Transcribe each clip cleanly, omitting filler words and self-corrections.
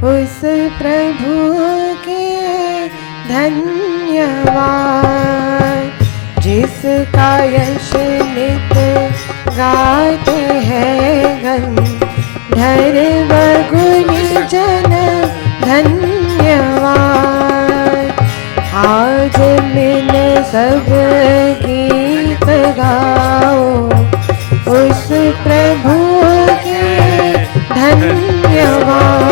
उस प्रभु के धन्यवाद, जिसका यश नित गाते हैं गंधर्व गुणी जन धन्यवाद। आज मिल सब गीत गाओ, उस प्रभु के धन्यवाद।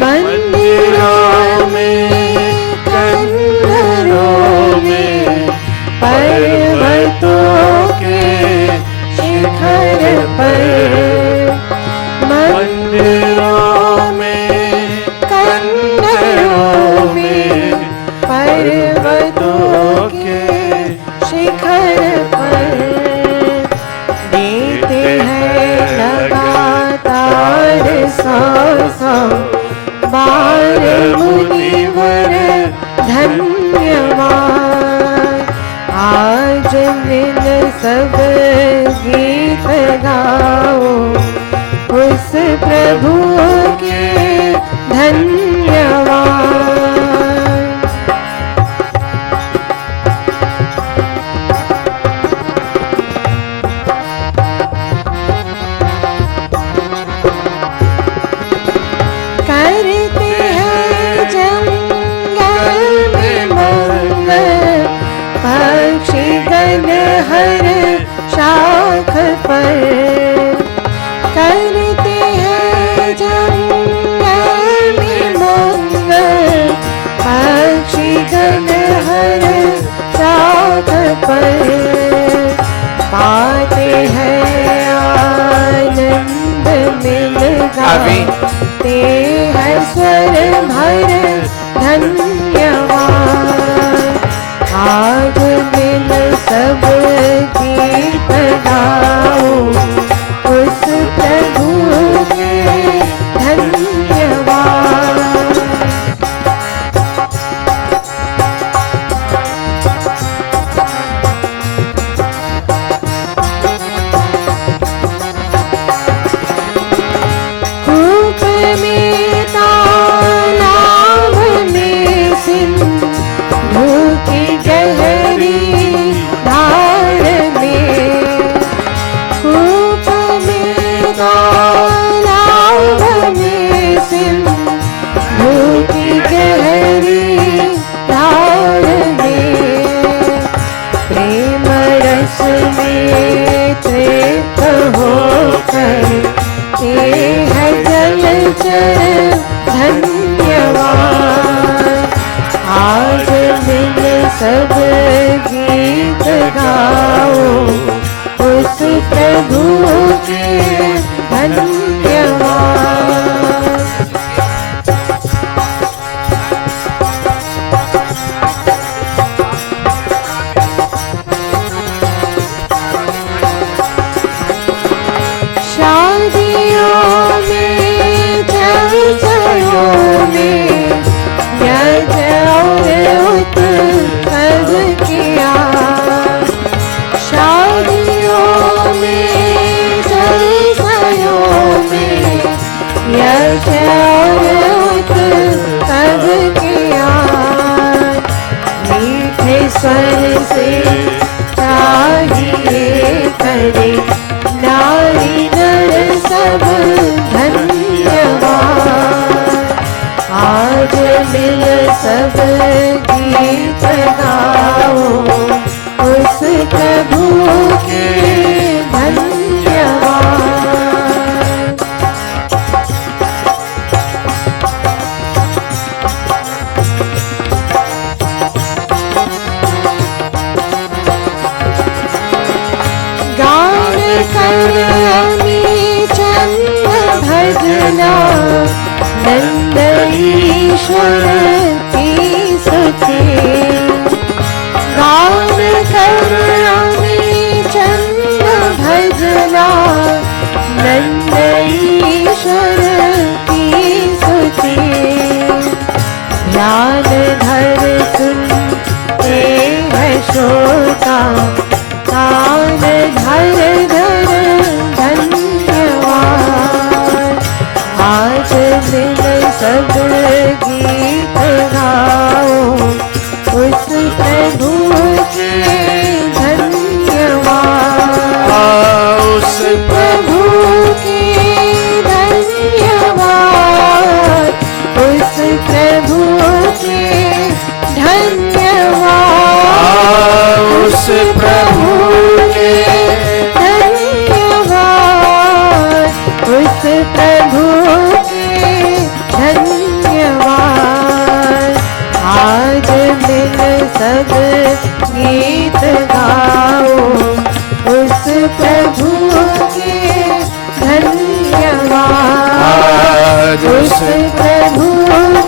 मंदिरों में, कंदरों में, पर्वतों के शिखर पर, मंदिरों में, कंदरों में, पर्वतों के शिखर पर देते हैं लगातार सौ बार मुनिवर धन्यवाद। आज मिल सब गीत गाओ, उस प्रभु के धन्यवाद। करते हैं जंगल में मंगल, पक्षी गण हर शाख पर। करते हैं जंगल में मंगल, पक्षी गण हर शाख पर। पाते हैं आनंद मिल गाते हैं स्वर भर धन्यवाद। आज मिल सब गीत गाओ, उस प्रभु के धन्यवाद। कूप में तालाब में सिंधु की गहरी धार में, कूप में तालाब में सिंधु की गहरी धार में। प्रेम रस में तृप्त होकर ये है जलचर धन्यवाद। आज मिल सब गीत गाओ, उस प्रभु के धन्यवाद। शादियों में, चर्चाओं में, यज्ञ और उत्सव किया। शादियों में, चर्चाओं में, यज्ञ और उत्सव किया। मीठे स्वर से चाहिए करे नारी नर सब धन्यवाद। आज मिल सब गीत गाओ, उस प्रभु के धन्यवाद। गान कर अमी चंद भजना, नंद ईश्वर की स्तुति। गान कर अमी चंद भजना, नंद ईश्वर की स्तुति। ध्यान धर सुनते हैं श्रोता, कान धर धर धन्यवाद। आज दिन सब गीत गाओ उस प्रभु के धन्यवाद, उस प्रभु के धन्यवाद, उस प्रभु के धन्यवाद, उस प्रभु के धन्यवाद, उस प्रभु के धन्यवाद। आज दिन सब गीत गाओ उस प्रभु के धन्यवाद, उस प्रभु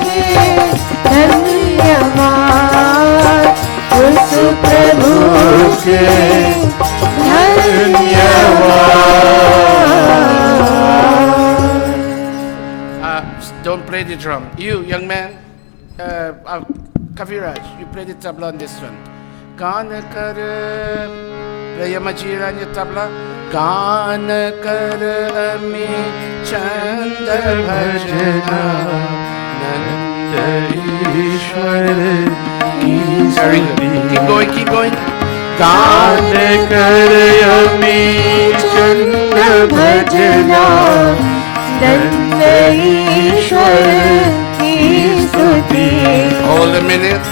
के धन्यवाद, उस प्रभु के धन्यवाद। Don't play the drum. You, young man, Kaviraj, you play the tabla on this one. Gaan kar, Prayamajira on your tabla. Gaan kar ami chanda bhajana, Nanda Ishwar. Very good. Keep going, keep going. Gaan kar ami chanda bhajana, Nanda Ishwar ki stuti. Hold a minute.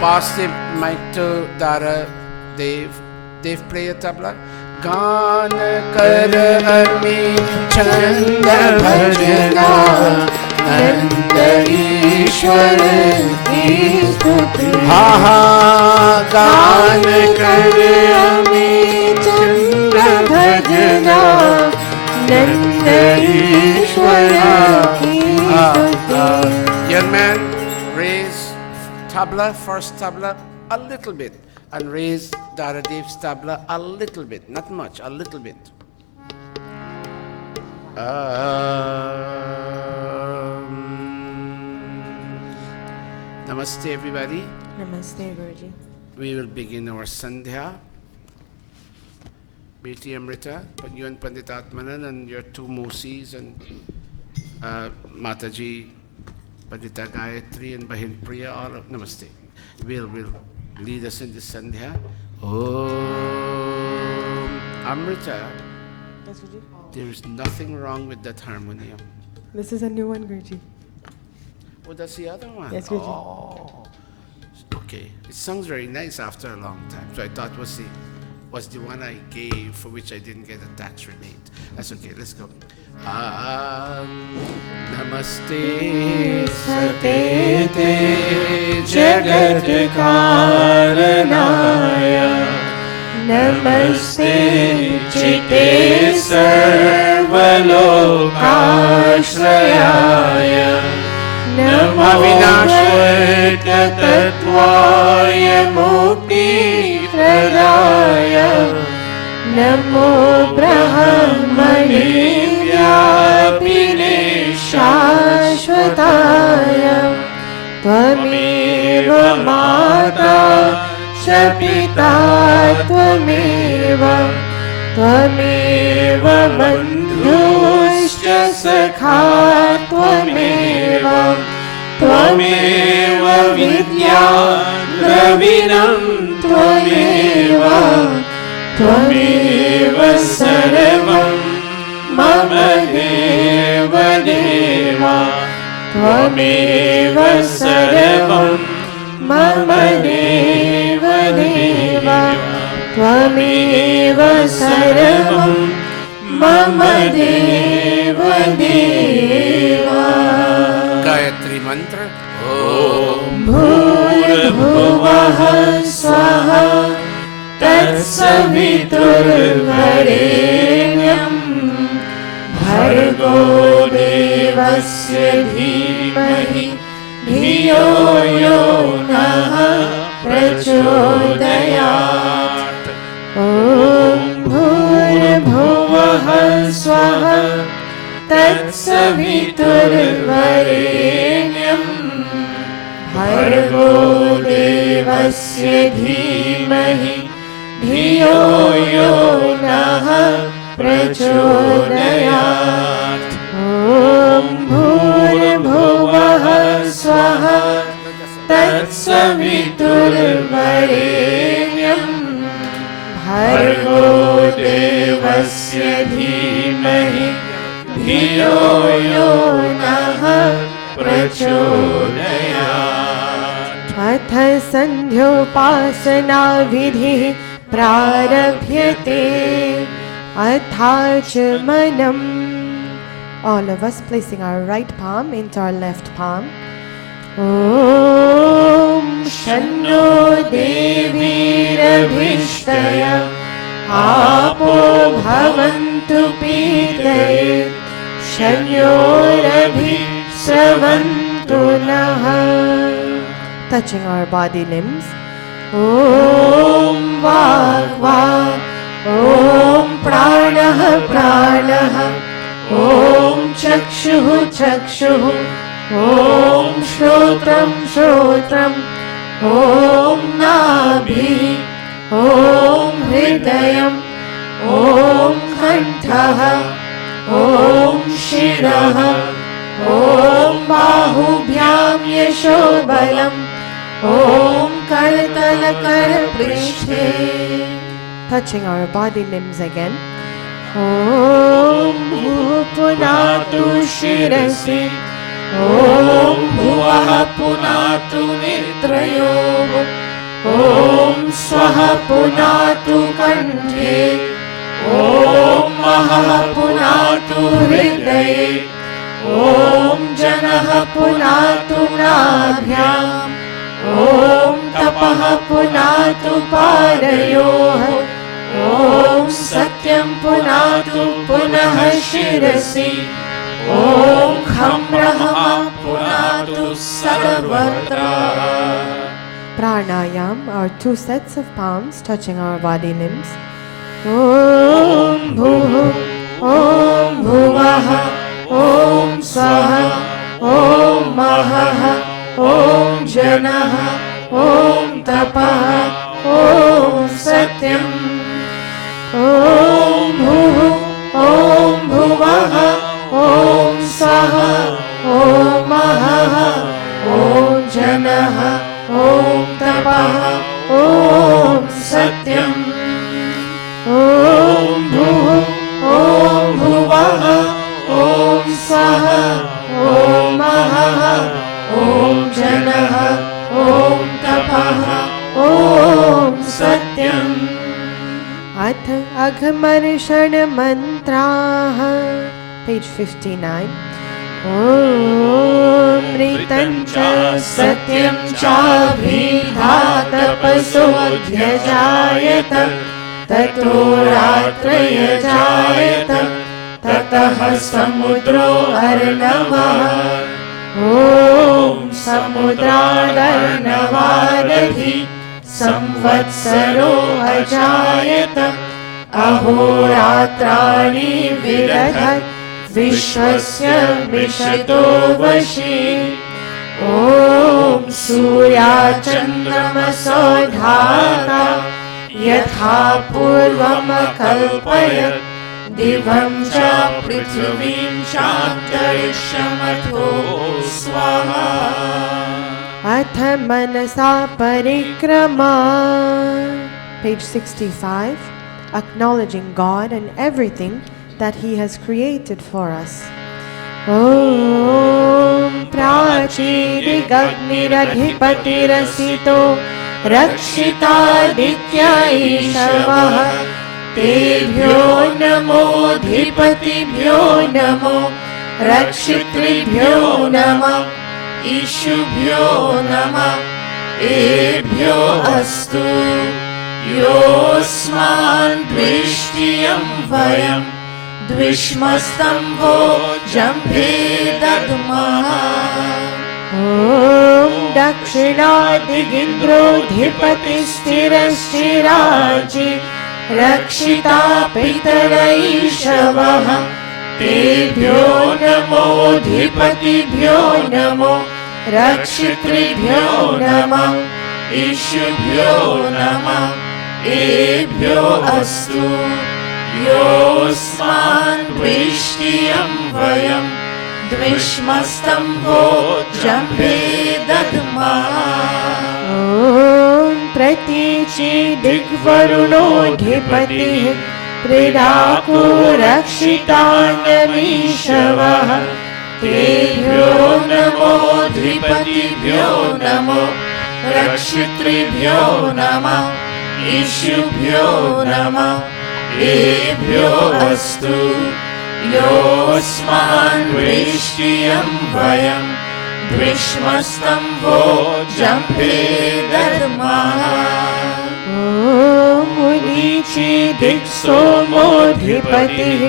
Pass the mic to Dara, Dave. Dave, play a tabla. Gaan kar ami chanda bhajana, Nanda Ishwar ki stuti. Ha ha. Gaan kar ami chanda bhajana, Nanda Ishwar ki stuti. Young man, raise tabla, first tabla, a little bit, and raise Daradev's tabla a little bit, not much, a little bit. Namaste, everybody. Namaste, Guruji. We will begin our Sandhya. Beti Amrita, you and Pandit Atmanan and your two Musis and Mataji, Pandita Gayatri and Bahin Priya, all of Namaste. Will lead us in the Sandhya. Om Amrita. Yes, Guruji. There is nothing wrong with that harmonium. This is a new one, Guruji. Oh, that's the other one. Yes, Guruji. Oh, okay. It sounds very nice after a long time. So I thought was the one I gave for which I didn't get a tax rebate. That's okay. Let's go. Namaste Satete Jagat Karanaya, Namaste Chite Sarvalokashrayaya, Avinash Tatvaya Mukti Pradaya, Namo Brahmane Vyapine Shashvataya, Tvameva Mata Shapita Tvameva, Tvameva Bandhuscha Sakha Tvameva, Tvameva Vidya Dravinam Tvameva, Tvameva Sarvam Mama Deva Deva, Tvameva Sarvam Mama Deva Deva, Tvameva Sarvam Mama Deva Deva. Gayatri Mantra. Om Bhurabhuvah Swaha Tatsaviturvarenyam Bhargo Devasya Dhimahi Dhiyo Yo Naha Prachodayat. Om Bhurabhuvah Swaha Tatsaviturvarenyam देवस्य धीमहि धियो यो नः प्रचोदयात्। ॐ भूर्भुवः स्वः तत्सवितुर्वरेण्यं भर्गो देवस्य धीमहि धियो यो नः प्रचोदयात्। अथ सन्ध्योपासना विधिः प्रारभ्यते अथाचमनम्. All of us placing our right palm into our left palm. ॐ शन्नो देवीरभिष्टय आपो भवन्तु पीतये शन्योरभिस्रवन्तु नः. Touching our body limbs. ॐ वाग्वाक् ॐ प्राणः प्राणः ॐ चक्षुः चक्षुः ॐ श्रोत्रं श्रोत्रम् ॐ नाभिः ॐ हृदयम् ॐ कण्ठः ॐ शिरः ॐ बाहुभ्यां यशोबलम् ॐ करतलकरपृष्ठे. Touching our body limbs again. ॐ भूपुनातु शिरसि ॐ भुवः पुनातु नेत्रयोः ॐ स्वः पुनातु कण्ठे ॐ महः पुनातु हृदये ॐ जनः पुनातु नाभ्याम् ॐ तपः पुनातु पादयोः ॐ सत्यं पुनातु पुनः शिरसि ॐ खं ब्रह्म पुनातु सर्वत्र. Pranayam, our two sets of palms touching our body limbs. ॐ भुः ॐ भुवः ॐ स्वः ॐ महः ॐ जनः ॐ तपः ॐ सत्यम्. ॐ भुः ॐ भुवः ॐ स्वः ॐ महः ॐ जनः ॐ तपः ॐ सत्यम्. ॐ भुः ॐ भुवः ॐ स्वः ॐ महः ॐ जनः ॐ तपः ॐ सत्यम्. अथ अघमर्षण मन्त्राः. Page 59. ॐ मृतं च सत्यं चाभिधातपसोऽध्यजायत ततो रात्रयजायत ततः समुद्रो अर्णवः ॐ समुद्रादर्णवादधि संवत्सरो अजायत अहोरात्राणि विदधत् विश्वस्य विशतो वशी. ॐ सूर्याचन्द्रमसो धाता यथा पूर्वमकल्पयत् दिवं च पृथिवीं चान्तरिक्षमथो स्वाहा. अथ मनसा परिक्रमा. Page 65. Acknowledging God and everything that He has created for us. Om Prachidigagniradhipatirasito Rakshitaditya Ishavah Tebhyo Namo Dhipatibhyo Namo Rakshitribhyo Namah Ishubhyo Namah Ebhyo Astu Yosman Dvishtiyam Vayam Dvishmastambho Jambhe Dadmaha. Om Dakshinadhigindro Dhipatisthirashiraji Rakshita Pitaraishavah Tebhyo Namo Dhipatibhyo Namo Rakshitribhyo Namah ईशुभ्यो नमः एभ्यो अस्तु योऽस्मान् द्विष्टियं वयं द्विष्मस्तम्भो जम्भे दद्मः ॐ प्रतीचि दिग्वरुणोऽधिपतिः प्रीडाको रक्षितान्यमीशवः तेभ्यो नमोऽधिपतिभ्यो नमो रक्षितृभ्यो नमः ईशुभ्यो नमः एभ्यो अस्तु योऽस्मान् द्विष्टियं वयं द्विष्मस्तम्भो जम्भे दद्मः ॐ उदीचि दिक्सोमोऽधिपतिः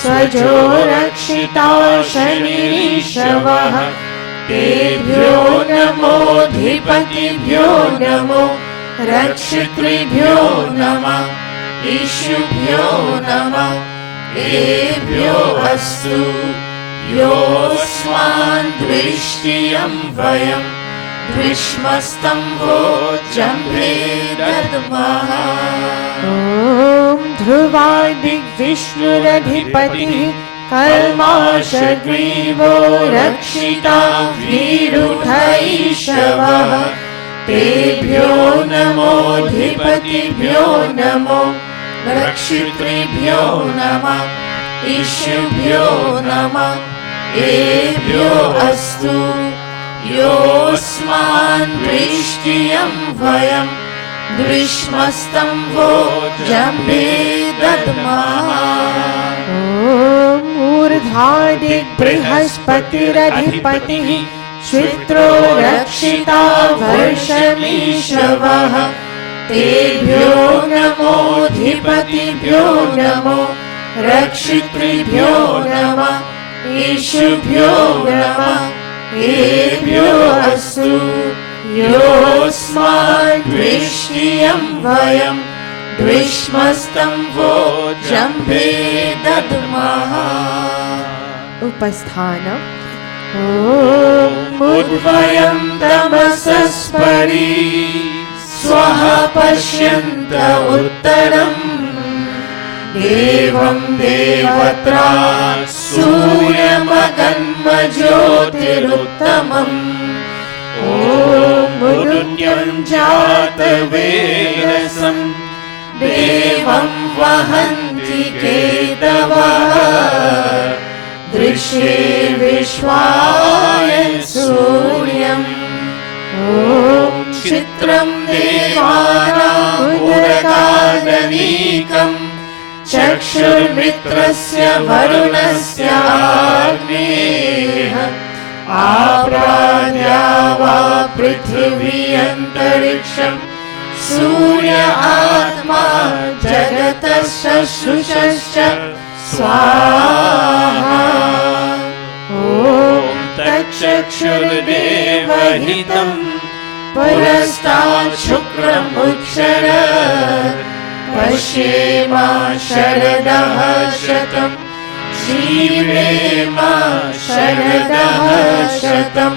स्वजो रक्षिता शनिरीशवः तेभ्यो नमोऽधिपतिभ्यो नमो रक्षितृभ्यो नमः ईशुभ्यो नमः एभ्यो अस्तु योऽस्मान् द्विष्टियं वयं द्विष्मस्तम्भो जम्भे दद्मः ॐ ध्रुवादिग्विष्णुरधिपतिः कल्माशग्रीवो रक्षिता वीरुधैषवः तेभ्यो नमोऽधिपतिभ्यो नमो रक्षितृभ्यो नमः ईशुभ्यो नमः एभ्यो अस्तु योऽस्मान् द्विष्टियं वयं द्विष्मस्तम्भो जम्भे दद्मः ॐ ऊर्ध्वादिग्बृहस्पतिरधिपतिः श्वित्रो रक्षिता वर्षमीशवः तेभ्यो नमोऽधिपतिभ्यो नमो रक्षितृभ्यो नमः ईशुभ्यो नमः एभ्यो अस्तु योऽस्मान् द्विष्टियं वयं द्विष्मस्तम्भो जम्भे दद्मः उपस्थानम् ॐ उद्वयं तमसस्परि स्वः पश्यन्त उत्तरम् देवं देवत्रा सूर्यमगन्मज्योतिरुत्तमम् ॐ मृत्युं जातवेदसं देवं वहन्ति केतवः दृश्ये विश्वाय सूर्यम् ॐ चित्रं देवानामुदकादनीकम् चक्षुर्मित्रस्य वरुणस्य आग्नेयः आप्राज्ञा वा पृथिवी अन्तरिक्षं सूर्य आत्मा जगतः शुशश्च स्वाहा ॐ तच्चक्षुर्देवहितं पुरस्तात् शुक्रमुक्षर पश्येमा शरदः शतं जीवेमा शरदः शतं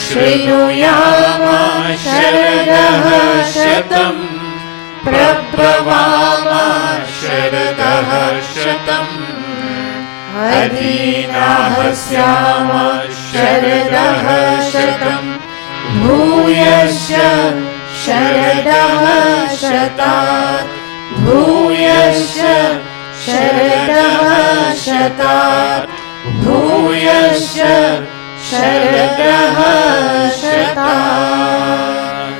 शृणुयामा शरदः शतं प्रब्रवामा शरदः शतम् अधीनाः स्याम शरदः शतं भूयश्च शरदः शतात् भूयश्च शरदः शतात् भूयश्च शरदः शतात्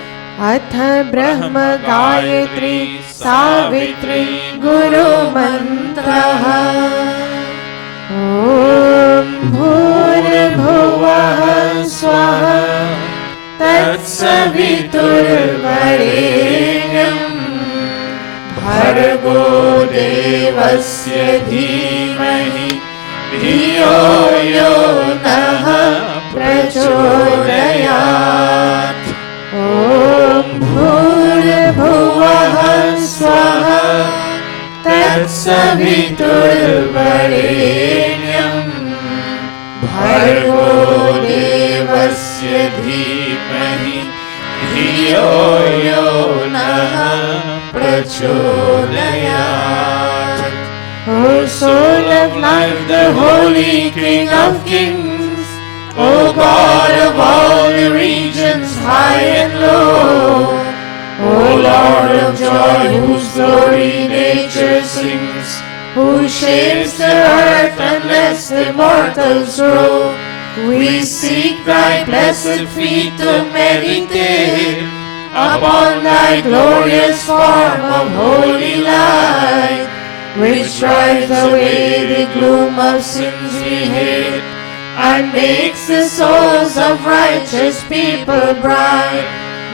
अथ ब्रह्म गायत्री सावित्री गुरुमन्त्रः ॐ भूर्भुवः स्वः तत्सवितुर्वरेण्यं भर्गो देवस्य धीमहि धियो यो नः प्रचोदयात् ॐ भूर्भुवः स्वः तत्सवितुर्वरेण्यं भर्गो देवस्य धीमहि धियो यो नः प्रचोदयात्. O soul of life, the holy King of kings, O God of all the regions high and low, O Lord of joy, whose glory nature sings, who shapes the earth and lets the mortals grow, we seek thy blessed feet to meditate upon thy glorious form of holy light, which drives away the gloom of sins we hate, and makes the souls of righteous people bright.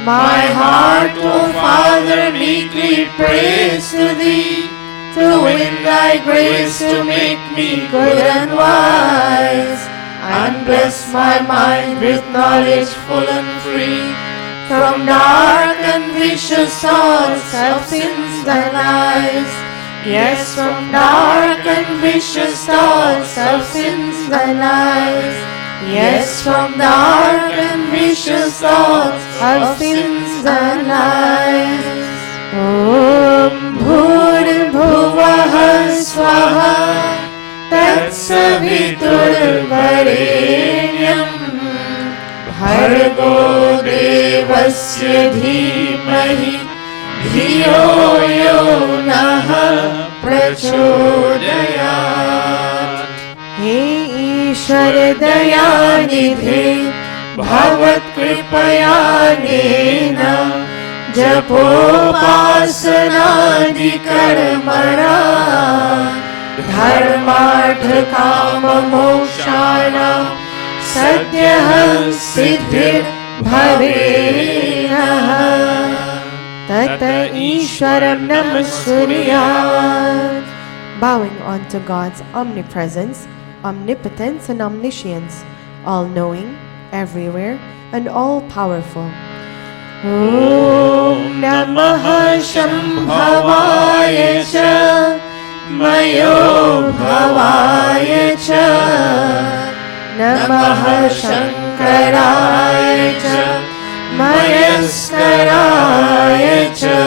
My heart, O Father, meekly prays to thee, to win thy grace to make me good and wise, and bless my mind with knowledge full and free, from dark and vicious thoughts of sins and lies. Yes, from dark and vicious thoughts of sins and lies. Yes, from dark and vicious thoughts of sins and lies. Om Bhurbhuvah Swaha Tatsaviturvarenyam Bhargo Devasya Dhimahi धियो यो नः प्रचोदयात्. हे ईश्वर दयानिधे भवत्कृपयानेन जपोपासनादिकर्मणा धर्मार्थ काम मोक्षाणां सद्यः सिद्धिर्भवेनः. Tat Ishwaram Namasurya. Bowing unto God's omnipresence, omnipotence, and omniscience, all-knowing, everywhere, and all-powerful. Om Namah Shambhavaya Cha Mayo Bhavaya Cha Namah Shankaraya Cha Mayaskaraya Cha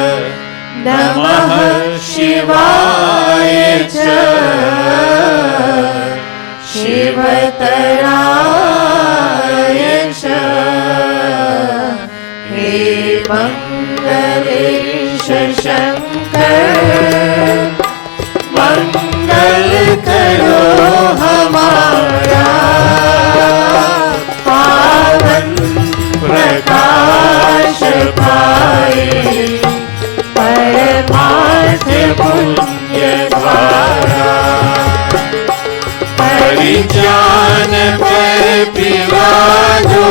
Namah Shivaya Cha Shivataraya Cha. He Mangalesh Shankar Mangal Karo Hamara Pavan प्रकाश पाए परमार्थ पुण्य द्वारा परिजान पर पिवादो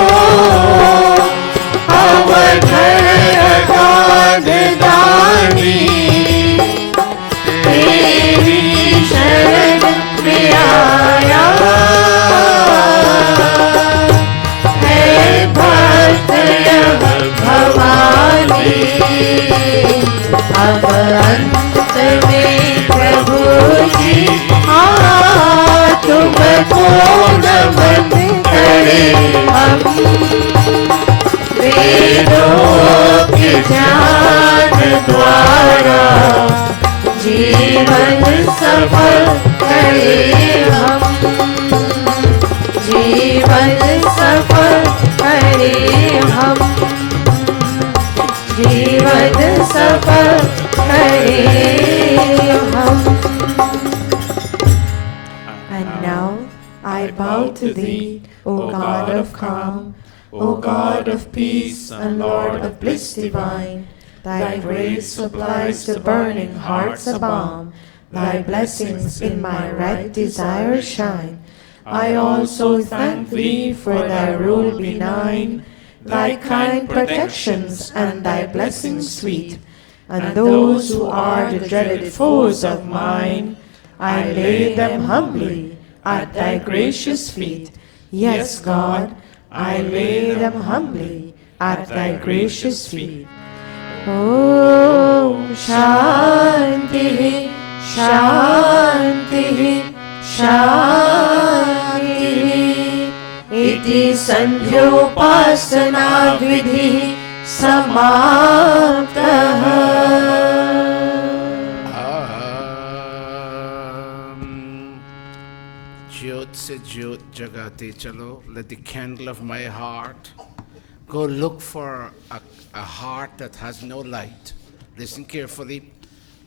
अवधर अगाध दानी तेरी शरण में आया अब अंत में प्रभु जी तुमको नमन करे हम वेदों के ज्ञान द्वारा जीवन सफल करे हम जीवन सफल करे हम जीवन सफल करे हम. And now I bow to thee, O God of calm, O God of peace and Lord of bliss divine. Thy grace supplies to burning hearts a balm. Thy blessings in my right desire shine. I also thank thee for thy rule benign, thy kind protections and thy blessings sweet. And those who are the dreaded foes of mine, I lay them humbly at thy gracious feet. Yes, God, I lay them humbly at thy gracious feet. Om Shanti, Shanti, Shanti. Iti Sandhyopasana vidhi समाप्तः। ज्योत से ज्योत जगाते चलो. Let the candle of my heart go look for a heart that has no light. Listen carefully.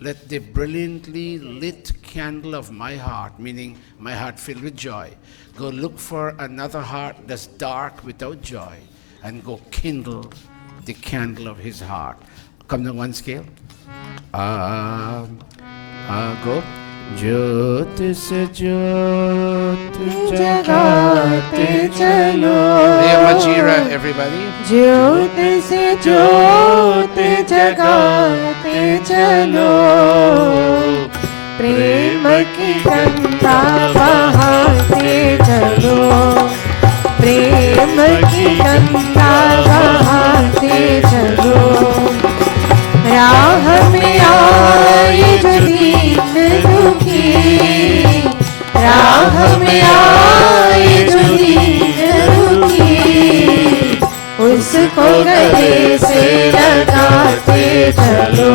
Let the brilliantly lit candle of my heart, meaning my heart filled with joy, go look for another heart that's dark without joy, and go kindle the candle of his heart. Come to one scale. Go. ज्योत से ज्योत जगाते चलो. Majira, everybody. ज्योत से ज्योत जगाते चलो, प्रेम की गंगा बहाते चलो, प्रेम की गंगा बहाते चलो. राह में आए जो दीन दुखी, राह में आए जो दीन दुखी, उसको गले से लगाते चलो,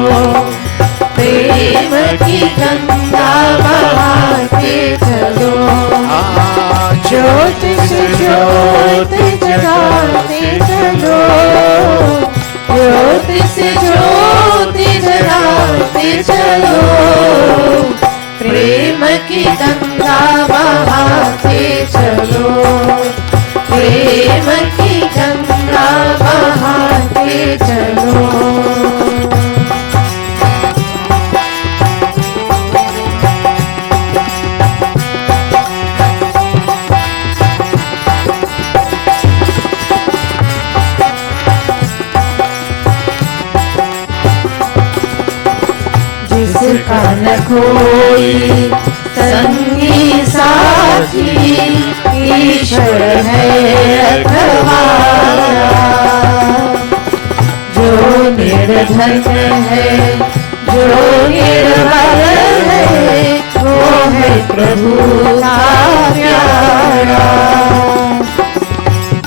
प्रेम की गंगा बहाते चलो. ज्योत से ज्योत जगाते चलो, ज्योत से ज्योत जगाते चलो, प्रेम की गंगा बहाते चलो, प्रेम की गंगा बहाते चलो. जिसका न कोई संगी साथी, ईश्वर है रखवाला. जो निर्धन है, जो निर्बल है, वो है प्रभु का प्यारा.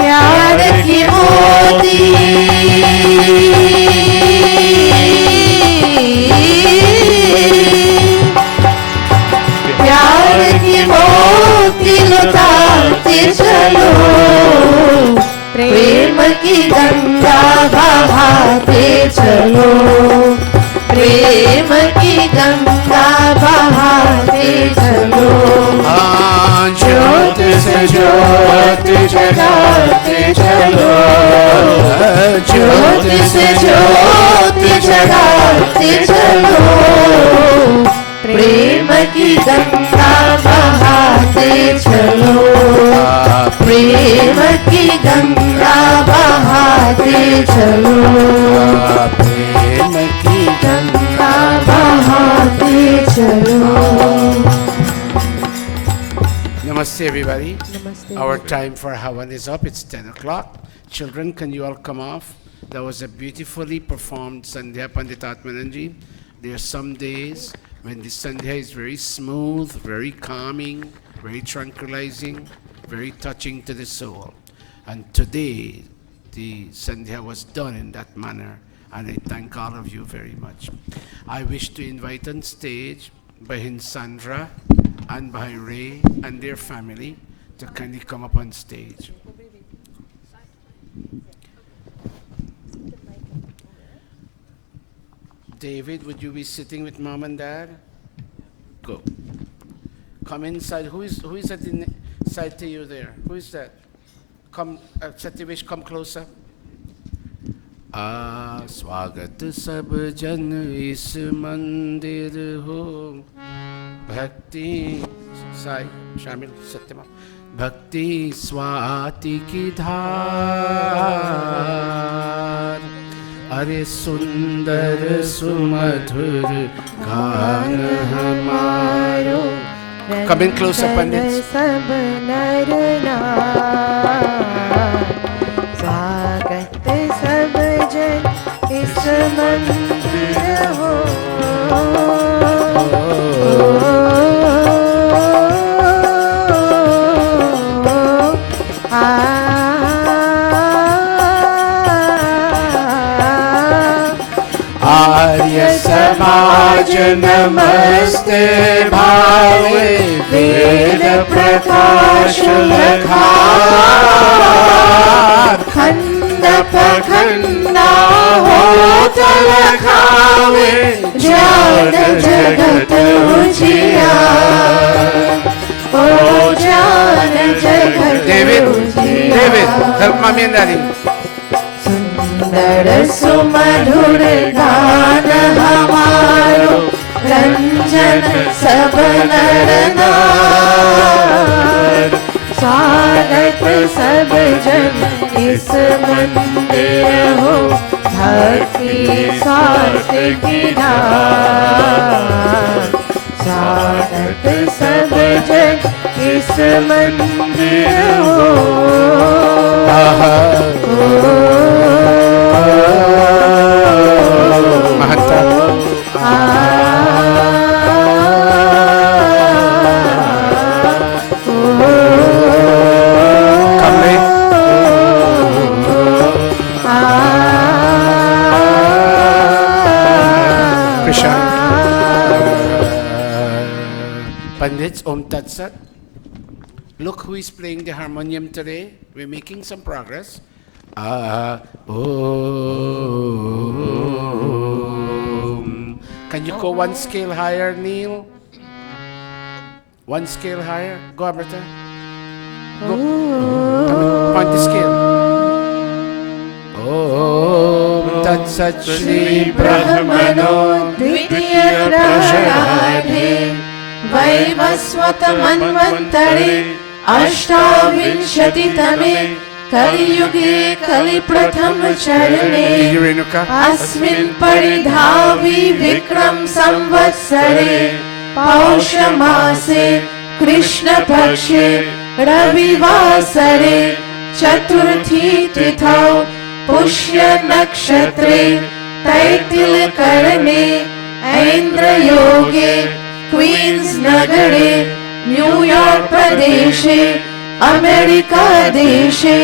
प्यार की मोती लुटाते चलो, प्रेम की गंगा बहाते चलो, प्रेम की गंगा बहाते चलो. ज्योत से ज्योत जगाते चलो, ज्योत से ज्योत जगाते चलो, प्रेम की गंगा बहाते चलो, प्रेम की गंगा बहाते चलो, प्रेम की गंगा बहाते चलो. Namaste, everybody. Namaste. Our time for Havan is up. It's 10 o'clock. Children, can you all come off? That was a beautifully performed Sandhya, Panditatmananji. There are some days when the Sandhya is very smooth, very calming, very tranquilizing, very touching to the soul. And today, the Sandhya was done in that manner, and I thank all of you very much. I wish to invite on stage Bahin Sandra and Bhai Ray and their family to kindly come up on stage. David, would you be sitting with mom and dad? Go. Come inside. Who is at the side to you there? Who is that? Come, Sativish, come closer. स्वागत सब जन इस मंदिर हो, भक्ति साई शामिल सत्यमा, भक्ति स्वाति की धार, अरे सुंदर सुमधुर गान हमारो. Come in closer, Pandits. सब नर नार, स्वागत सब जन इस मंदिर हो. भाज नमस्ते भावे वेद प्रकाश लखार खंड पखंडा होत लखावे ज्ञान जगत उजियार ओ ज्ञान जगत David, help mommy and daddy. सुंदर सुमधुर गान हमारो रंजन सब नर नार स्वागत सब जन इस मंदिर हो भक्ति स्वास्थ्य की धार स्वागत सब जन इस मंदिर हो Mahanta. Kamle. Krisha. Pandits, Om Tat Sat. Look who is playing the harmonium today. We're making some progress. Can you go one scale higher, Neil? One scale higher. Go, Amrita. Go. Point the scale. Om Tat Sat Shri Brahmano द्वितीय प्रहराधे वैवस्वत मन्वन्तरे अष्टाविंशतितमे कलियुगे कलिप्रथम चरणे अस्मिन् परिधावी विक्रम संवत्सरे पौषमासे कृष्णपक्षे रविवासरे चतुर्थी तिथौ पुष्य नक्षत्रे तैतिलकरणे ऐन्द्रयोगे queens नगरे New York प्रदेशे America देशे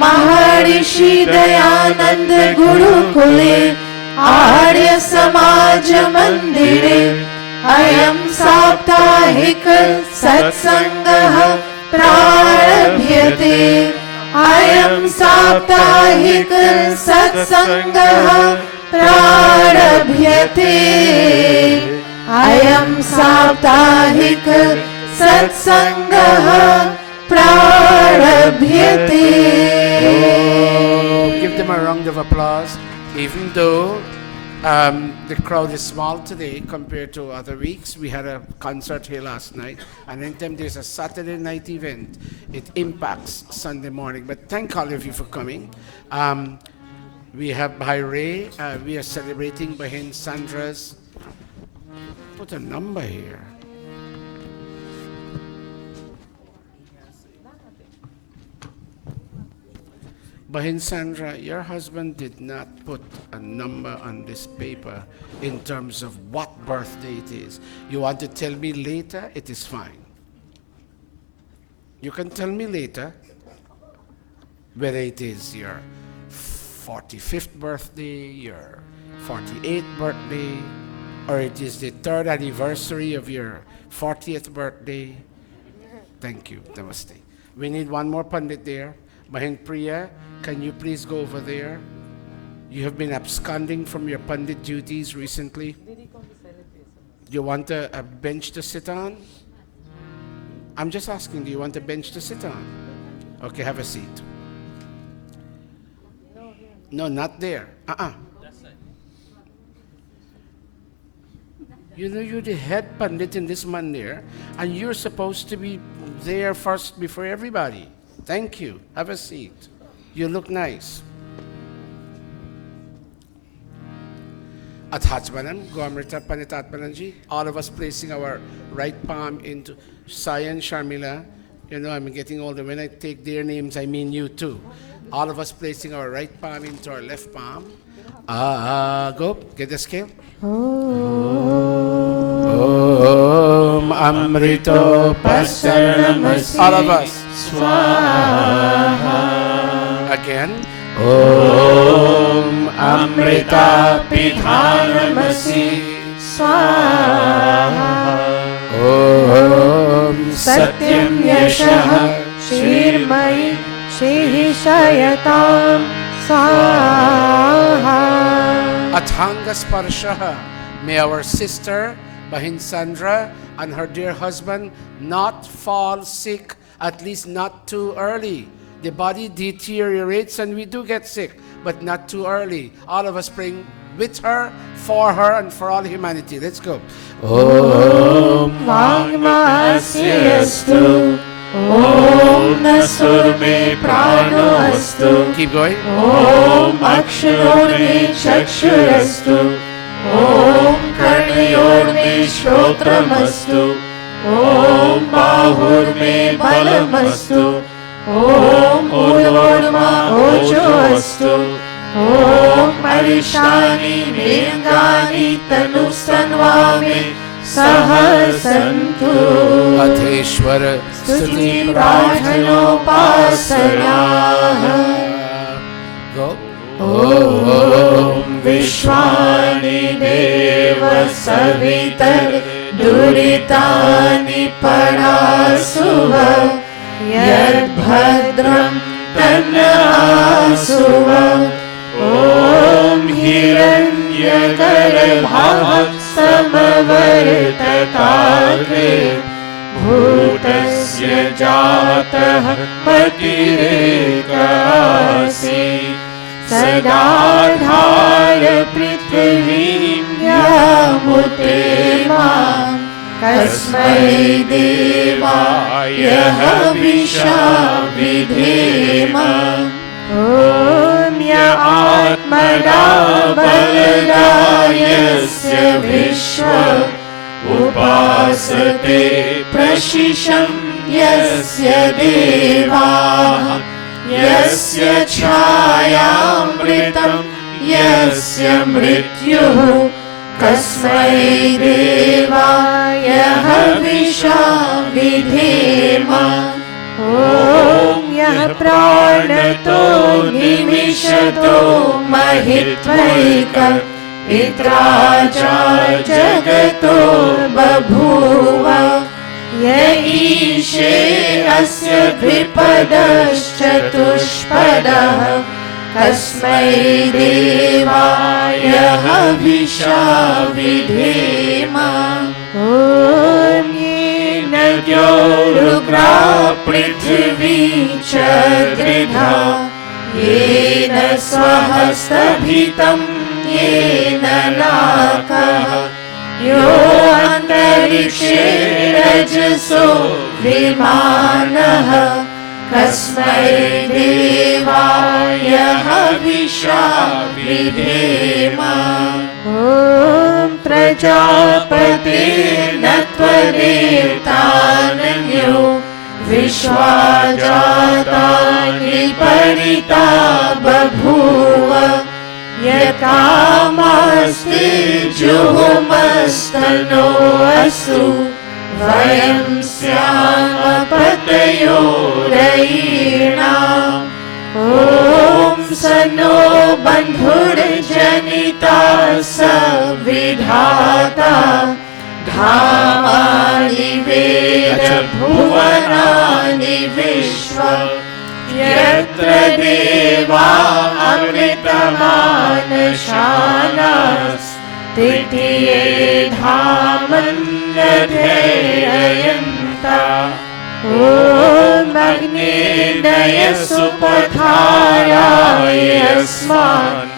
महर्षि दयानंद गुरुकुले आर्य समाज मंदिरे अयं साप्ताहिक सत्संगः प्रारभ्यते अयं साप्ताहिक सत्संगः प्रारभ्यते अयं साप्ताहिक सत्संगः प्रारभ्यते. Give them a round of applause. Even though the crowd is small today compared to other weeks, we had a concert here last night, and anytime there's a Saturday night event, it impacts Sunday morning. But thank all of you for coming. We have Bhaire. We are celebrating Bahin Sandra's. Put a number here. Bahin Sandra, your husband did not put a number on this paper in terms of what birthday it is. You want to tell me later? It is fine. You can tell me later whether it is your 45th birthday, your 48th birthday, or it is the 3rd anniversary of your 40th birthday. Thank you. Namaste. We need one more Pandit there. Mahin Priya, can you please go over there? You have been absconding from your Pandit duties recently. Do you want a bench to sit on? I'm just asking, do you want a bench to sit on? Okay, have a seat. No, not there. You know, you're the head Pandit in this mandir, and you're supposed to be there first before everybody. Thank you. Have a seat. You look nice. Athatmanam, Goamrita Panitatmananji, all of us placing our right palm into Sayan Sharmila. You know, I'm getting older. When I take their names, I mean you too. All of us placing our right palm into our left palm. Go, get the scale. Om Amrito Pasaramasi. All of us. Swaha. Again. Om Amrita Pidhanamasi. स्वाहा। Om सत्यं यशः श्रीर्मयि श्रीशयतां स्वाहा। Athanga Sparshaha. May our sister, Bahin Sandra, and her dear husband not fall sick, at least not too early. The body deteriorates and we do get sick, but not too early. All of us praying with her, and for all humanity. Let's go. Om Vangmaasyasthu. Om Nasurme Prano Astu. Keep going. Om Akshayorme Chakshurastu. Om Karnayorme Shrotramastu. Om Bahurme Balamastu. Om Urvorma Ojoastu. Om Arishani Mengani Tanusanvame Sahasantu. Ateshwara Stuti Prarthanopasana. Go. Om Vishwani Deva Savitar Duritani Parasuva Yad Bhadram Tanasuva. Om Hiranyagarbha Samavartatagre Bhutasya Jatah Patirekasi Sadadhara Prithvim Yamutema Kasmai Devaya Havisha Vidhema. Om Ya Atmada Baladayasya Vishwa Upasate Prashisham Yasya Deva Yasya Chayamritam Yasya Mrityuh Kasmai Devaya Havisha Vidhema. Om Yah Pranato Nimishato Mahitvaika Itraja Jagato Babhuva Yaishe Asya Dvipadaschatushpadah Kasmai Devaya Havisha Vidhema. Om Yenadyo Rugra Prithvi Chadridha Yena Swahastabhitam Yena Nakaha Yo Antarikshe Rajaso Vimanaha Kasmai Devaya Havisha Vidhema. Om Prajapate Natvadetananyo Vishwajatani Parita Babhuva Yakamaste Juhumastano Asu Vayam Syama Patayo Raina. Om Sano Bandhur Janita Savidhata Dhamani Veda Bhuvanani Vishwa Yatra Deva Amritamanashanas Titiye Dhaman Nadheyayanta. Om Agni Daya Supathaya Yasman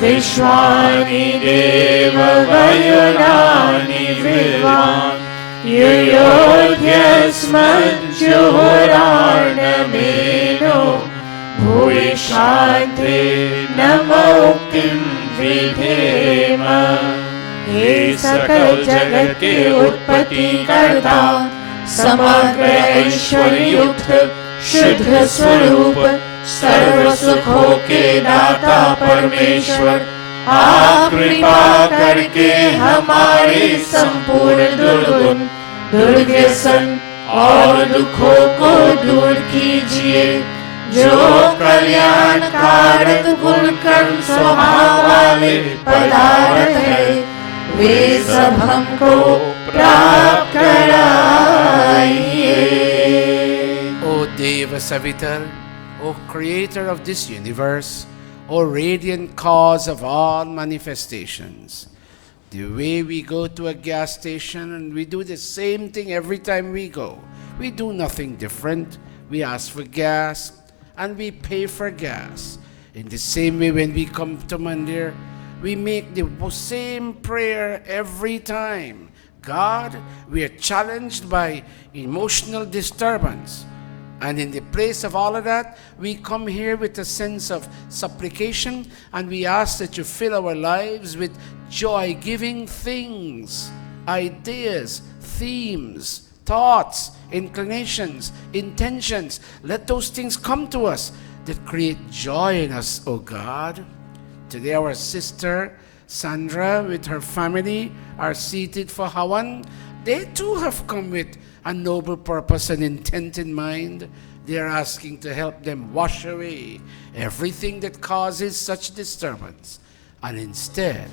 Vishwani Deva Vayunani Vidvan Yuyodhyasman Juhurarnameno Bhuishante Namoktim Vidhema. हे सकल जगत के उत्पत्ति करता समग्र ऐश्वर्य युक्त शुद्ध स्वरूप सर्व सुखों के दाता परमेश्वर आप कृपा करके हमारे संपूर्ण दुर्गुण दुर्व्यसन और दुखों को दूर कीजिए। जो कल्याणकारक गुण कर्म स्वभाव वाले पदार्थ है वे सब सब हमको प्राप्त कराइए। O Deva Savitar, O Creator of this universe, O radiant cause of all manifestations, the way we go to a gas station and we do the same thing every time we go. We do nothing different. We ask for gas and we pay for gas. In the same way, when we come to Mandir, we make the same prayer every time. God, we are challenged by emotional disturbance. And in the place of all of that, we come here with a sense of supplication, and we ask that you fill our lives with joy-giving things, ideas, themes, thoughts, inclinations, intentions. Let those things come to us that create joy in us, O God. Today our sister Sandra with her family are seated for Hawan. They too have come with a noble purpose and intent in mind. They are asking to help them wash away everything that causes such disturbance and instead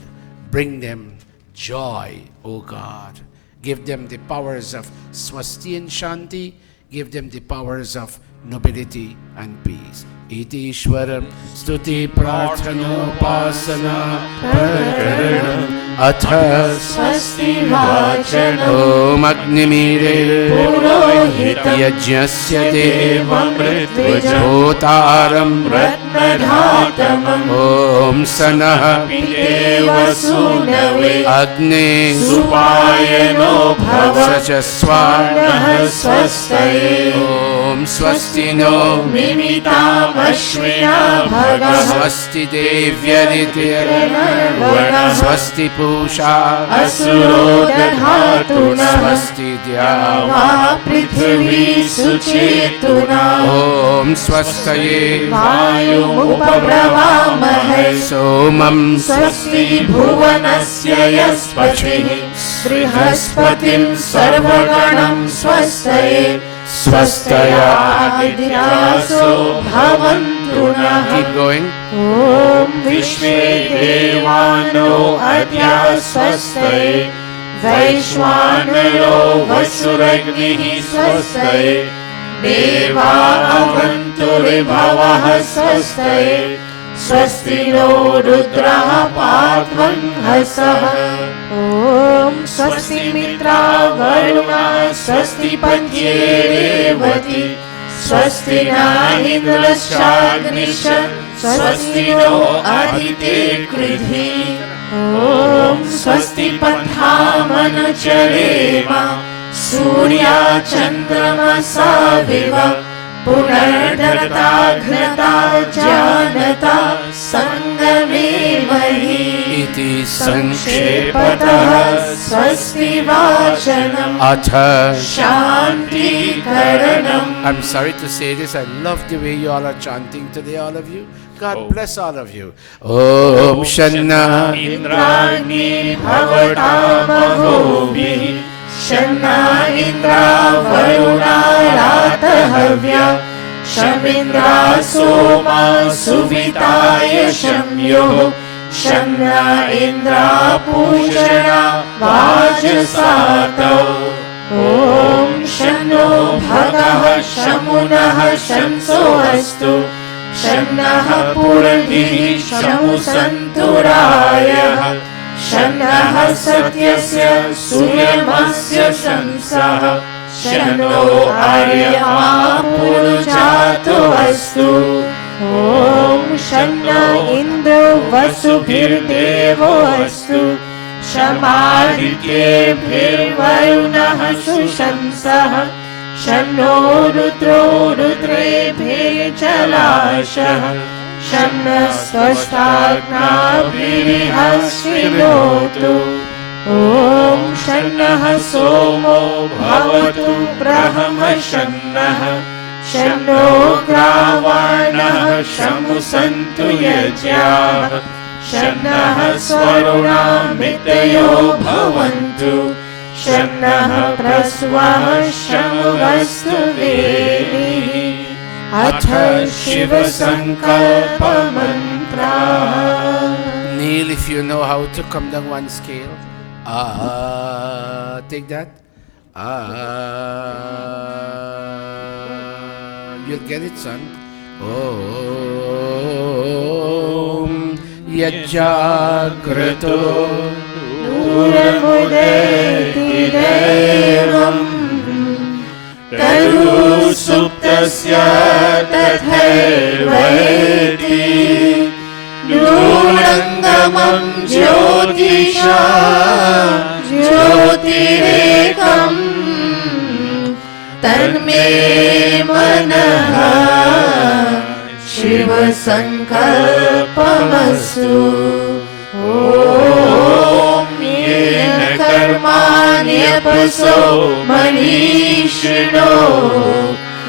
bring them joy, O God. Give them the powers of Swasti and Shanti. Give them the powers of nobility and peace. Iti Ishwaram Stuti Prarthanopasana Prakaranam Atha स्वस्ति वाचनम् Om Agnimire पुरोहितं Yajnasya Devam देवमृत्विजं Bhotaram रत्नधातमम् Om Sanah पितेव सूनवे Agni सुपायनो भव Sachaswa नः स्वस्तये Om Swasti No मिमितामश्विना भगः Swasti Devyaditir वनः Swasti Pusha असुरो दधातुनः Swasti Dya वा पृथिवी सुचेतुना Om Swastaye वायुमुपब्रवामहे Somam स्वस्ति भुवनस्य यस्पतिः बृहस्पतिं सर्वगणं स्वस्तये स्वस्तयादित्यासो भवन्तु नः Keep going. ॐ विश्वे देवानो अद्य स्वस्तये वैश्वानरो वसुरग्निः स्वस्तये देवा अवन्तु ऋभवः स्वस्तये स्वस्ति नो रुद्रः पार्थंहसः ॐ स्वस्ति मित्रा वरुणा स्वस्ति पत्ये रेवती स्वस्ति न इन्द्रश्चाग्निश स्वस्ति नो अदिते कृधि ॐ स्वस्ति पन्थामनुचरेम सूर्या चन्द्रमसा विव पुनर्धरता घ्नता जानता संगमे महि Iti संक्षेपतः स्वस्ति वाचनम् Atha. शान्तिकरणम् I'm sorry to say this. I love the way you all are chanting today, all of you. God bless all of you. Om Shanna इन्द्राग्नि भवतामहोभिः शन्ना इन्द्रा वरुणा रातहव्या शमिन्द्रा सोमा सुविताय शम्यो शन्ना इन्द्रा पूषणा वाजसातौ ॐ शन्नो भगः शमुनः शंसो अस्तु शन्नः पूर्णिः शमुसन्तुरायः शन्नः सत्यस्य सूर्यमस्य शंसः शन्नो आर्यमा पुरुजातो अस्तु ॐ शन्नो इन्द्रो वसुभिर्देवो अस्तु शमादित्येभिर्वरुणः सुशंसः शन्नो रुद्रो रुद्रेभिर्जलाशः शन्नः स्वस्ताग्नाभिः शृणोतु ॐ शन्नः सोमो भवतु ब्रह्मशन्नः शन्नो ग्रावाणः शमुसन्तु यज्ञाः शन्नः स्वरुणामितयो भवन्तु शन्नः प्रस्वः शमुवस्तु वेदिः अथ शिवसङ्कल्पमन्त्रः Kneel if you know how to come down one scale. Take that. You'll get it, son. Om Yajagrato Nuramudeti Devam Taru Suptasya Tathevati Nurangamam Jyotisha Jyotirekam Tanme Manaha Shiva Sankalpamastu Om Yena Karmanyapaso Manishino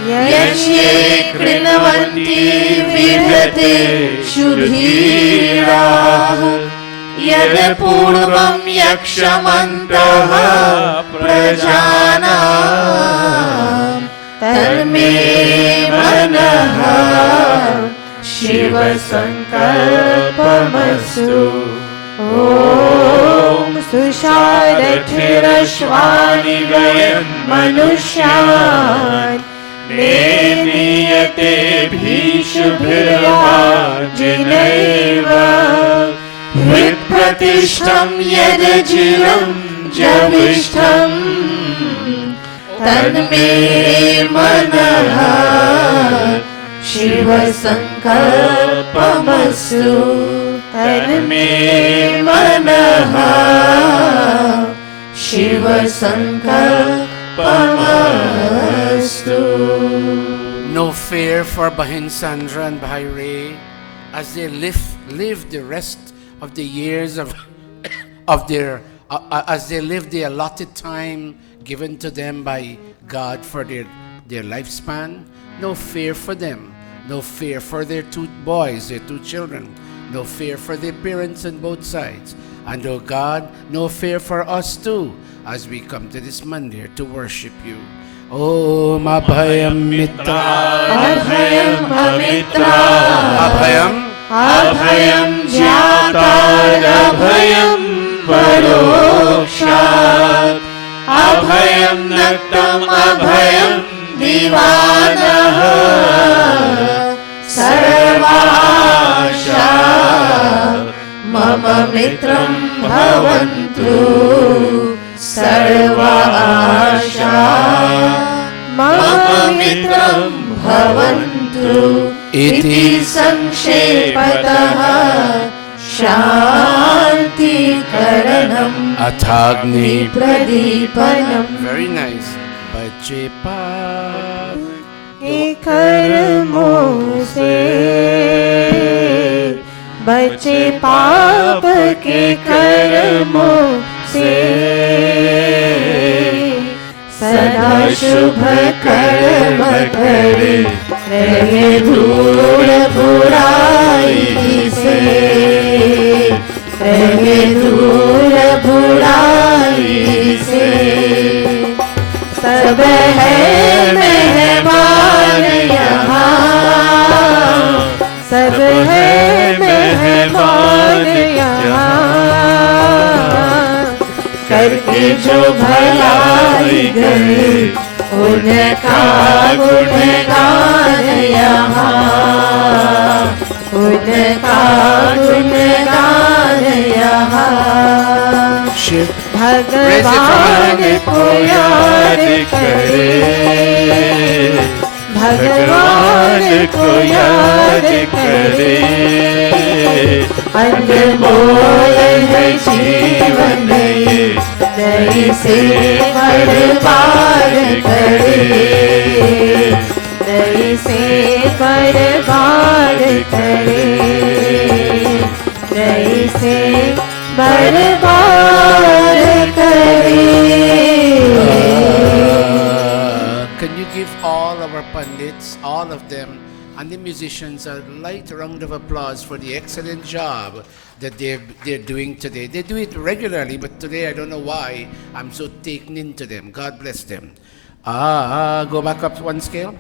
Yasye Krinavanti Vidhate Shudhira Yad Purvam Yakshamantaha Prajanam Tanme Manaha Shiva Sankalpamastu Om Sushadathirashvani Gayan Manushyan Nemiyate Bhishubhirvajinaiva Vipratishtam Yadajiram Javishtam Tanme Manaha Shiva Sankalpamastu Tanme Manaha Shiva Sankalpamastu. No fear for Bahin Sandra and Bhai Ray as they live the rest of the years of their as they live the allotted time given to them by God for their lifespan. No fear for them. No fear for their two boys, their two children. No fear for their parents on both sides. And oh God, no fear for us too as we come to this Monday to worship you. Om Abhayam Mitra Abhayam Amitra Abhayam Abhayam Jyatar Abhayam Parokshat Abhayam Naktam Abhayam Divanaha Sarvasha Mama Mitram Bhavantu Sarvasha Mama Mitram Bhavantu Iti Sanshepataha Shanti Karanam Athagni Pradipanam. Very nice. Bache Paap के कर्मों से बचे पाप के कर्मों से सदा शुभ कर्म करे रहे दूर बुराई से रहे दूर बुराई से सब है मेहमान यहाँ सब है मेहमान यहाँ करके जो भलाई गए उनका गुणगान यहाँ उनका गुणगान यहाँ भगवान को याद करे भगवान को याद करे अनमोल है जीवन ये नई से बर्बाद करे नई से बर्बाद करे नई से बर्बाद करे. Can you give all our pundits, all of them, and the musicians a light round of applause for the excellent job that they're doing today. They do it regularly, but today I don't know why I'm so taken into them. God bless them. Go back up one scale.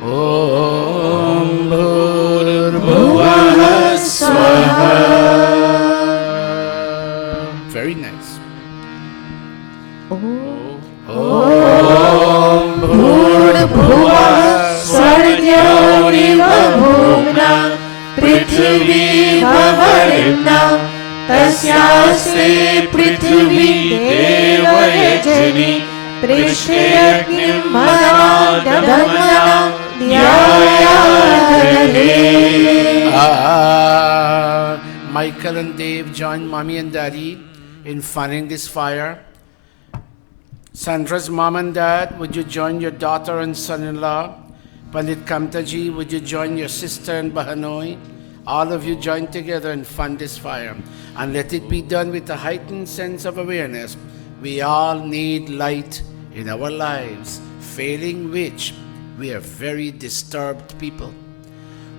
Om Bhur Bhuvah पृथिवीर्ववर्णा तस्यास्ते पृथिवी देवयजनी पृष्ठे अग्निं मदादमना ध्यायाधरे. Michael and Dave, join mommy and daddy in fanning this fire. Sandra's mom and dad, would you join your daughter and son-in-law? Pandit Kamtaji, would you join your sister and Bahanoi? All of you join together and fan this fire. And let it be done with a heightened sense of awareness. We all need light in our lives, failing which we are very disturbed people.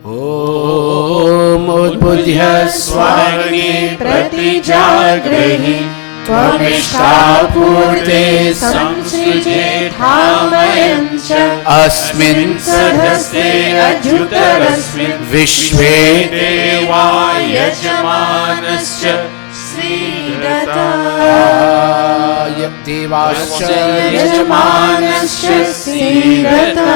Om Udbudhya Swagni Pratijagrahi Tvamishthapurte Samsrije Dhamayancha Asmin Sadhaste Ajhutarasmin Vishve Deva Yajamanascha Sridata Devascha Yajamanascha Sridata.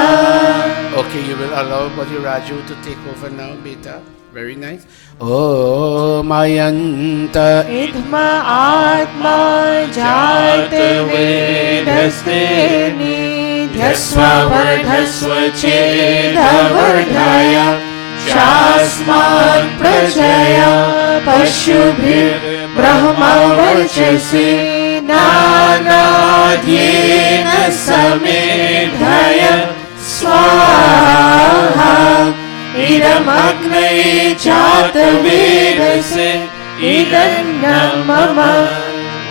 Okay, you will allow Bhati Raju to take over now, beta. Very nice. Om Ayanta Idma Atma Jata Vedaste Nidhyasva Vardhasva Cheda Vardhaya Shasman Prajaya Pashubhir Brahma Varchase Nanadyena Samedhaya Swaha Idam Agnaye Jata Vedase Idam Mama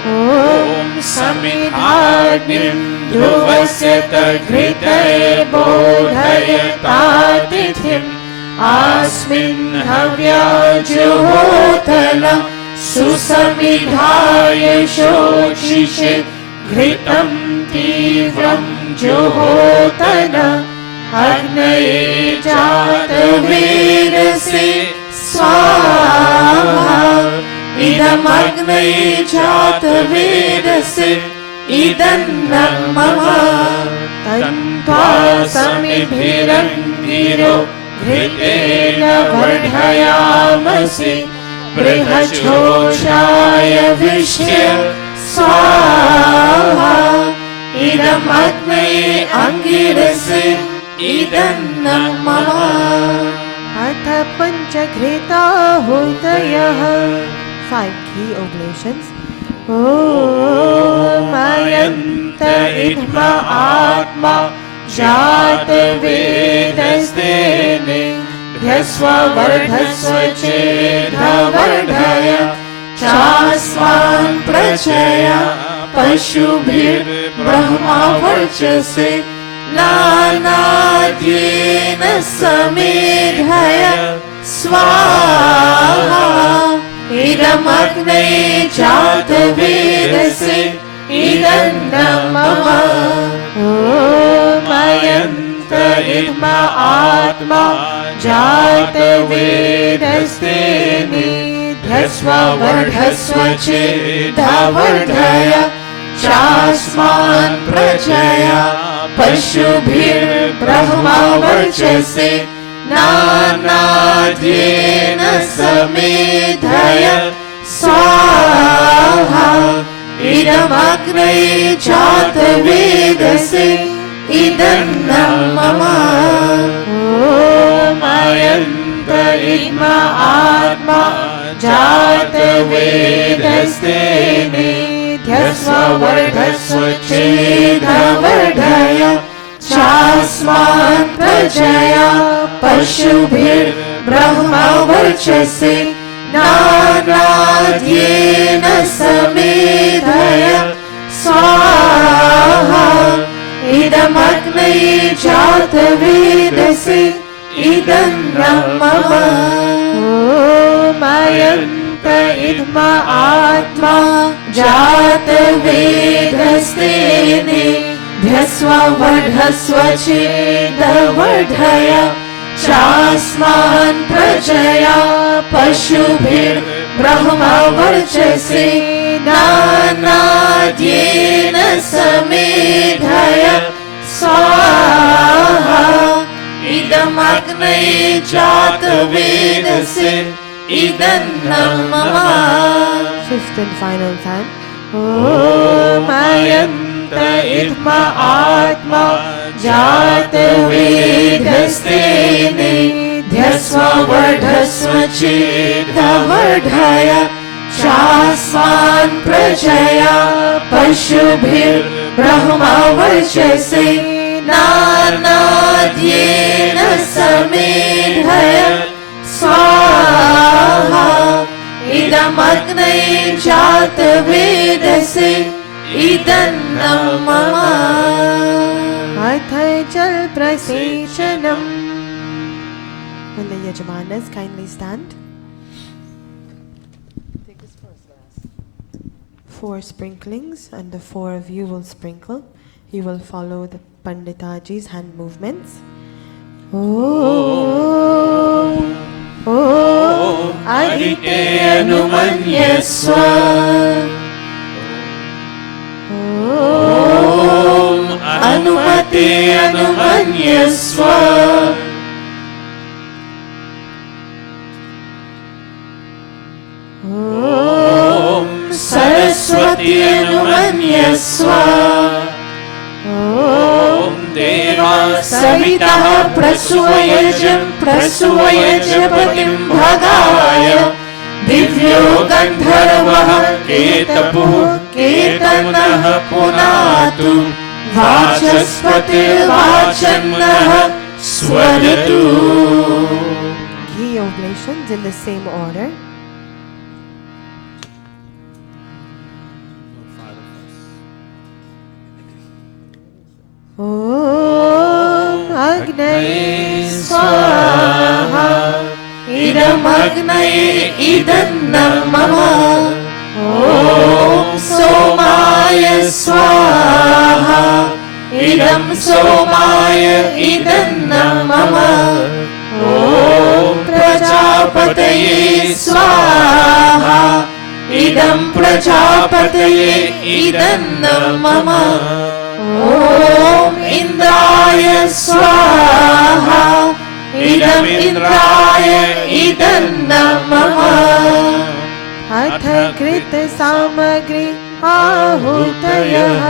Om Samidhagnim Dhruvasyata Ghritaye Bodhaya Tatithim Asmin Havya Juhotala Susamidhaya Shochishe Ghritam Tivram Juhotana Agnaye Jata Vedase Swaha Idam Agnaye Jata Vedase Idam Mama Tantva Samibhirandhiro Ghritena Vardhayamase Brihachoshaya Vishya Swaha Idam Agnaye Angirase Idam Mama Atha Panchagrita Hudayah. 5 key oblations. Om Ayanta Idma Atma Jata Vedaste Nidhyasva Vardhasva Chedha Vardhaya Chasman Prachaya Pashubhir Brahma Varchase Nanadyena Samedhaya Swaha Idam Agnaye Jata Vedase Idam Mama Om Ayanta Idma Atma Jata Vedaste Nidhyasva Vardhasva Chedha Vardhaya Chasman Prachaya Pashubhir Brahma Varchase Nanadyena Samedhaya Swaha Idam Agnaye Jata Vedase Idam Mama Om Ayanta Idma Atma Jata Vedaste Nidhyasva Vardhasva Chedha Vardhaya Chasman Prajaya Pashubhir Brahma Varchase Nanadyena Samedhaya Swaha Idam Agnaye Jata Vedase Idam Mama Om Ayanta Idma Atma Jata Vedaste Nidhyasva Vardhasva Chedha Vardhaya Chasman Prajaya Pashubhir Brahma Varchase Nanadyena Samedhaya Swaha Idam इदमग्नये जातवेदसे इदन्नं मम. Fifth and final time. ॐ अयन्त इद्म आत्मा जातवेदस्तेने ध्यस्व वर्धस्व चेदवर्धय शास्मान् प्रजया पशुभिर्ब्रह्मवर्चसे नानाद्येन समेधय स्वाहा. इदमग्नये जातवेदसे इदन्नं मम. अथ जल प्रसेचनम्. Will the Yajamanas kindly stand? Four sprinklings, and the four of you will sprinkle. You will follow the Panditaji's hand movements. Om Adite Anumanyaswa. Om Anumate Anumanyaswa. Om Saraswati Anumanyaswa. Om Deva Savitah Prasuvayaj Patim Bhagaya Divyo Gandharvah Ketapuh Ketanah Punatu Vachaspatir Vachannah Swadatu. Ghee oblations in the same order. Om Agnaye Swaha. Idamagnaye Idannam Mama. Om Somaya Swaha. Idam Somaya Idannam Mama. Om Prajapataye Swaha. Idam Prajapataye Idannam Mama. Om Indraya Swaha. Idam Indraya Idannam Mama. अथ कृत सामग्री आहूतयः.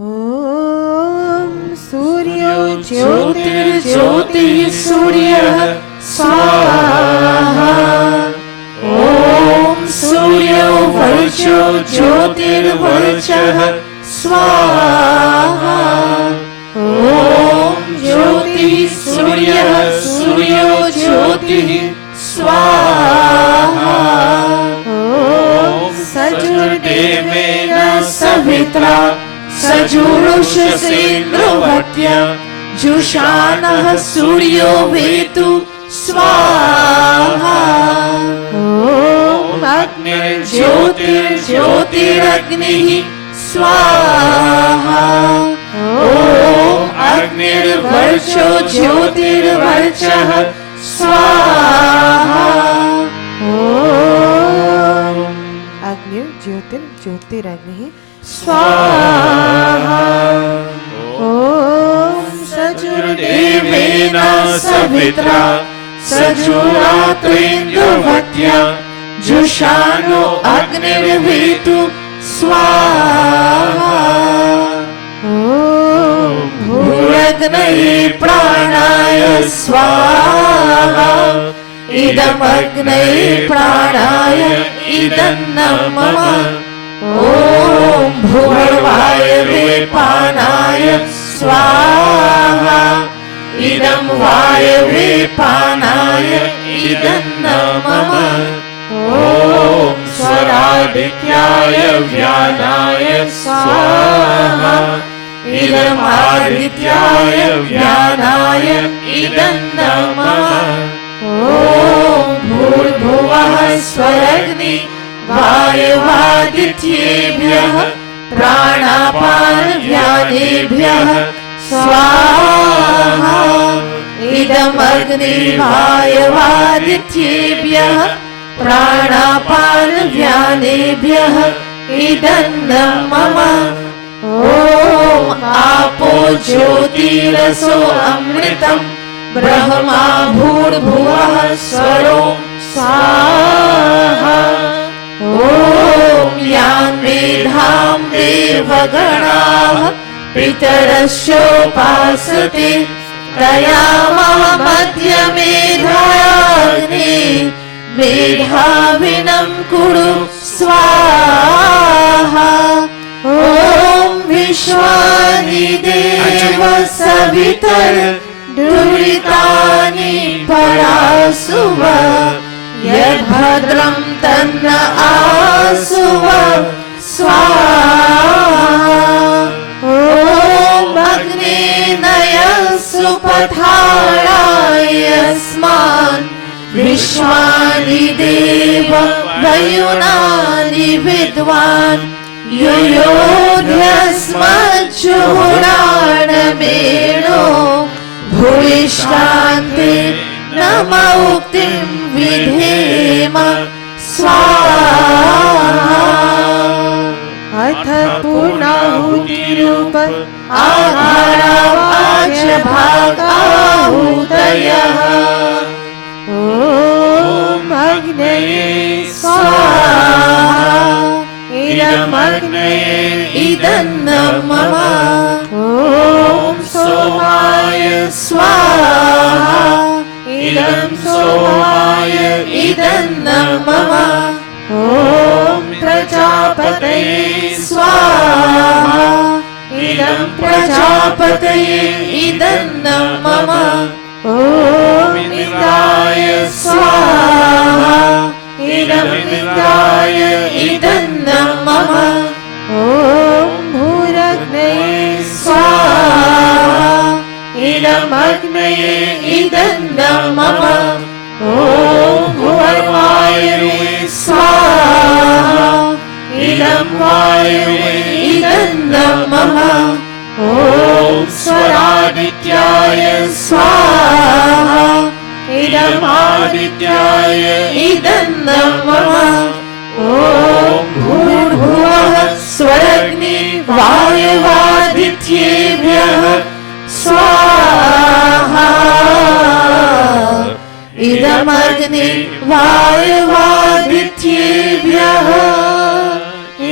Om Suryo Jyotir Suryah Swaha. Om Suryo Varcho Jyotir Varchah Swaha. Om Jyoti Suryah Suryo Jyoti Swaha. Om Sajurdevena Savitra Sajurushasendrovatya Jushanah Suryo Vetu Swaha. Om Agnir Jyotiragnihi Swaha. Om Agnir Varcho Jyotirvarchah Swaha. Om Agnir Jyotir Jyotiragnihi Swaha. Om Sajurdevena Savitra Sajuratrendrovatya Jushano Agnirvetu Swaha. Om Bhuragnaye Pranaya Swaha. Idam Agnaye Pranaya Idannam Mama. Om Bhurvayave Panaya Swaha. Idam Vayave Panaya Idannam Mama. Om Swaradityaya Vyanaya Swaha. Idam Adityaya Vyanaya Idannam Mama. Om Bhurbhuvah Swaragni वायुवादित्येभ्यः प्राणापान व्यानेभ्यः स्वाहा. अग्निवायवादित्येभ्यः प्राणापानव्यानेभ्यः इदन्नं मम। ॐ आपो ज्योतिरसो अमृतं ब्रह्मा भूर्भुवः स्वरो स्वाहा। ॐ यां मेधां देवगणाः पितरस्योपासते तयामः मध्यमेधाग्ने मेधाविनं कुरु स्वाहा। ॐ विश्वानि देव सवितर दुरितानि परासुव यद्भद्रं तन्न आसुव स्वाहा। ॐ अग्ने नय सुपथारायस्मान् विश्वानि देव वयुनानि विद्वान् युयोध्यस्मज्जुहुराणमेनो भूयिष्ठान्ते नम उक्तिं विधेम स्वाहा। अथ पूर्णाहुतिरूप आहारावाचभागाहुतयः। ॐ अग्नये स्वाहा। इदमग्नये इदन्नं मम। ॐ सोमाय स्वाहा। इदं सोमाय इदन्नं मम। ॐ प्रजापतये स्वाहा। इदं प्रजापतये इदन्नं मम। ॐ इन्द्राय स्वाहा। इदं इन्द्राय इदन्नं मम। ॐ भूरग्नये स्वाहा। इदमग्नये इदन्नं मम। ॐ भुवर्वायुवे स्वाहा। इदं वायुवे इदन्नं मम। ॐ स्वरादित्याय स्वाहा। इदमादित्याय इदन्नं मम। ॐ भूर्भुवः स्वरग्नि वायवादित्येभ्यः स्वाहा। इदमग्नि वायवादित्येभ्यः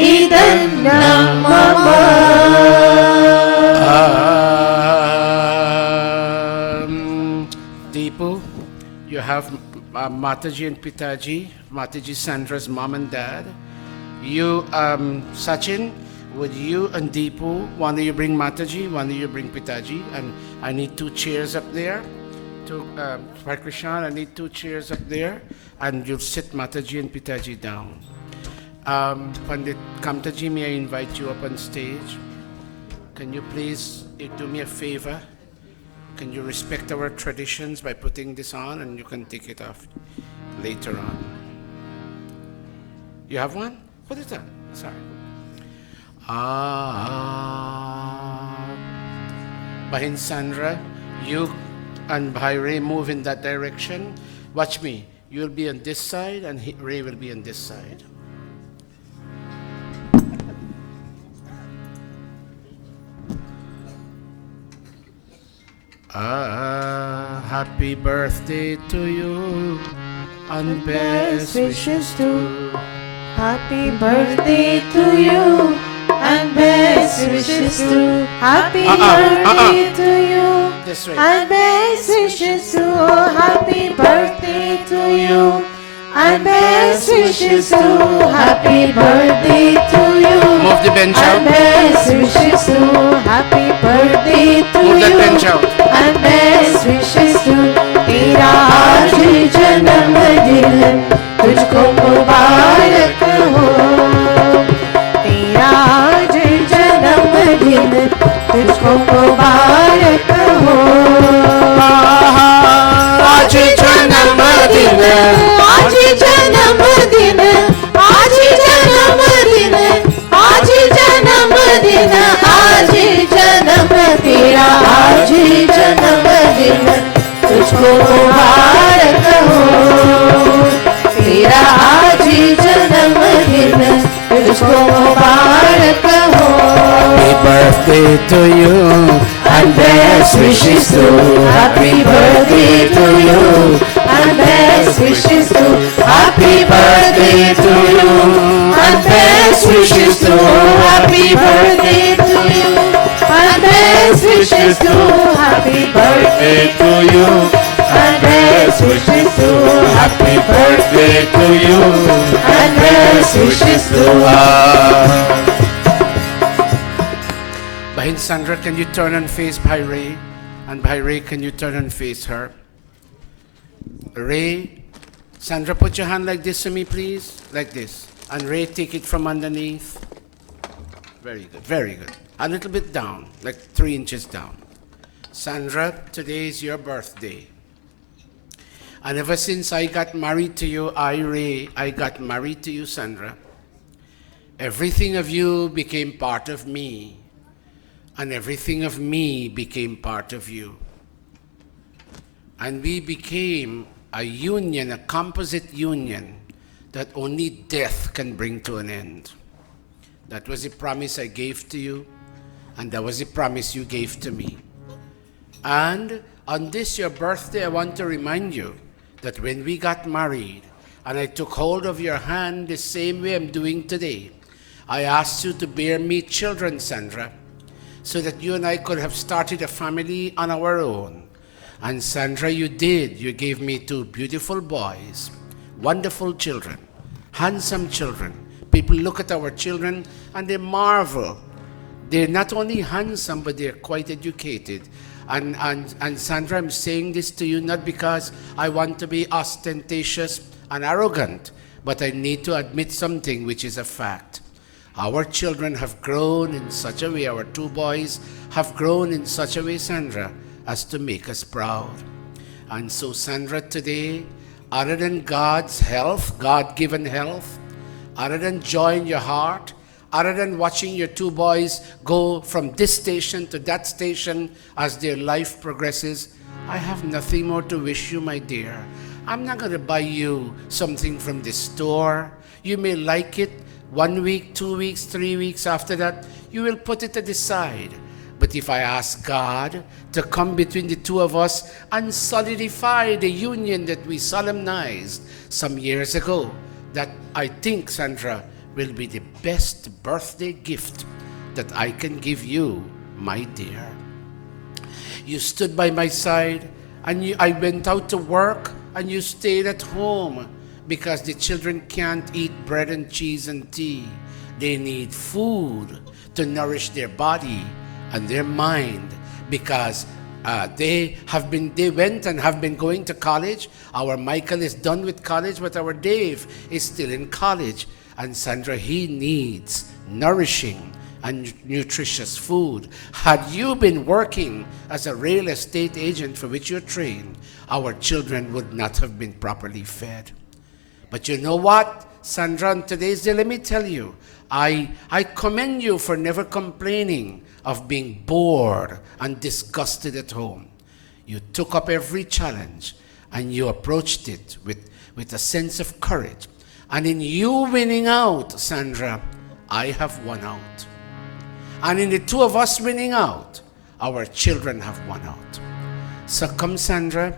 इदन्नं मम। Deepu, you have Mataji and Pitaji, Mataji Sandra's mom and dad. You, Sachin, would you and Deepu, one of you bring Mataji, one of you bring Pitaji, and I need 2 chairs up there. To Krishan, I need 2 chairs up there, and you'll sit Mataji and Pitaji down. Pandit Kamtaji, may I invite you up on stage? Can you please do me a favor? Can you respect our traditions by putting this on, and you can take it off later on? You have one? Put it on. Sorry. Bahin Sandra, you and Bhai move in that direction. Watch me. You'll be on this side, and Ray will be on this side. Happy birthday to you, and best wishes to. Happy birthday to you, and best wishes to. Happy birthday to you, This way. and best wishes to. Happy birthday to you, and best wishes to. Happy birthday to you. Move the bench And out. best wishes to. Happy birthday to Move that you. bench out. And best wishes to. तेरा आज जन्मदिन तुझको मुबारक हो. तेरा आज जन्मदिन तुझको मुबारक हो. आज जन्मदिन, आज जन्मदिन, आज जन्मदिन, आज जन्मदिन, आज जन्म तेरा आज जन्मदिन. तुझको मुबारक हो, तेरा आज ही जन्मदिन तुझको मुबारक हो. Happy birthday to you And best wishes to, happy birthday to you, and best wishes to, happy birthday to you, and best wishes to, happy birthday to you, and best wishes to, happy birthday to you, and best wishes to, happy birthday to you, and best wishes to. Bahin Sandra, can you turn and face Bhai Ray? And Bhai Ray, can you turn and face her? Ray, Sandra, put your hand like this to me, please. Like this. And Ray, take it from underneath. Very good, very good. A little bit down, like 3 inches down. Sandra, today is your birthday. And ever since I got married to you, Ray, I got married to you, Sandra. Everything of you became part of me. And everything of me became part of you. And we became a union, a composite union that only death can bring to an end. That was a promise I gave to you, and that was a promise you gave to me. And on this, your birthday, I want to remind you that when we got married, and I took hold of your hand the same way I'm doing today, I asked you to bear me children, Sandra, so that you and I could have started a family on our own. And Sandra, you did. You gave me 2 beautiful boys, wonderful children, handsome children. People look at our children and they marvel. They're not only handsome, but they're quite educated. And Sandra, I'm saying this to you not because I want to be ostentatious and arrogant, but I need to admit something which is a fact. Our children have grown in such a way, our 2 boys have grown in such a way, Sandra, as to make us proud. And so, Sandra, today, other than God's health, God-given health, other than joy in your heart, other than watching your 2 boys go from this station to that station as their life progresses, I have nothing more to wish you, my dear. I'm not going to buy you something from the store. You may like it. 1 week, 2 weeks, 3 weeks after that, you will put it to the side. But if I ask God to come between the 2 of us and solidify the union that we solemnized some years ago, that I think, Sandra, will be the best birthday gift that I can give you, my dear. You stood by my side, and I went out to work, and you stayed at home. Because the children can't eat bread and cheese and tea. They need food to nourish their body and their mind, because they went and have been going to college. Our Michael is done with college, but our Dave is still in college. And Sandra, he needs nourishing and nutritious food. Had you been working as a real estate agent for which you're trained, our children would not have been properly fed. But you know what, Sandra, on today's day, let me tell you, I commend you for never complaining of being bored and disgusted at home. You took up every challenge and you approached it with a sense of courage. And in you winning out, Sandra, I have won out. And in the 2 of us winning out, our children have won out. So come, Sandra.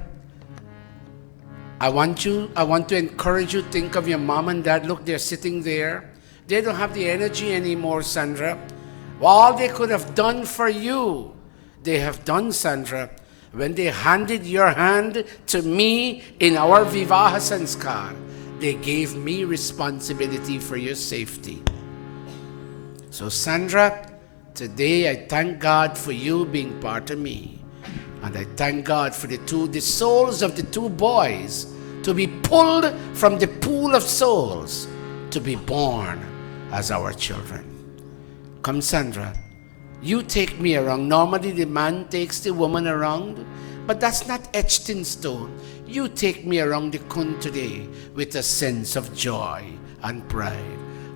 I want to encourage you, think of your mom and dad. Look, they're sitting there. They don't have the energy anymore, Sandra. All they could have done for you, they have done, Sandra, when they handed your hand to me in our Vivaha Sanskar. They gave me responsibility for your safety. So, Sandra, today I thank God for you being part of me. And I thank God for the souls of the 2 boys to be pulled from the pool of souls to be born as our children. Come, Sandra, you take me around. Normally the man takes the woman around, but that's not etched in stone. You take me around the kun today with a sense of joy and pride.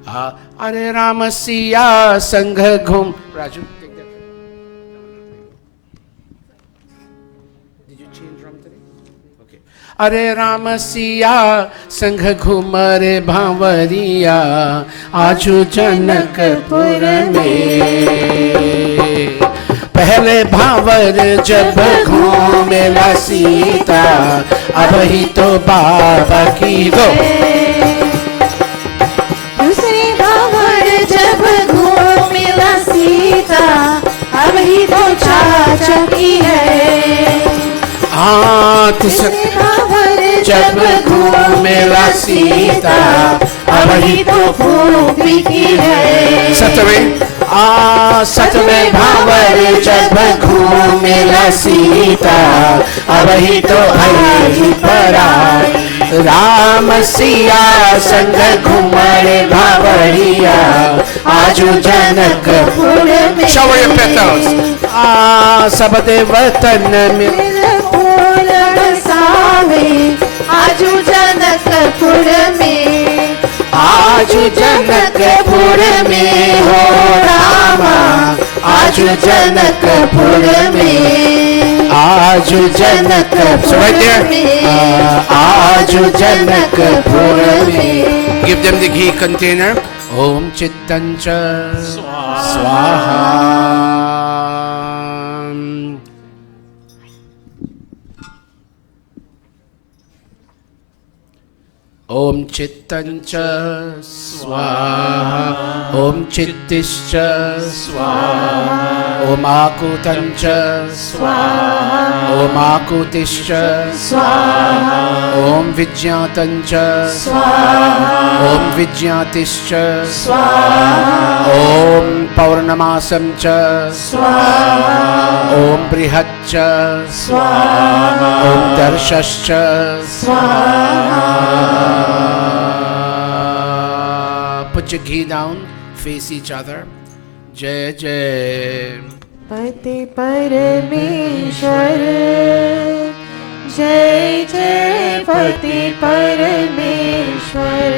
Are Rama Siya Sangha Ghum. Raju, take that. Did you change drum today? अरे राम सिया संग घूम रे भांवरिया आजू जनकपुर में। पहले भांवर जब घूमेला सीता अब ही तो बाबा की गो। दूसरी भांवर जब घूमेला सीता अब ही तो चाचा की है। तीसरी भांवर जब घूमेला सीता अब ही तो फूफी की है। सतवें भांवर जब घूमेला सीता अब ही तो आई पराई। राम सिया संग घूमे भावरिया आजू जनकपुर में। Shower your petals. सब देवतन में फूल बरसावे आजू जनकपुर में। आजू जनकपुर में हो रामा आजू जनकपुर में। आजू जनकपुर में आजू जनकपुर में। Give them the ghee container. Om Chittancha Swaha. Om Chittancha Swaha. Om Chittischa Swaha. Om Akutancha Swaha. Om Akutischa Swaha. Om Vijyatancha Swaha. Om Vijyatischa Swaha. Om Paurnamasam-cha Swaha. Om Brihatcha Swaha. Om Darshascha Swaha. Put your ghee down, face each other. Jai Jai पति परमेश्वर जय जय पति परमेश्वर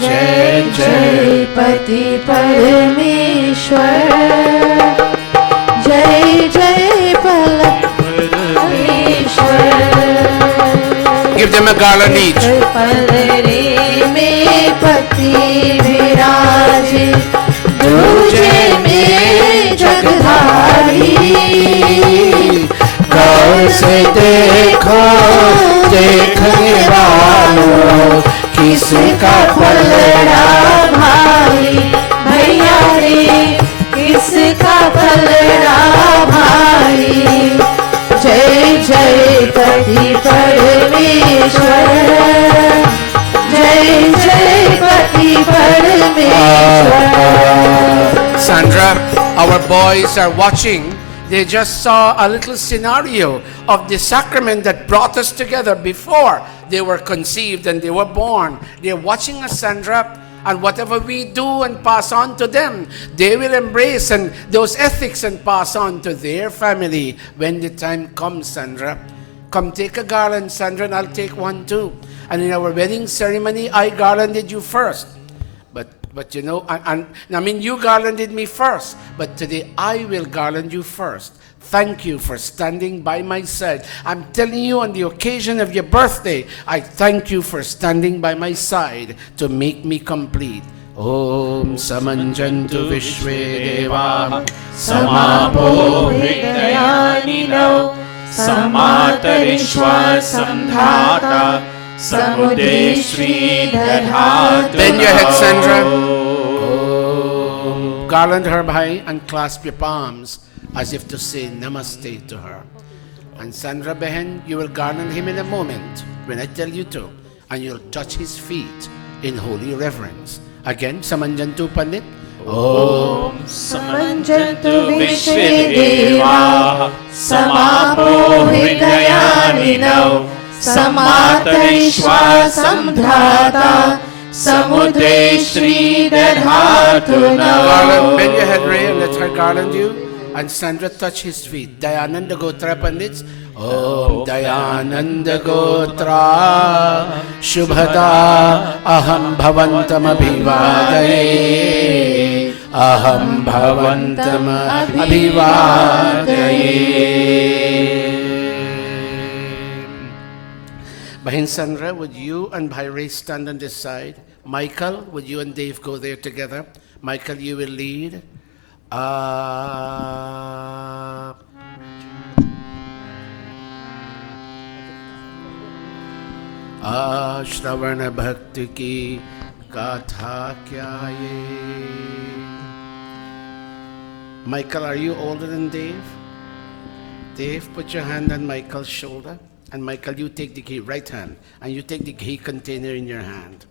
जय जय पति परमेश्वर जय जय परमेश्वर। Give them a garland each. पलरे में पति विराजे दूजे में जगधारी। गौर से देखो देखने वालों किसका पलड़ा भारी भैया रे किसका पलड़ा भारी। जय जय पति परमेश्वर जय जय पति परमेश्वर। Sandra, our boys are watching. They just saw a little scenario of the sacrament that brought us together before they were conceived and they were born. They're watching us, Sandra, and whatever we do and pass on to them, they will embrace and those ethics and pass on to their family when the time comes, Sandra. Come take a garland, Sandra, and I'll take one too. And in our wedding ceremony, I garlanded you first. But you know, I mean, you garlanded me first, but today I will garland you first. Thank you for standing by my side. I'm telling you on the occasion of your birthday, I thank you for standing by my side to make me complete. Om Samanjantu Vishwe Deva Samapo Hridayanido Samatarishwa Samdhata Samude Shri Dadhatu. Bend your head, Sandra. Garland her bhai and clasp your palms as if to say namaste to her. And Sandra Behen, you will garland him in a moment when I tell you to, and you'll touch his feet in holy reverence. Again, Samanjantu Pandit. Om Samanjantu Vishvedeva Samapo Hridayanido Samatarishwa Samdhata Samude Shri Dadhatu. Garland, bend your head, Ray, and let her garland you. And Sandra touch his feet. Dayananda Gotra Pandits. Om Dayananda Gotra Shubhada Aham Bhavantam Abhivadaye Aham Bhavantam Abhivadaye. Mahinsandra, would you and Bhaire stand on this side? Michael, would you and Dave go there together? Michael, you will lead. Shravana Bhakti ki Gatha kya ye? Michael, are you older than Dave? Dave, put your hand on Michael's shoulder. And Michael, you take the ghee, right hand, and you take the ghee container in your hand.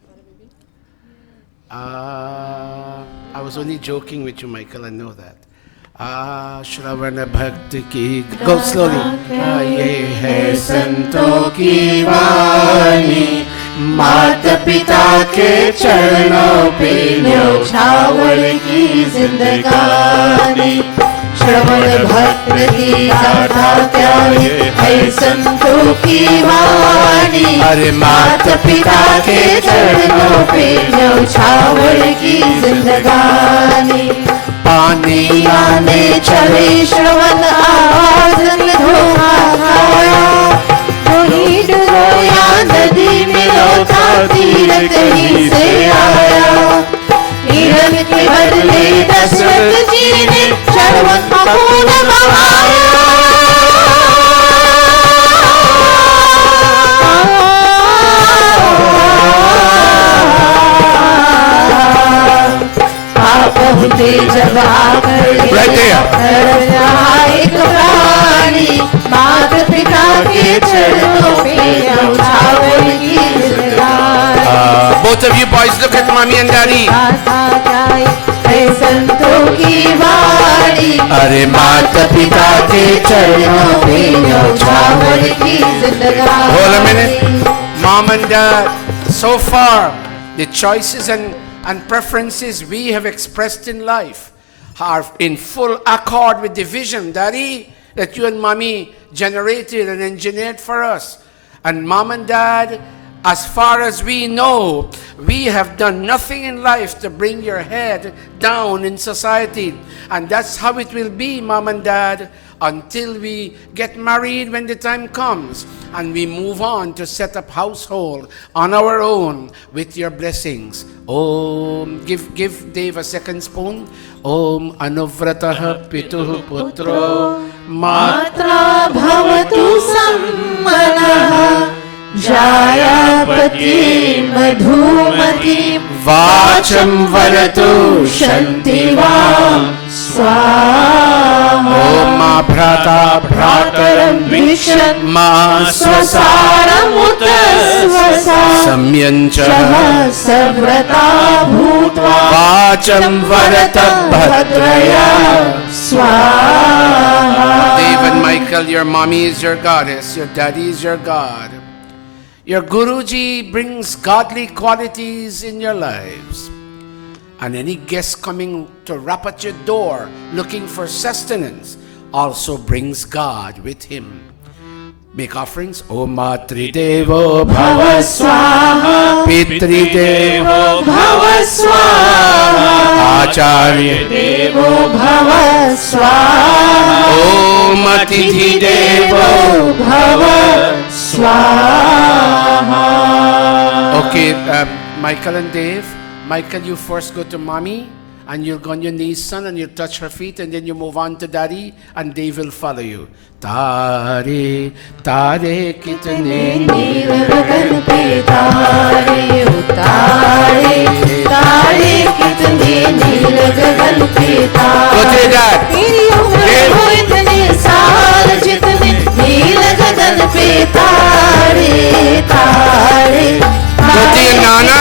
I was only joking with you, Michael, I know that. Shravana Bhakti ki, go slowly. Ye hai santo ki vani, माता पिता के चरणों पे न्यौछावर की जिंदगानी श्रवण भक्त की गाथा क्या है संतों की वाणी अरे माता पिता के चरणों पे न्यौछावर की जिंदगानी पानी आने चले श्रवण आवाज धोखा खाया डुबोया नदी में लौटा तीर कहीं से आया हिरण के बदले दशरथ जी ने श्रवण का खून बहाया आप पहुंचे जब आकर एक प्राणी माता पिता के चरणों पे न्यौछावर की जिंदगानी both of you boys look at mommy and daddy संतों की वाणी अरे माता पिता के चरणों पे न्यौछावर की जिंदगानी Hold a minute. Mom and dad, so far the choices and preferences we have expressed in life are in full accord with the vision, Daddy, that you and Mommy generated and engineered for us. And Mom and Dad, as far as we know, we have done nothing in life to bring your head down in society. And that's how it will be, Mom and Dad, until we get married when the time comes and we move on to set up household on our own with your blessings. Om, give Dave a second spoon. Om anuvrataha pituh putro matra bhavatu sammanaha Jayapati madhumati vacham varatu shantiva swaha Om bhrata bhrataram vishan ma swasaram utasvasa samyancha savrata bhutva vacham varata bhadraya swaha Dave and Michael, your mommy is your goddess, your daddy is your God. Your Guruji brings godly qualities in your lives. And any guest coming to rap at your door looking for sustenance also brings God with him. Make offerings. Om Matri Devo Bhava Swaha Pitri Devo Bhava Swaha Acharya Devo Bhava Swaha Om Atithi Devo Bhava Swaha. Okay, Michael and Dave. Michael, you first go to Mommy, and you'll go on your knees, son, and you'll touch her feet, and then you move on to Daddy, and Dave will follow you. Tare, tare, kitne neer gagan pe tare, utare, tare, kitne neer gagan pe tare. Go to your dad. Teri umr ho itne saal jitne neer gagan pe tare, tare. Go to your nana,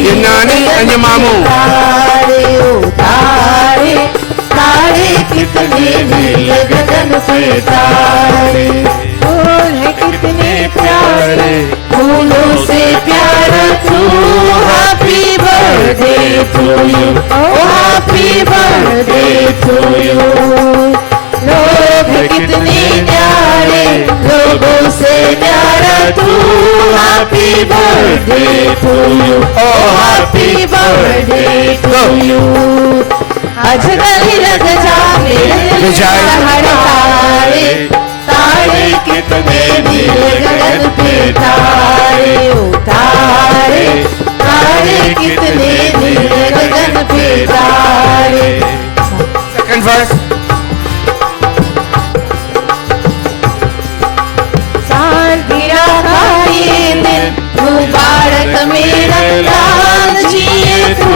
your nani, and your mamu. Tare, tare, kitne neer gagan pe tare. Phool hai kitne pyare, phoolon se pyara tu. Happy birthday to you, oh happy birthday to you. Log hai kitne pyare, logon se pyara tu. Happy birthday to you, oh happy birthday to you. आज गली लग जा मेरे तारे तारे कितने नीले गगन पे तारे कितने नील गगन पे तारे. Second verse. सालगिरह का ये दिन मुबारक मेरा लाल जिए तू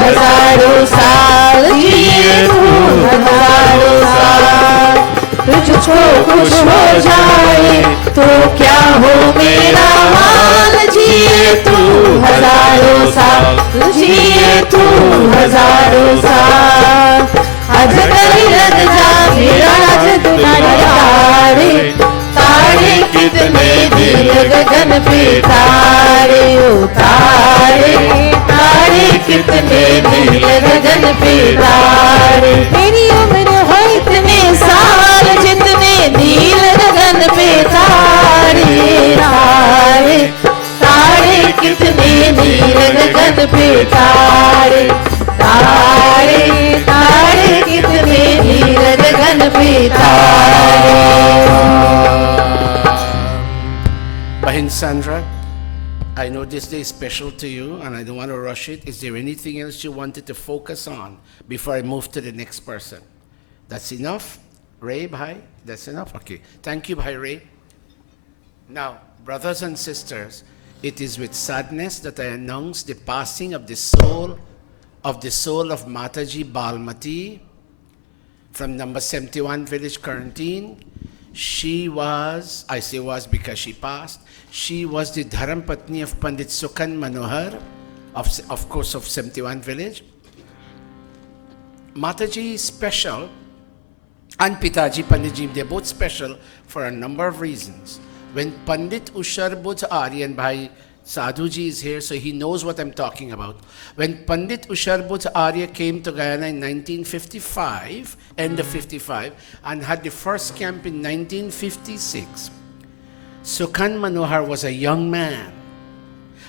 हजारों साल जिए तू हजारों साल. तुझको कुछ हो जाए तो क्या हो मेरा हाल जिए तू हजारों साल जिए तू हजारों साल. आज कहीं लग जा मेरा आज तुम्हारे तारे तारे कितने नील गगन पे तारे ओ तारे तारे कितने नील गगन पे तारे. मेरी उम्र हो इतने साल जितने नील गगन पे तारे तारे तारे कितने नील गगन पे तारे तारे तारे कितने नील गगन पे तारे. Bahin Sandra, I know this day is special to you and I don't want to rush it. Is there anything else you wanted to focus on before I move to the next person? That's enough? Ray, bhai? That's enough? Okay. Thank you, bhai Ray. Now, brothers and sisters, it is with sadness that I announce the passing of the soul of Mataji Balmati from number 71 village quarantine. She was, I say was because she passed, she was the Dharam Patni of Pandit Sukhan Manohar, of course of 71 village. Mataji is special and Pitaji Panditji, they're both special for a number of reasons. When Pandit Usharbudh Arya, and Bhai Sadhuji is here, so he knows what I'm talking about. When Pandit Usharbudh Arya came to Guyana in 1955, end of 55, and had the first camp in 1956, Sukhan Manohar was a young man.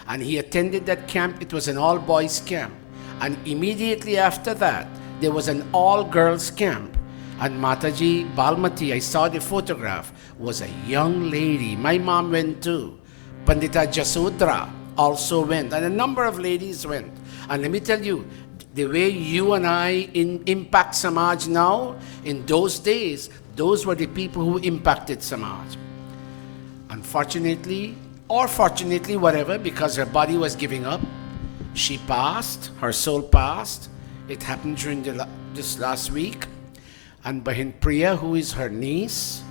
And he attended that camp. It was an all-boys camp. And immediately after that, there was an all-girls camp. And Mataji Balmati, I saw the photograph, was a young lady. My mom went too. Pandita Jasudra also went. And a number of ladies went. And let me tell you, the way you and I impact Samaj now, in those days, those were the people who impacted Samaj. Unfortunately, or fortunately, whatever, because her body was giving up, she passed, her soul passed. It happened during this last week. And Bahin Priya, who is her niece,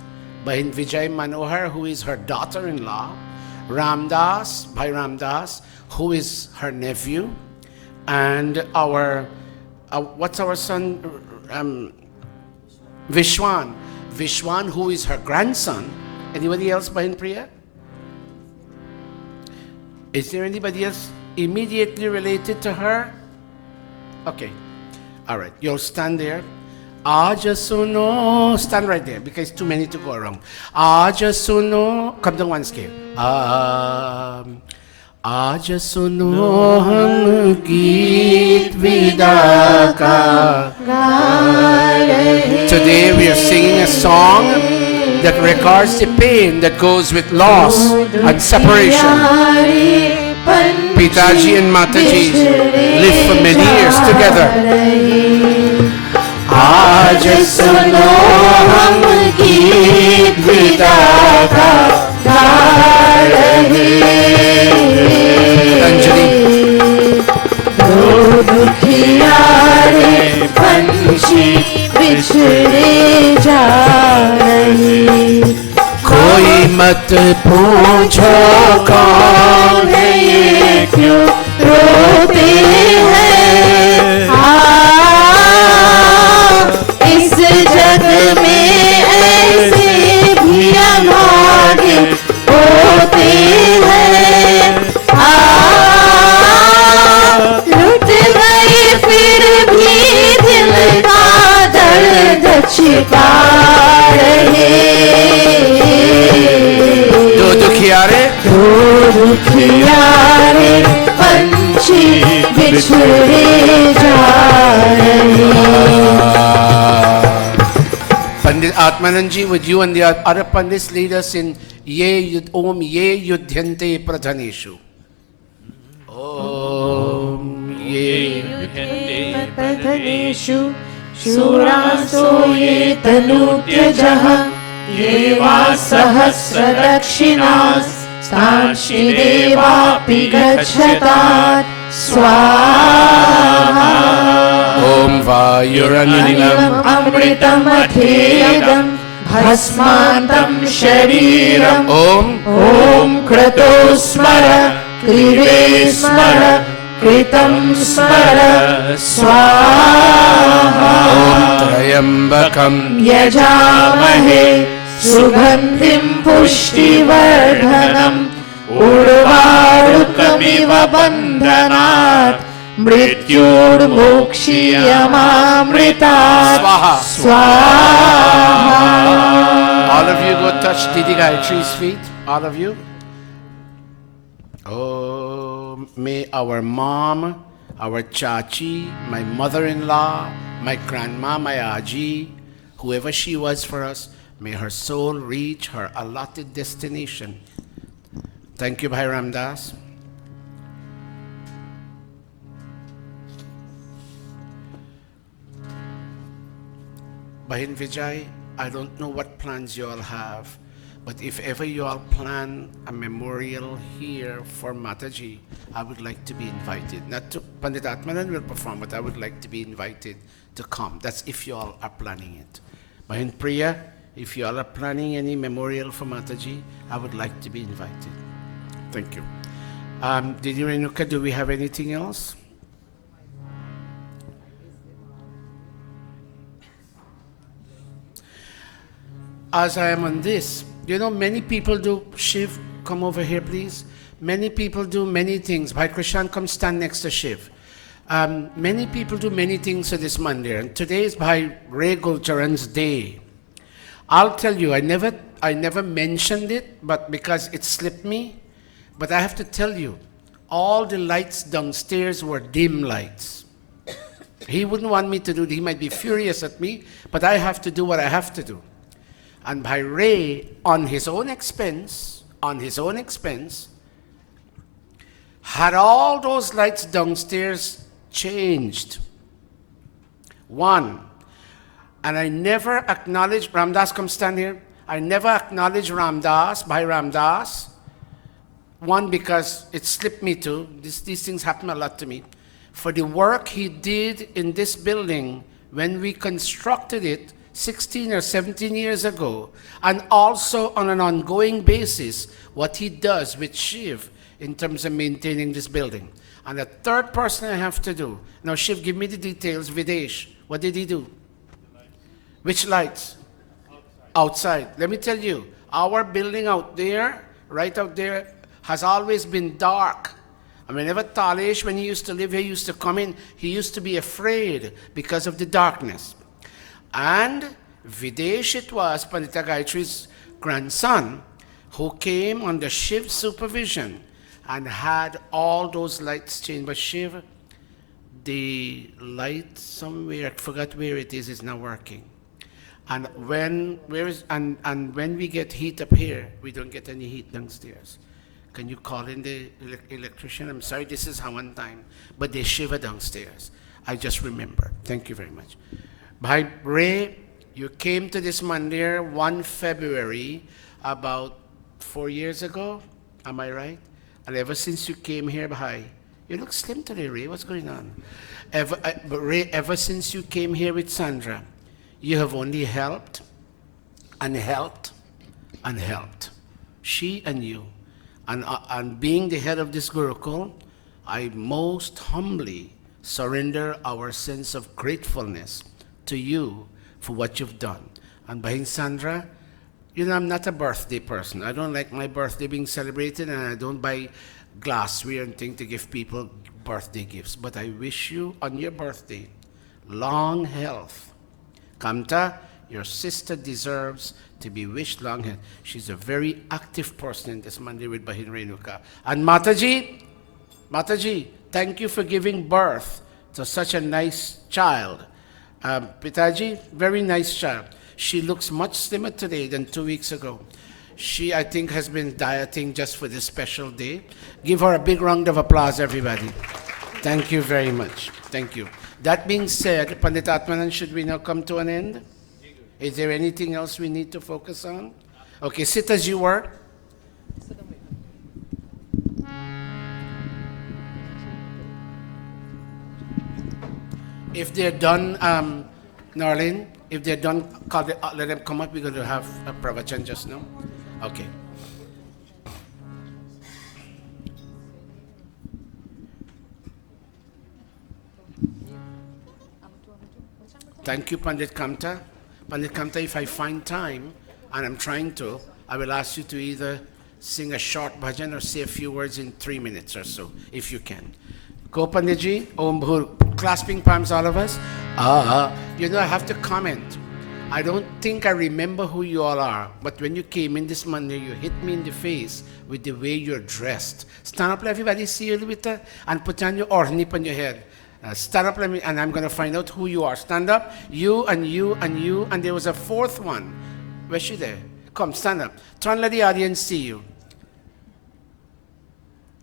Bahin Vijay Manohar, who is her daughter-in-law, Ramdas, Bhai Ramdas, who is her nephew, and what's our son, Vishwan, who is her grandson. Anybody else, Bahin Priya? Is there anybody else immediately related to her? Okay. All right. You'll stand there. Aaja suno. Stand right there because too many to go around. Aaja suno. Come down one scale. Aaja suno hum geet vida ka. Today we are singing a song that records the pain that goes with loss and separation. Pitaji and Mataji lived for many years together. Aaj suno hum geet vida ka ga rahe. Anjali. Do dukhiyaare panchi bichhde ja rahe. Koi mat पूछो कौन है ये क्यों रोते हैं. इस जग में ऐसे भी अभागे होते हैं. लुट गए फिर भी दिल का दर्द छिपा रहे. दो दुखियारे पंछी बिछड़े जा रहे. Pandit Atmananji, would you and the other Pandits lead us in Om Ye Yudhyante Pradhaneshu? Om प्रदनेषु शूरासो ये तनूत्यजः ये वा सहस्रदक्षिणास्तांश्चि देवापि गच्छतात् स्वाहा Om Vayuranilam अमृतमथेयदम् भस्मान्तं शरीरम् Om ॐ क्रतो स्मर क्रिवे स्मर कृतं स्मर स्वाहा Om Trayambakam यजामहे सुगन्धिं पुष्टिवर्धनम् उर्वारुकमिव बन्धनात् मृत्युर्मोक्षीयमामृतात् स्वाहा. All of you go touch Didi Gayatri's feet. All of you. Oh, may our mom, our chachi, my mother-in-law, my grandma, my aji, whoever she was for us, may her soul reach her allotted destination. Thank you, Bhai Ramdas. Bahin Vijay, I don't know what plans you all have, but if ever you all plan a memorial here for Mataji, I would like to be invited. Not to, Pandit Atmanan will perform, but I would like to be invited to come. That's if you all are planning it. Bahin Priya, if you all are planning any memorial for Mataji, I would like to be invited. Thank you. Didi Renuka, do we have anything else? As I am on this, you know, many people do, Shiv, come over here, please. Many people do many things. Bhai Krishan, come stand next to Shiv. Many people do many things for this mandir, and today is Bhai Ray Gulcharan's day. I'll tell you, I never mentioned it, but because it slipped me, but I have to tell you, all the lights downstairs were dim lights. He wouldn't want me to do it. He might be furious at me, but I have to do what I have to do. And Bhai Ray, on his own expense, had all those lights downstairs changed. One, and I never acknowledged, Ramdas, come stand here. I never acknowledged Ramdas, Bhai Ramdas. One, because it slipped me too. These things happen a lot to me. For the work he did in this building when we constructed it 16 or 17 years ago, and also on an ongoing basis, what he does with Shiv in terms of maintaining this building. And the third person I have to do, now Shiv, give me the details, Videsh, what did he do? Which lights? Outside. Let me tell you, our building out there, right out there, has always been dark. And whenever Talesh, when he used to live here, used to come in, he used to be afraid because of the darkness. And Videsh, it was Pandita Gayatri's grandson, who came under Shiv's supervision and had all those lights changed. But Shiv, the light somewhere, I forgot where it is not working. And when we get heat up here, we don't get any heat downstairs. Can you call in the electrician? I'm sorry, this is how one time, but they shiver downstairs. I just remember. Thank you very much. Bhai Ray, you came to this mandir 1 February about 4 years ago. Am I right? And ever since you came here, Bhai, you look slim today, Ray. What's going on? Ray, ever since you came here with Sandra, you have only helped and helped and helped. She and you. And being the head of this Gurukul, I most humbly surrender our sense of gratefulness to you for what you've done. And Bahin Sandra, you know, I'm not a birthday person. I don't like my birthday being celebrated, and I don't buy glassware and things to give people birthday gifts. But I wish you on your birthday long health. Kamta, your sister deserves to be wished long health. She's a very active person in this mandir with Bahin Renuka. And Mataji, thank you for giving birth to such a nice child. Pitaji, very nice child. She looks much slimmer today than 2 weeks ago. She, I think, has been dieting just for this special day. Give her a big round of applause, everybody. Thank you very much. Thank you. That being said, Pandit Atmanan, should we now come to an end? Is there anything else we need to focus on? Okay, sit as you were. If they're done, Narlene, if they're done, let them come up. We're going to have a pravachan just now. Okay. Thank you, Pandit Kamta. Pandit Kamta, if I find time, and I'm trying to, I will ask you to either sing a short bhajan or say a few words in 3 minutes or so, if you can. Go, Panditji. Om Bhur. Clasping palms, all of us. You know, I have to comment. I don't think I remember who you all are, but when you came in this Monday, you hit me in the face with the way you're dressed. Stand up, let everybody see you a little bit, and put on your ornip on your head. Stand up, let me, and I'm going to find out who you are. Stand up, you and you and you, and there was a fourth one. Where's she there? Come, stand up. Turn, let the audience see you.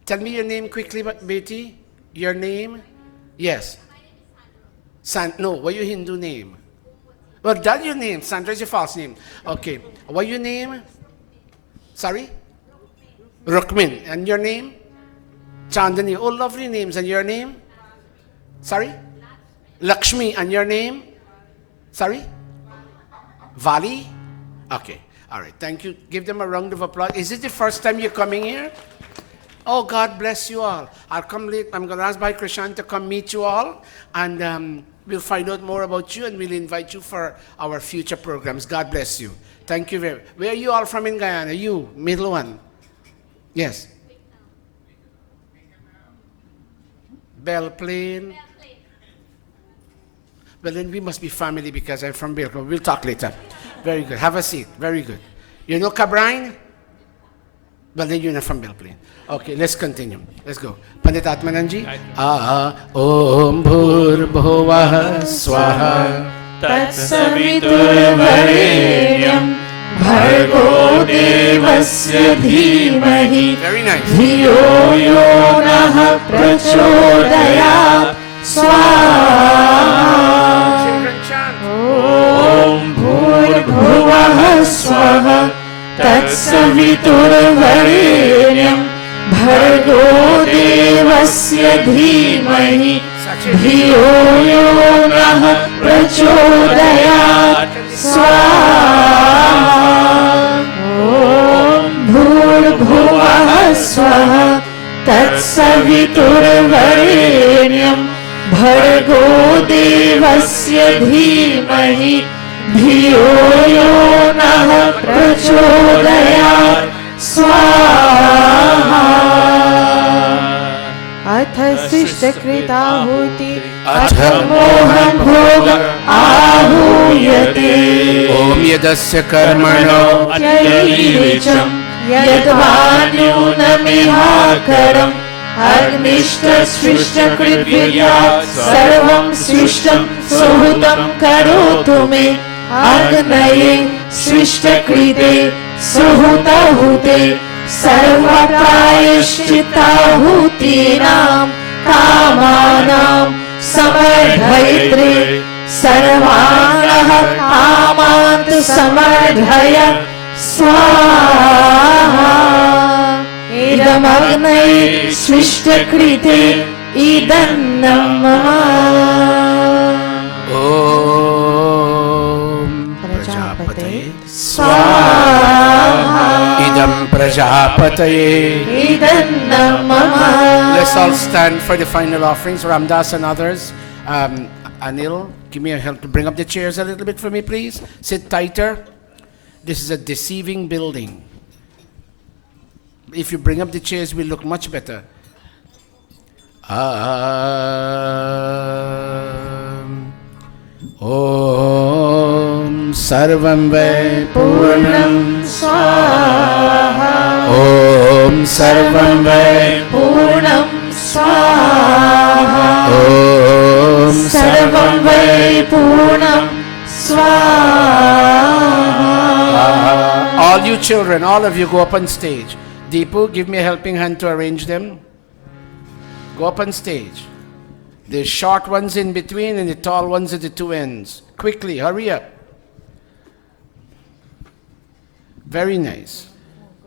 Tell me your name quickly, Betty. Your name? Yes. No, what your Hindu name? Well, that's your name. Sandra is your false name. Okay. What your name? Sorry? Rukmin. And your name? Chandani. Oh, lovely names. And your name? Sorry? Lakshmi. And your name? Sorry? Vali? Okay. All right. Thank you. Give them a round of applause. Is it the first time you're coming here? Oh, God bless you all. I'll come late. I'm going to ask Bhai Krishan to come meet you all. And we'll find out more about you and we'll invite you for our future programs. God bless you. Thank you very much. Where are you all from in Guyana? You, middle one. Yes. Belle Plaine. Well, then we must be family because I'm from Belle Plaine. We'll talk later. Very good. Have a seat. Very good. You know Cabrine? Well, then you're not from Belle Plaine. Okay, let's continue. Let's go. Pandit Atmananji. Om Bhur Bhuvah Swaha Tatsaviturvarenyam Bhargo Devasya Dhimahi Very nice. Dhiyo yo nah prachodayat Swaha. Children chant. Om Bhurbhuvah Swaha Tatsaviturvarenyam Bhargo Devasya Dhimahi Dhiyo yo nah prachodayat Swaha. Om Bhurbhuvah Swaha Tatsaviturvarenyam Bhargo Devasya Dhimahi Dhiyo yo nah prachodayat Swaha. अथ शिष्टकृताहुति अथ मोहं भोग आहूयते. Om Yadasya Karmano अत्यैवेचं यद्वान्यूनमिहाकरम् अग्निष्टसृष्टकृद्विर्यात् सर्वं सृष्टं सुहृतं करोतु मे. अग्नये सृष्टकृते सुहृतहुते सर्वप्रायश्चित्ताहुतीनां कामानां समर्धयित्रे. सर्वाणः कामान् समर्धय स्वाहा. इदमग्नये सृष्टकृते इदन्नं मम. Om Prajapate स्वाहा. Idam Prajapataye. इदन्नं मम. Let's all stand for the final offerings. Ramdas and others. Anil, give me a help to bring up the chairs a little bit for me, please. Sit tighter. This is a deceiving building. If you bring up the chairs, we'll look much better. Om Sarvam Vai Purnam स्वाहा. Om Sarvam Vai पूर्णं स्वाहा. Om सर्वं वै पूर्णं स्वाहा. All you children, all of you go up on stage. Deepu, give me a helping hand to arrange them. Go up on stage. There's short ones in between and the tall ones at the two ends. Quickly, hurry up. Very nice.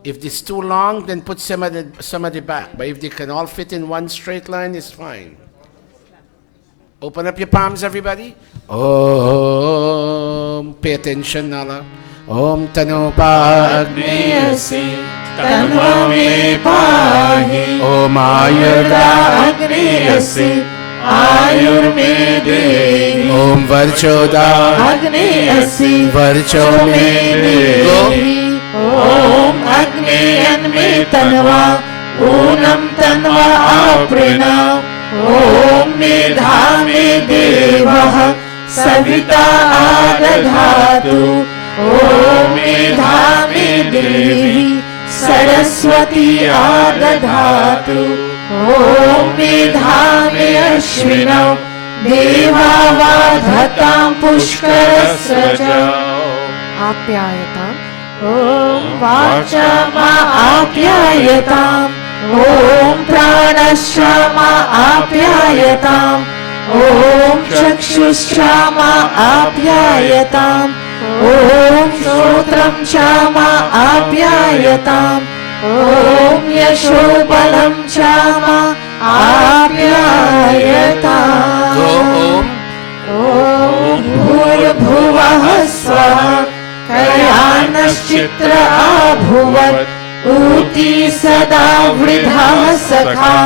If it's too long, then put some at the back. But if they can all fit in one straight line, it's fine. Open up your palms, everybody. Om. Pay attention, Nala. Om Tanopa Agniyasi Tanva me pahi Om Ayurda Agniyasi Ayur me dehi Om Varchoda Agniyasi Varcho me dehi Om Agniyan me tanva Unam tanva aprina Om Nidha me devah Savita adadhatu Om Nidha me devi Saraswati adadhatu Om Nidha me ashvinam Devavadhatam pushkarasrajam Apyayatam. Om Vachama apyayatam Om Pranashama apyayatam Om Chakshushrama apyayatam Om Sotram Chama apyayatam Om Yashobalam Chama apyayatam Om Bhurabhuvah Swaha Kayanaschitra abhuvat Uti sada vridha sakha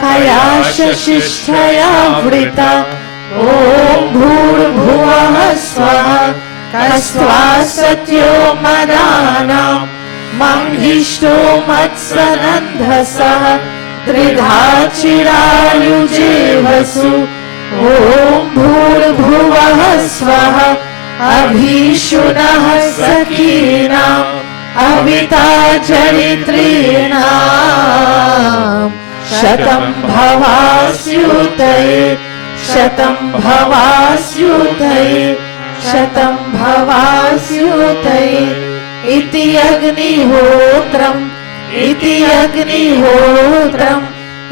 Kayasha shishtaya vrita Om Bhurabhuvah Swaha Kastva satyo madanam Manghishto matsanandhasah Tridha chirayujevasu Om Bhurabhuvah Swaha Abhishunah sakinam Avita charitrinam Shatam bhavasyutaye Shatam bhavasyutaye Shatam bhavasyutaye Iti agnihotram Iti agnihotram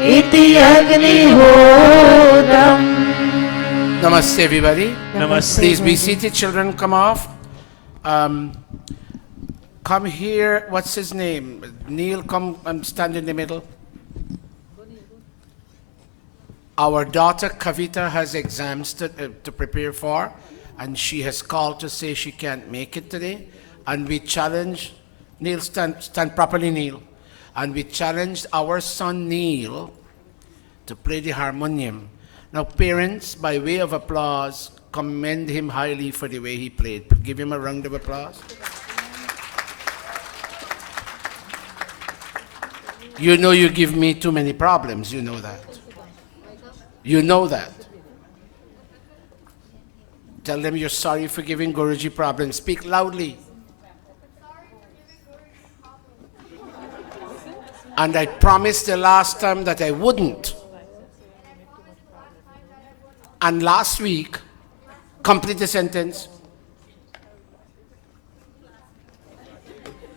Iti agnihotram. Namaste, everybody. Namaste. Please be seated, children. Come off. Come here. What's his name? Neil, come and stand in the middle. Our daughter Kavita has exams to prepare for, and she has called to say she can't make it today. And we challenge Neil, stand properly, Neil. And we challenged our son Neil to play the harmonium. Now, parents, by way of applause, commend him highly for the way he played. Give him a round of applause. You know you give me too many problems. You know that. You know that. Tell them you're sorry for giving Guruji problems. Speak loudly. And I promised the last time that I wouldn't. And last week, complete the sentence.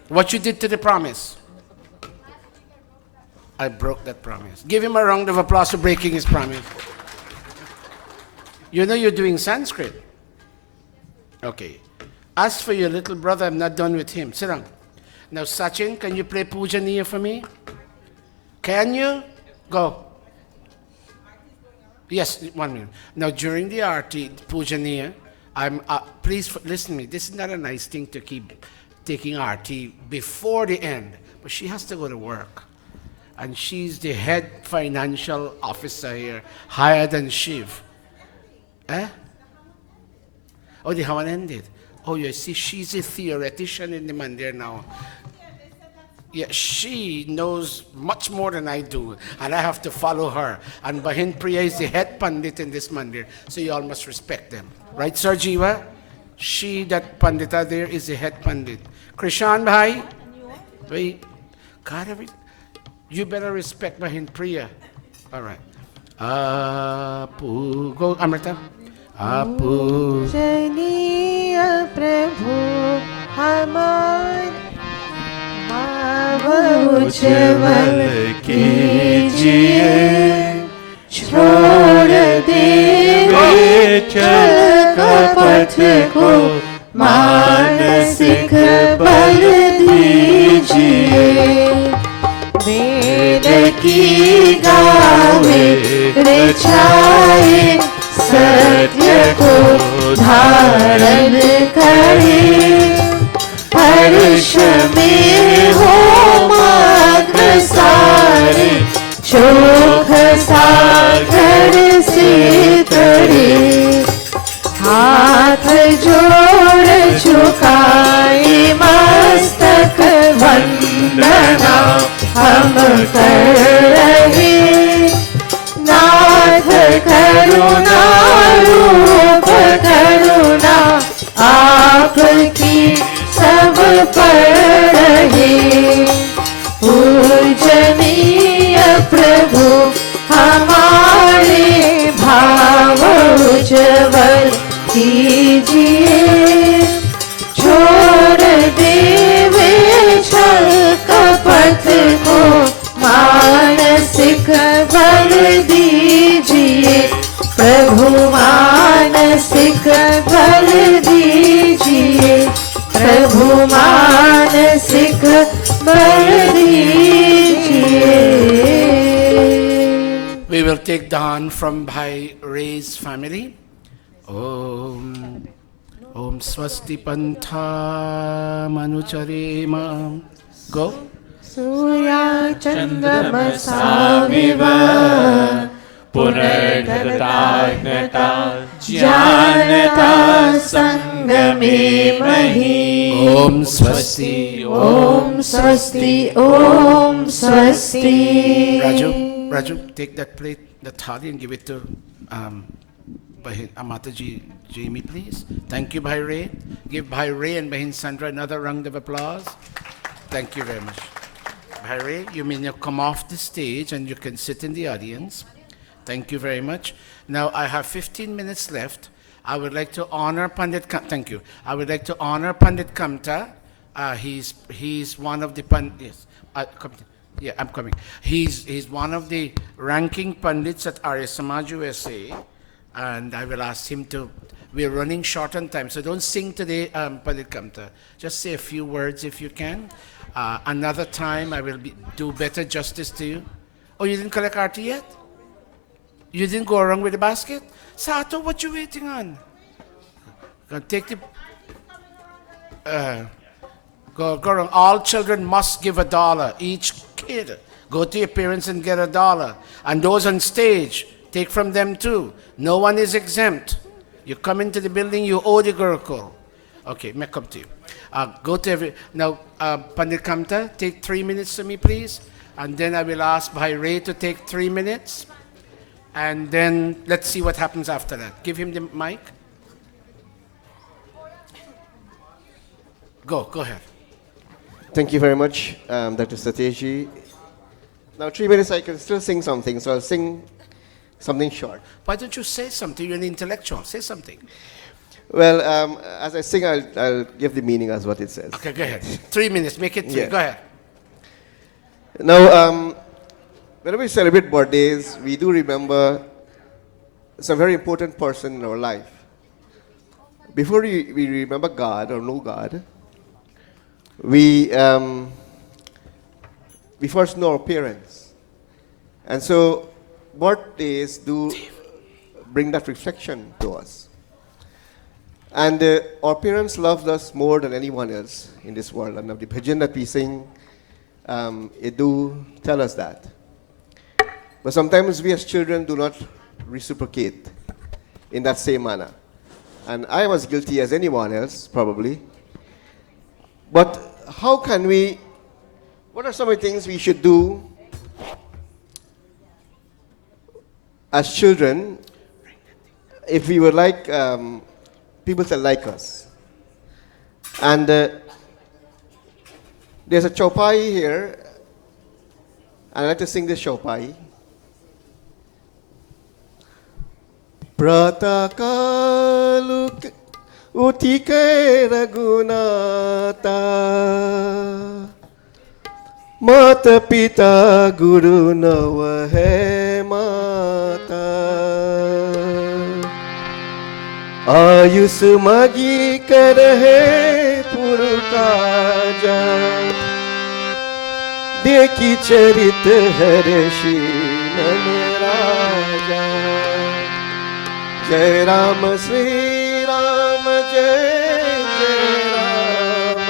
What you did to the promise. I broke that promise. Give him a round of applause for breaking his promise. You know you're doing Sanskrit. Okay. As for your little brother, I'm not done with him. Sit down. Now, Sachin, can you play Pujaniya for me? Can you? Go. Yes, 1 minute. Now, during the Aarti, Pujaniya, please listen to me. This is not a nice thing to keep taking Aarti before the end. But she has to go to work. And she's the head financial officer here, higher than Shiv. Eh? Oh, they haven't ended. Oh, you see, she's a theoretician in the mandir now. Yeah, she knows much more than I do, and I have to follow her. And Bahin Priya is the head pandit in this mandir, so you all must respect them. Right, Sir Jiva? She, that pandita there, is the head pandit. Krishan Bhai? Wait. God, you better respect Bahin Priya. All right. Apu. Go, Amrita. Apu. Janiya Prabhu Hamad Ujjwal कीजिए छोड़ पथ को मानसिक बल दीजिए। वेद की गावे रचाए सत्य को धारण करे। हर्ष में हो मग्न सारे शोक सागर से तरे। हाथ जोड़ झुकाए मस्तक वंदना हम कर रहे। नाथ करुणा रूप करुणा आपकी सब पर रहे। पूजनीय प्रभु हमारे भाव उज्ज्वल कीजिए। छोड़ देवे छल कपट को मानसिक बल दीजिए। प्रभु मानसिक बल दीजिए। प्रभु मानसिक बल दीजिए। We will take the hand from Bhai Ray's family. Om Om Swasti Pantha Manucharema. Go. Surya चंद्रमसाविव पुनर्धताज्ञता ज्ञानता संगमे महि। Om Swasti. Om Swasti, Om Swasti. Raju, take that plate, the thali, and give it to Mataji Jamie, please. Thank you, Bhai Ray. Give Bhai Ray and Bahin Sandra another round of applause. Thank you very much. Bhai Ray, you may now come off the stage and you can sit in the audience. Thank you very much. Now I have 15 minutes left. I would like to honor Pandit Kamta. Thank you. I would like to honor Pandit Kamta. He's one of the Pandits. Yeah, I'm coming. He's one of the ranking Pandits at Arya Samaj USA, and I will ask him to. We're running short on time, so don't sing today, Pandit Kamta. Just say a few words if you can. Another time I will do better justice to you. Oh, you didn't collect arti yet? You didn't go around with the basket? Sato, what you waiting on? Take the... Go around. All children must give $1. Each kid. Go to your parents and get $1. And those on stage, take from them too. No one is exempt. You come into the building, you owe the Gurukul. Okay, may come to you. Go to every... Now, Pandit Kamta, take 3 minutes to me, please. And then I will ask Bhai Ray to take 3 minutes. And then let's see what happens after that. Give him the mic. Go ahead. Thank you very much, Dr. Satyaji. Now 3 minutes I can still sing something, so I'll sing something short. Why don't you say something? You're an intellectual. Say something. Well, as I sing, I'll give the meaning as what it says. Okay, go ahead. 3 minutes. Make it 3. Yeah. Go ahead. Now, whenever we celebrate birthdays, we do remember some very important person in our life. Before we remember God or know God, we first know our parents. And so birthdays do bring that reflection to us. And our parents loved us more than anyone else in this world. And the bhajan that we sing, it do tell us that. But sometimes we as children do not reciprocate in that same manner. And I was guilty as anyone else, probably. But how can we, what are some of the things we should do as children if we would like people to like us? And there's a chaupai here, and I'd like to sing this chaupai. Pratakalu utike ragunata Mata pita guru navahe mata Ayush मागी कर है पुरकाजा देखी चरित हर्षि मन राजा जय राम श्री राम जय जय राम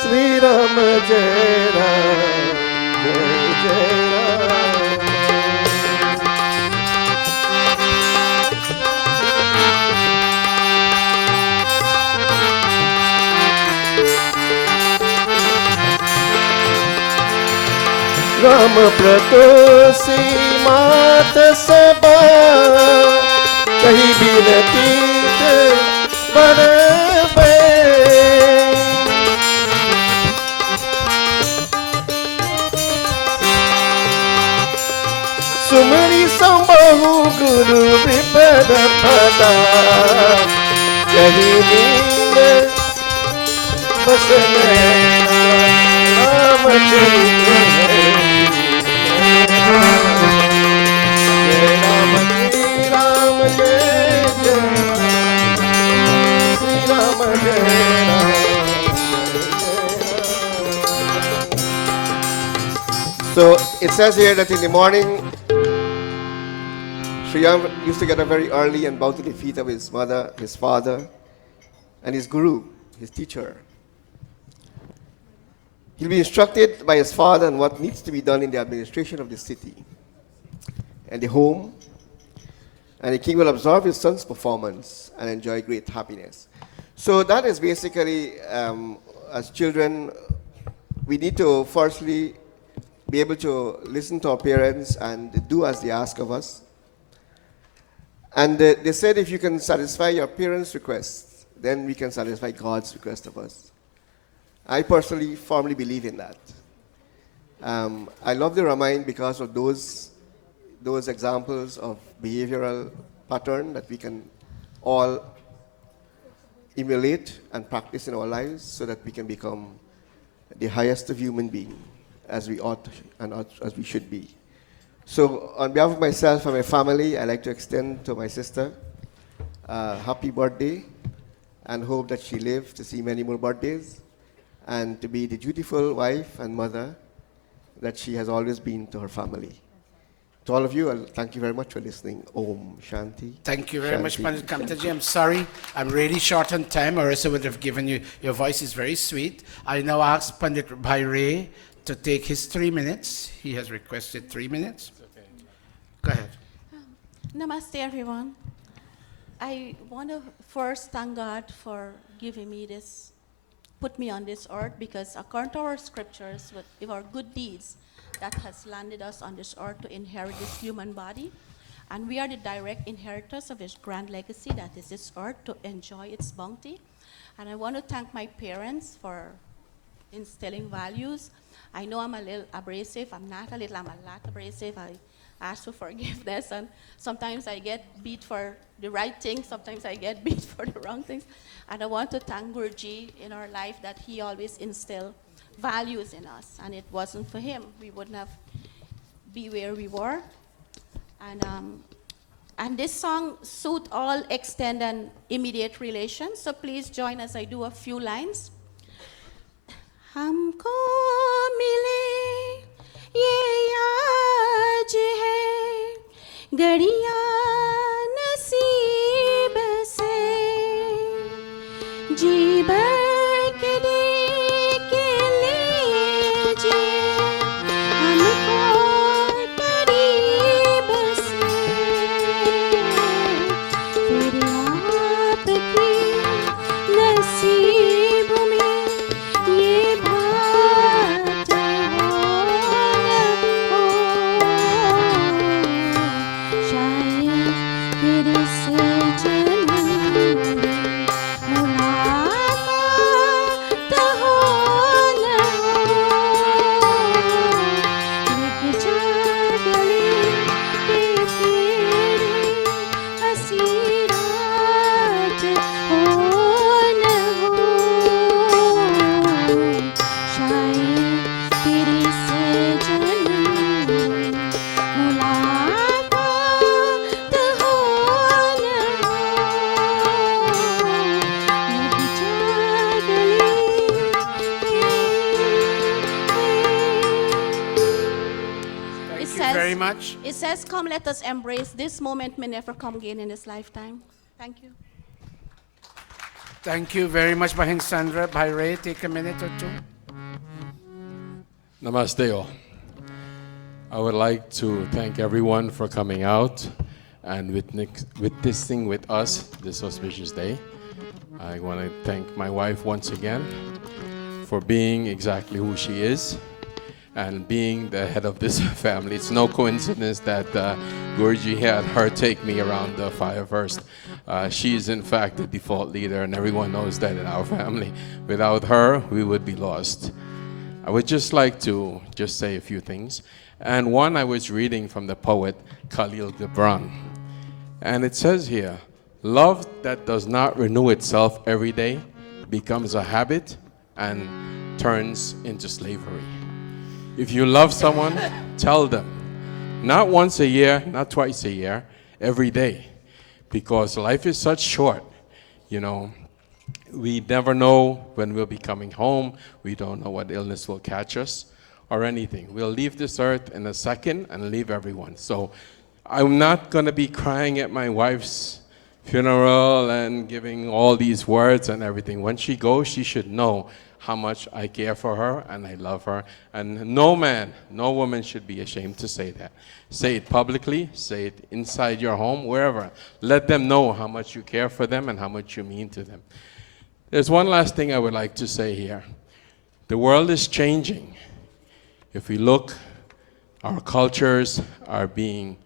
श्री राम जय राम जय जय राम राम प्रतोषी मात सबा कही बिनती बरबे सुमरी संबहु गुरु विपद पदा कही नील बसन रामचंद्र जय राम श्री राम जय जय श्री राम जय Ram So it says here that in the morning Sri Ram used to get up very early and bow to the feet of his mother, his father, and his guru, his teacher. He'll be instructed by his father on what needs to be done in the administration of the city and the home, and the king will observe his son's performance and enjoy great happiness. So that is basically, as children, we need to firstly be able to listen to our parents and do as they ask of us. And they said if you can satisfy your parents' requests, then we can satisfy God's request of us. I personally firmly believe in that. I love the Ramayana because of those examples of behavioral pattern that we can all emulate and practice in our lives so that we can become the highest of human beings as we ought and as we should be. So on behalf of myself and my family, I'd like to extend to my sister a happy birthday and hope that she lives to see many more birthdays and to be the dutiful wife and mother that she has always been to her family. To all of you, thank you very much for listening. Om Shanti. Thank you very much, Shanti. Pandit Kamtaji. I'm sorry, I'm really short on time, or else I would have given you, your voice is very sweet. I now ask Pandit Bhaire to take his 3 minutes. He has requested 3 minutes. Okay. Go ahead. Namaste, everyone. I want to first thank God for giving me this, put me on this earth, because according to our scriptures, with our good deeds, that has landed us on this earth to inherit this human body. And we are the direct inheritors of his grand legacy, that is this earth, to enjoy its bounty. And I want to thank my parents for instilling values. I know I'm a little abrasive. I'm not a little, I'm a lot abrasive. I ask for forgiveness, and sometimes I get beat for the right things, sometimes I get beat for the wrong things. And I want to thank Guruji in our life that he always instilled values in us. And it wasn't for him, we wouldn't have be where we were. And this song suit all extended and immediate relations. So please join as I do a few lines. हमको मिले ये आज है घड़िया नसीब से जी भर के देके लीजिए हमको करीब से फिर आपकी नसीब में ये बात हो न हो शायद फिर से जन्म में मुलाकात हो न हो very much. It says, come, let us embrace. This moment may never come again in this lifetime. Thank you. Thank you very much, Bahin Sandra. Bhai Ray, take a minute or two. Namaste all. I would like to thank everyone for coming out and witnessing with us this auspicious day. I want to thank my wife once again for being exactly who she is and being the head of this family. It's no coincidence that Guruji had her take me around the fire first. She is in fact the default leader, and everyone knows that in our family. Without her, we would be lost. I would just like to just say a few things. And one, I was reading from the poet Khalil Gibran. And it says here, love that does not renew itself every day becomes a habit and turns into slavery. If you love someone, tell them. Not once a year, not twice a year, every day. Because life is such short, you know. We never know when we'll be coming home. We don't know what illness will catch us or anything. We'll leave this earth in a second and leave everyone. So I'm not going to be crying at my wife's funeral and giving all these words and everything. When she goes, she should know how much I care for her and I love her. And no man, no woman should be ashamed to say that. Say it publicly, say it inside your home, wherever. Let them know how much you care for them and how much you mean to them. There's one last thing I would like to say here. The world is changing. If we look, our cultures are being,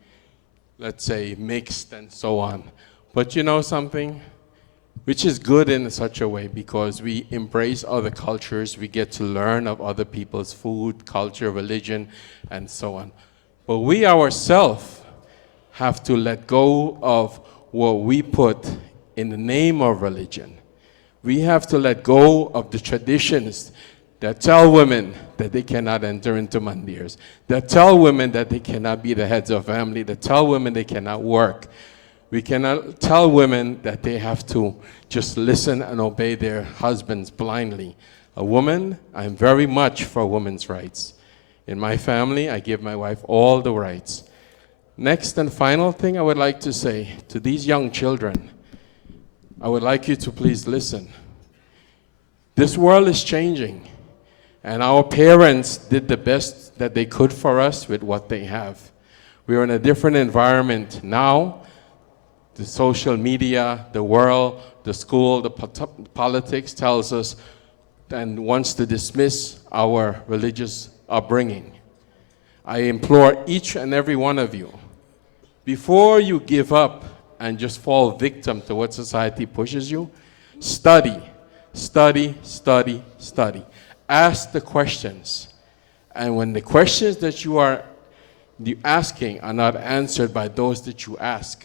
let's say, mixed and so on. But you know something? Which is good in such a way because we embrace other cultures, we get to learn of other people's food, culture, religion, and so on. But we ourselves have to let go of what we put in the name of religion. We have to let go of the traditions that tell women that they cannot enter into mandirs, that tell women that they cannot be the heads of family, that tell women they cannot work. We cannot tell women that they have to just listen and obey their husbands blindly. A woman, I'm very much for women's rights. In my family, I give my wife all the rights. Next and final thing I would like to say to these young children, I would like you to please listen. This world is changing, and our parents did the best that they could for us with what they have. We are in a different environment now. The social media, the world, the school, the politics tells us and wants to dismiss our religious upbringing. I implore each and every one of you, before you give up and just fall victim to what society pushes you, study, study, study, study. Ask the questions. And when the questions that you are asking are not answered by those that you ask,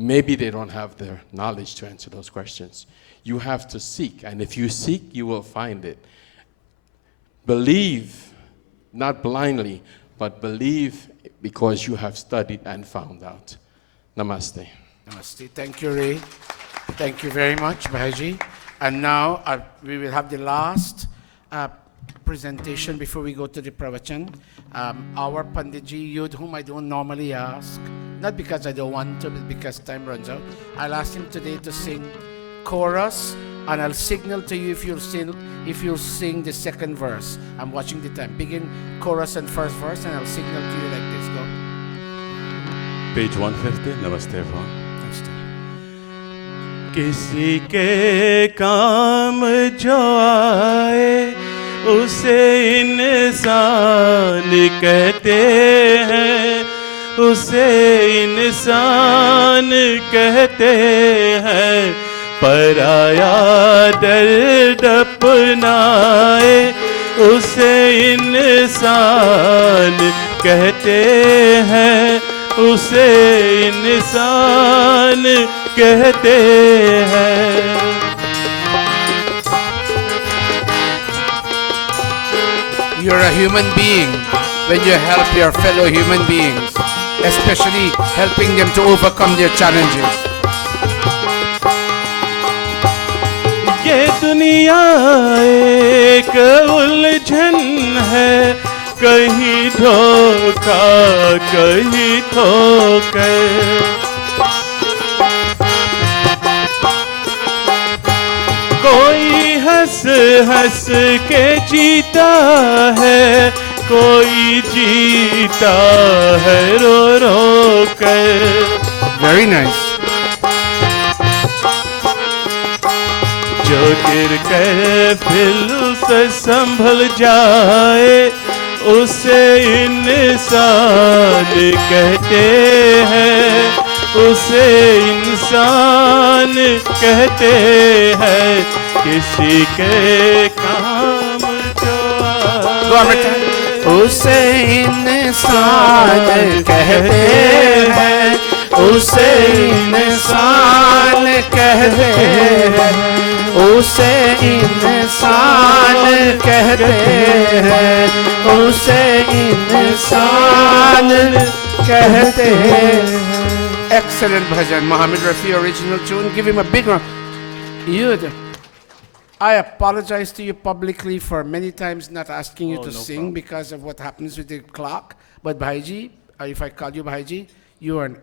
maybe they don't have the knowledge to answer those questions. You have to seek, and if you seek, you will find it. Believe, not blindly, but believe because you have studied and found out. Namaste. Namaste. Thank you, Ray. Thank you very much, Bhaji. And now we will have the last presentation before we go to the Pravachan. Our Panditji Yud, whom I don't normally ask, not because I don't want to, but because time runs out. I'll ask him today to sing chorus, and I'll signal to you if you'll sing the second verse. I'm watching the time. Begin chorus and first verse, and I'll signal to you like this. Go. Page 150. Namaste everyone. Namaste. किसी के काम जो आए उसे इंसान कहते हैं, उसे इंसान कहते हैं। पराया दर्द अपनाए उसे इंसान कहते हैं, उसे इंसान कहते हैं। You're a human being when you help your fellow human beings, especially helping them to overcome their challenges. ये दुनिया एक उलझन है, कहीं धोखा कहीं ठोकर। कोई हंस हंस के जीता है, कोई जीता है रो रो कर। Very nice. जो गिर कर फिर से संभल जाए, उसे इंसान कहते हैं, उसे इंसान कहते हैं, किसी के काम जो आए उसे इंसान कहते हैं, उसे इंसान कहते हैं, उसे इंसान कहते हैं, उसे इंसान कहते हैं। Excellent bhajan, Mohammed Rafi original tune. Give him a big round. Yud, I apologize to you publicly for many times not asking you to sing because of what happens with the clock. But Bhaiji, if I call you Bhaiji, you are an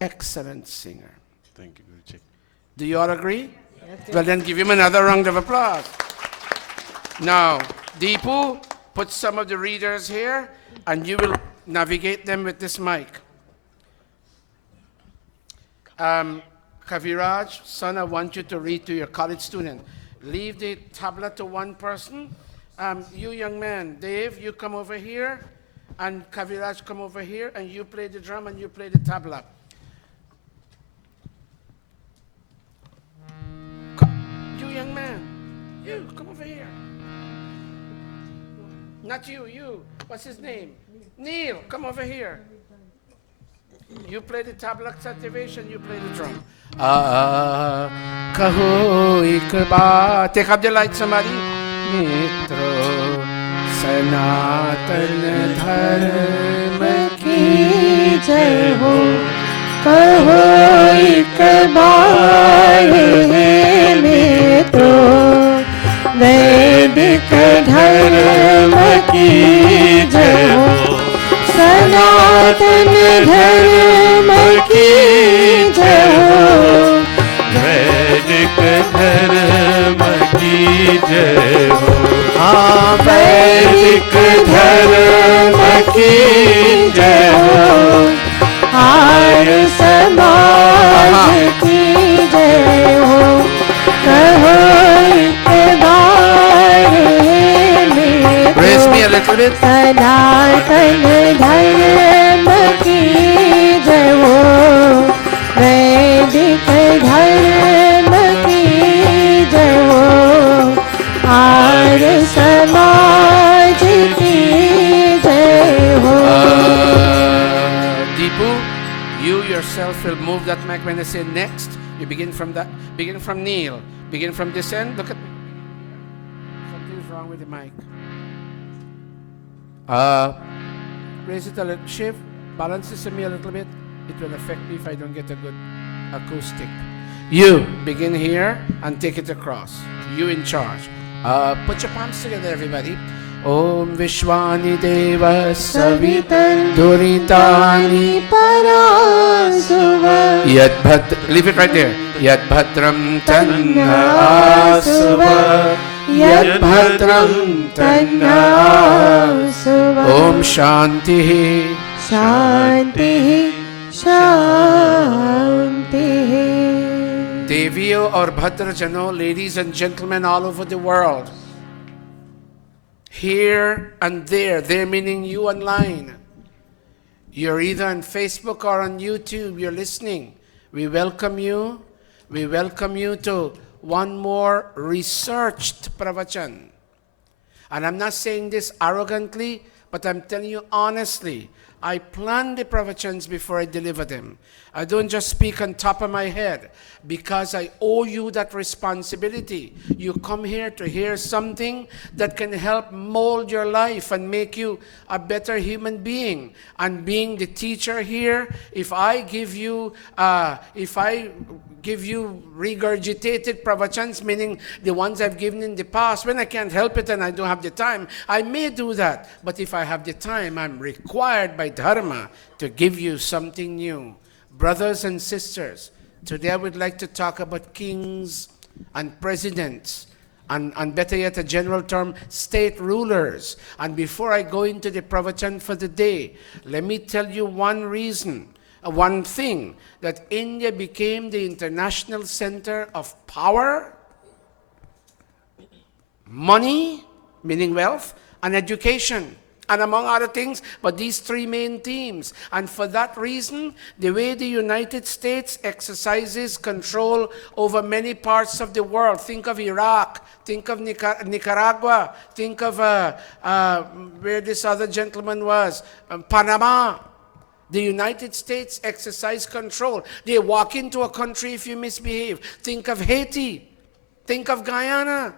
excellent singer. Thank you, Guruji. Do you all agree? Well, then give him another round of applause. Now, Deepu, put some of the readers here, and you will navigate them with this mic. Kaviraj, son, I want you to read to your college student. Leave the tablet to one person. You young man, Dave, you come over here, and Kaviraj come over here, and you play the drum and you play the tabla. You young man, you come over here. Not you, you. What's his name? Neil, come over here. You play the tabla activation, you play the drum. Kaho ek baat. Take up the light, somebody. Mitro sanatan dharma ki jai ho. कहो एक बार हे मित्रो, वैदिक धर्म की जय हो, सनातन धर्म की जय हो, वैदिक धर्म की जय हो। हाँ वैदिक धर्म की जय हो, आर्य समाज की जय हो, कहो एक बार हे मित्रो, Raise me a little bit. सनातन धर्म की जय हो, वैदिक धर्म की जय हो, आर्य समाज की जय हो। Deepu, you yourself will move that mic when I say next. You begin from that. Begin from Neil. Begin from this end. Look at me. Something's wrong with the mic. Raise it a little. Shiv, balance this to me a little bit. It will affect me if I don't get a good acoustic. You begin here and take it across. You in charge. Put your palms together, everybody. Om Vishwani Deva Savitar Duritani Parasuva Yad Bhadram. Leave it right there. Yad Bhadram Tanna Asuva. Yad Bhadram Tanna Asuva Om Shanti. Shanti Shanti Deviyo or Bhadra Jano, ladies and gentlemen all over the world, here and there, there meaning you online. You're either on Facebook or on YouTube, you're listening. We welcome you. We welcome you to one more researched Pravachan. And I'm not saying this arrogantly, but I'm telling you honestly, I plan the pravachans before I deliver them. I don't just speak on top of my head because I owe you that responsibility. You come here to hear something that can help mold your life and make you a better human being. And being the teacher here, if I give you regurgitated pravachans, meaning the ones I've given in the past, when I can't help it and I don't have the time, I may do that. But if I have the time, I'm required by dharma to give you something new. Brothers and sisters, today I would like to talk about kings and presidents, and better yet, a general term, state rulers. And before I go into the pravachan for the day, let me tell you one reason, one thing, that India became the international center of power, money, meaning wealth, and education. And among other things, but these three main themes. And for that reason, the way the United States exercises control over many parts of the world, think of Iraq, think of Nicaragua, think of where this other gentleman was, Panama. The United States exercise control. They walk into a country if you misbehave. Think of Haiti, think of Guyana.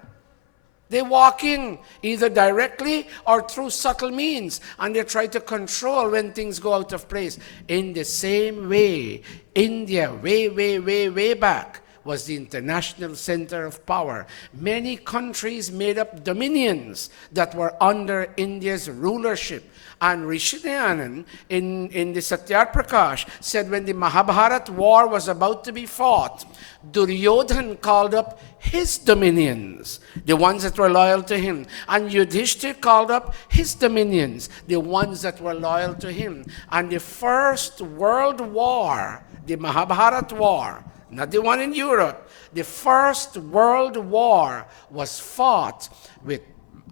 They walk in either directly or through subtle means, and they try to control when things go out of place. In the same way, India, way back, was the international center of power. Many countries made up dominions that were under India's rulership. And Rishi Dayananda in the Satyarprakash said when the Mahabharata war was about to be fought, Duryodhan called up his dominions, the ones that were loyal to him. And Yudhishthir called up his dominions, the ones that were loyal to him. And the First World War, the Mahabharata war, not the one in Europe, the First World War was fought with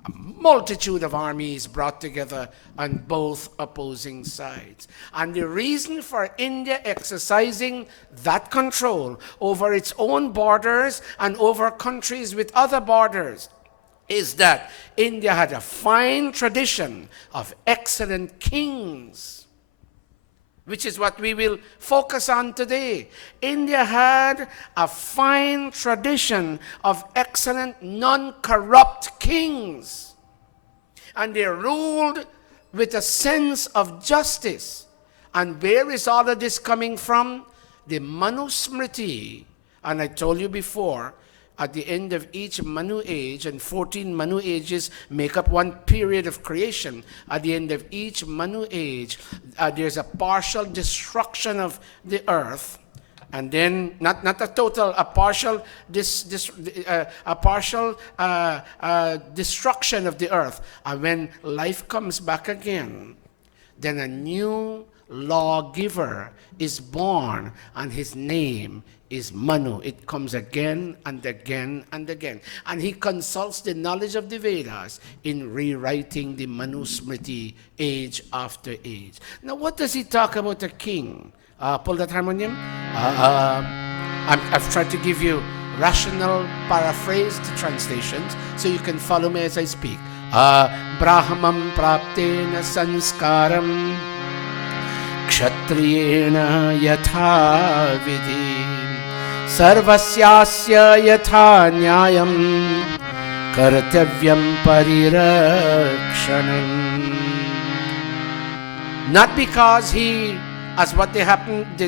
a multitude of armies brought together on both opposing sides. And the reason for India exercising that control over its own borders and over countries with other borders is that India had a fine tradition of excellent kings, which is what we will focus on today. India had a fine tradition of excellent, non-corrupt kings. And they ruled with a sense of justice. And where is all of this coming from? The Manusmriti. And I told you before, at the end of each Manu age, and 14 Manu ages make up one period of creation. At the end of each Manu age, there's a partial destruction of the earth, and then not a total, a partial destruction of the earth. And when life comes back again, then a new lawgiver is born, and his name is Manu. It comes again and again and again. And he consults the knowledge of the Vedas in rewriting the Manusmriti age after age. Now, what does he talk about a king? Pull that harmonium. I've tried to give you rational, paraphrased translations so you can follow me as I speak. Brahmam praptena sanskaram kshatriyena yatha vidhi sarvasyasya yatha nyayam kartavyam parirakshanam. Not because he, as what they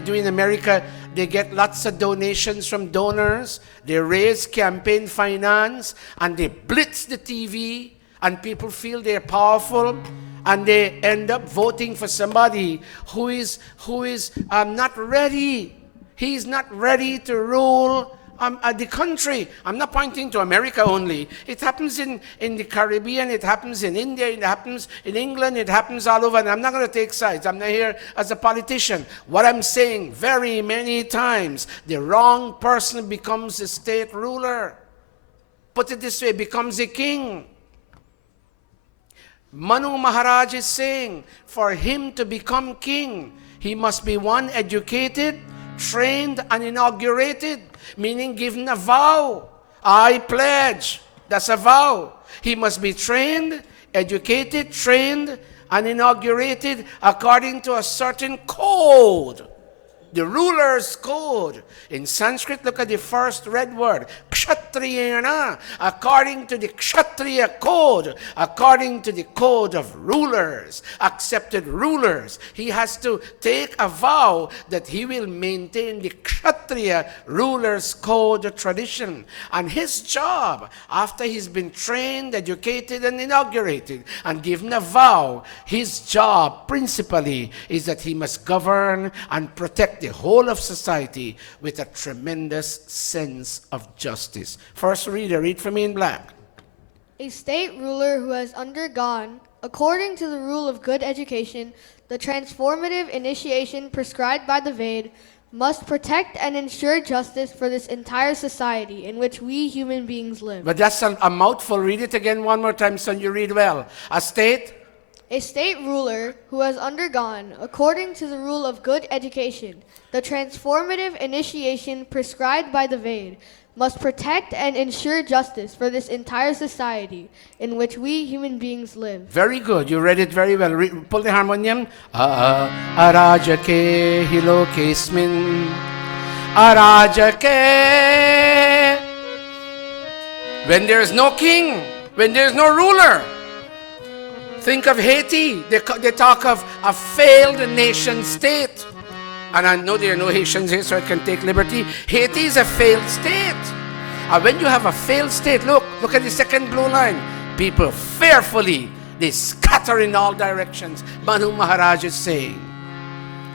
do in America, they get lots of donations from donors, they raise campaign finance, and they blitz the TV, and people feel they're powerful, and they end up voting for somebody who is not ready. He's not ready to rule the country. I'm not pointing to America only. It happens in the Caribbean, it happens in India, it happens in England, it happens all over. And I'm not going to take sides. I'm not here as a politician. What I'm saying, very many times, the wrong person becomes a state ruler. Put it this way, becomes a king. Manu Maharaj is saying, for him to become king, he must be one, educated, trained, and inaugurated, meaning given a vow. I pledge. That's a vow. He must be trained, educated, trained, and inaugurated according to a certain code. The ruler's code. In Sanskrit, look at the first red word, kshatriyana, according to the kshatriya code, according to the code of rulers, accepted rulers. He has to take a vow that he will maintain the kshatriya ruler's code tradition. And his job, after he's been trained, educated, and inaugurated, and given a vow, his job principally is that he must govern and protect the whole of society with a tremendous sense of justice. First reader, read for me in black. A state ruler who has undergone, according to the rule of good education, the transformative initiation prescribed by the Ved, must protect and ensure justice for this entire society in which we human beings live. But that's a mouthful. Read it again one more time so you read well. A state ruler who has undergone, according to the rule of good education, the transformative initiation prescribed by the Ved, must protect and ensure justice for this entire society in which we human beings live. Very good. You read it very well. Pull the harmonium. Arajake hilokesmin. Arajake. When there is no king, when there is no ruler. Think of Haiti. They talk of a failed nation state. And I know there are no Haitians here, so I can take liberty. Haiti is a failed state. And when you have a failed state, look at the second blue line. People fearfully, they scatter in all directions. Manu Maharaj is saying,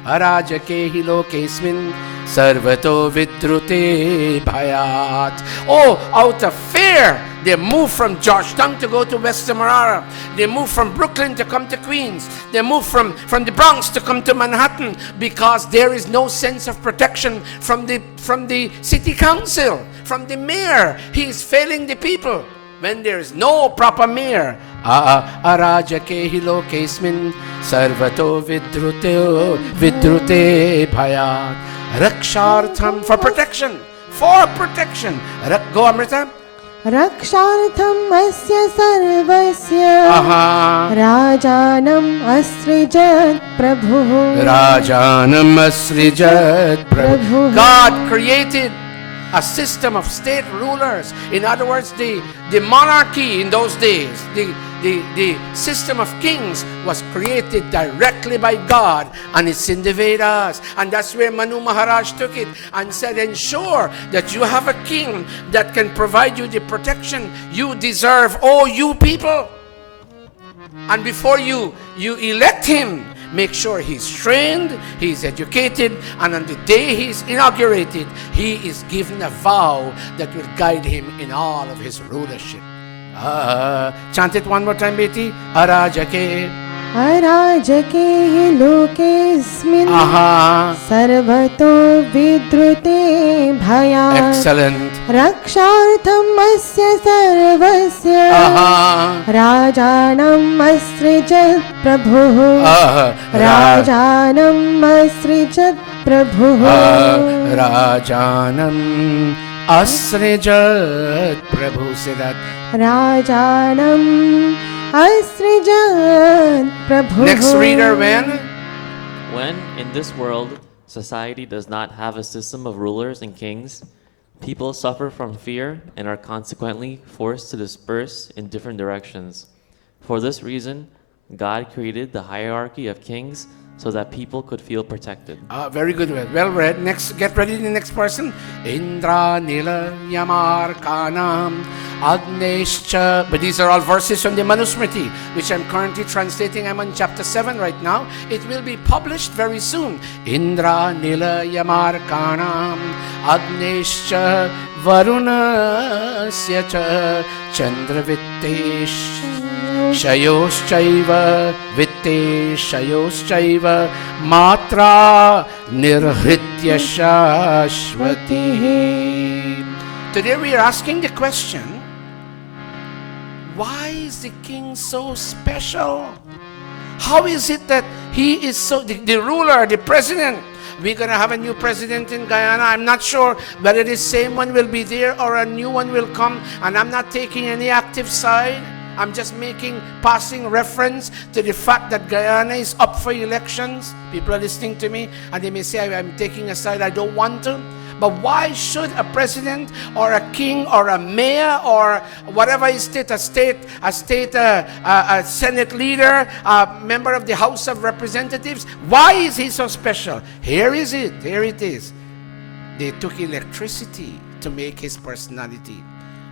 Arajake hilokesmin sarvato vidrute bhayat. Oh, out of fear, they move from Georgetown to go to West Samarara. They move from Brooklyn to come to Queens. They move from the Bronx to come to Manhattan because there is no sense of protection from the city council, from the mayor. He is failing the people. When there is no proper mayor, arajake hilokesmin sarvato vidrute bhayat rakshartham, for protection. Go Amrita. रक्षार्थम् अस्य सर्वस्य राजानम् असृजत् प्रभुः. God created a system of state rulers. In other words, the monarchy in those days, the system of kings was created directly by God, and it's in the Vedas. And that's where Manu Maharaj took it and said, ensure that you have a king that can provide you the protection you deserve, oh you people. And before you elect him, make sure he's trained, he's educated, and on the day he's inaugurated, he is given a vow that will guide him in all of his rulership. Chant it one more time, Beti. Arajake. अराजके लोकेऽस्मिन् सर्वतो विद्रुते भयात्. Excellent. रक्षार्थम् अस्य सर्वस्य राजानम् असृजत् प्रभुः. राजानम् असृजत् प्रभुः. राजानम् असृजत् प्रभु. Say that. राजानम् असृजत् प्रभुः. Next reader, when in this world society does not have a system of rulers and kings, people suffer from fear and are consequently forced to disperse in different directions. For this reason, God created the hierarchy of kings so that people could feel protected. Very good. Well read. Next, get ready. The next person. Indra, Nila, Yamar, Kanam, Agnescha. But these are all verses from the Manusmriti, which I'm currently translating. I'm on chapter 7 right now. It will be published very soon. Indra, Nila, Yamar, Kanam, Agnescha, Varunasya cha, Chandravittesh. Shayoschaiva vitte shayoschaiva matra nirhritya shashvati. Today we are asking the question, why is the king so special? How is it that he is so, the ruler, the president? We're going to have a new president in Guyana. I'm not sure whether the same one will be there or a new one will come, and I'm not taking any active side. I'm just making passing reference to the fact that Guyana is up for elections. People are listening to me and they may say I'm taking a side. I don't want to. But why should a president or a king or a mayor or whatever his state, a Senate leader, a member of the House of Representatives, why is he so special? Here is it. Here it is. They took electricity to make his personality.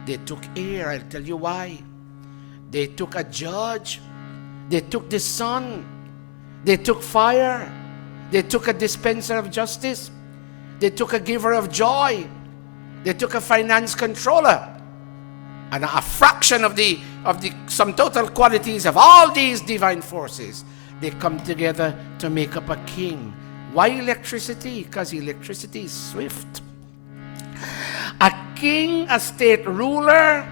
They took air. I'll tell you why. They took a judge. They took the sun. They took fire. They took a dispenser of justice. They took a giver of joy. They took a finance controller. And a fraction of the sum total qualities of all these divine forces, they come together to make up a king. Why electricity? Because electricity is swift. A king, a state ruler,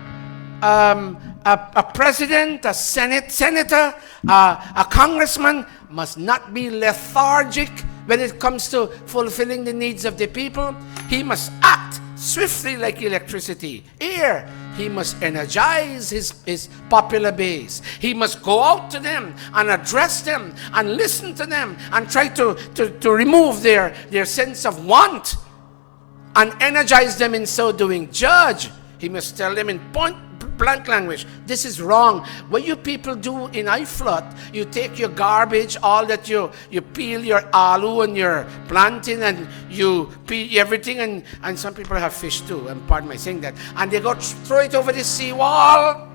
a president, a senator, a congressman must not be lethargic when it comes to fulfilling the needs of the people. He must act swiftly like electricity. Air. He must energize his popular base. He must go out to them and address them and listen to them and try to remove their sense of want and energize them in so doing. Judge. He must tell them in point blank language, this is wrong. What you people do in IFLOT, you take your garbage, all that you peel your aloo and your plantain and you peel everything, and some people have fish too, and pardon my saying that, and they go throw it over the seawall.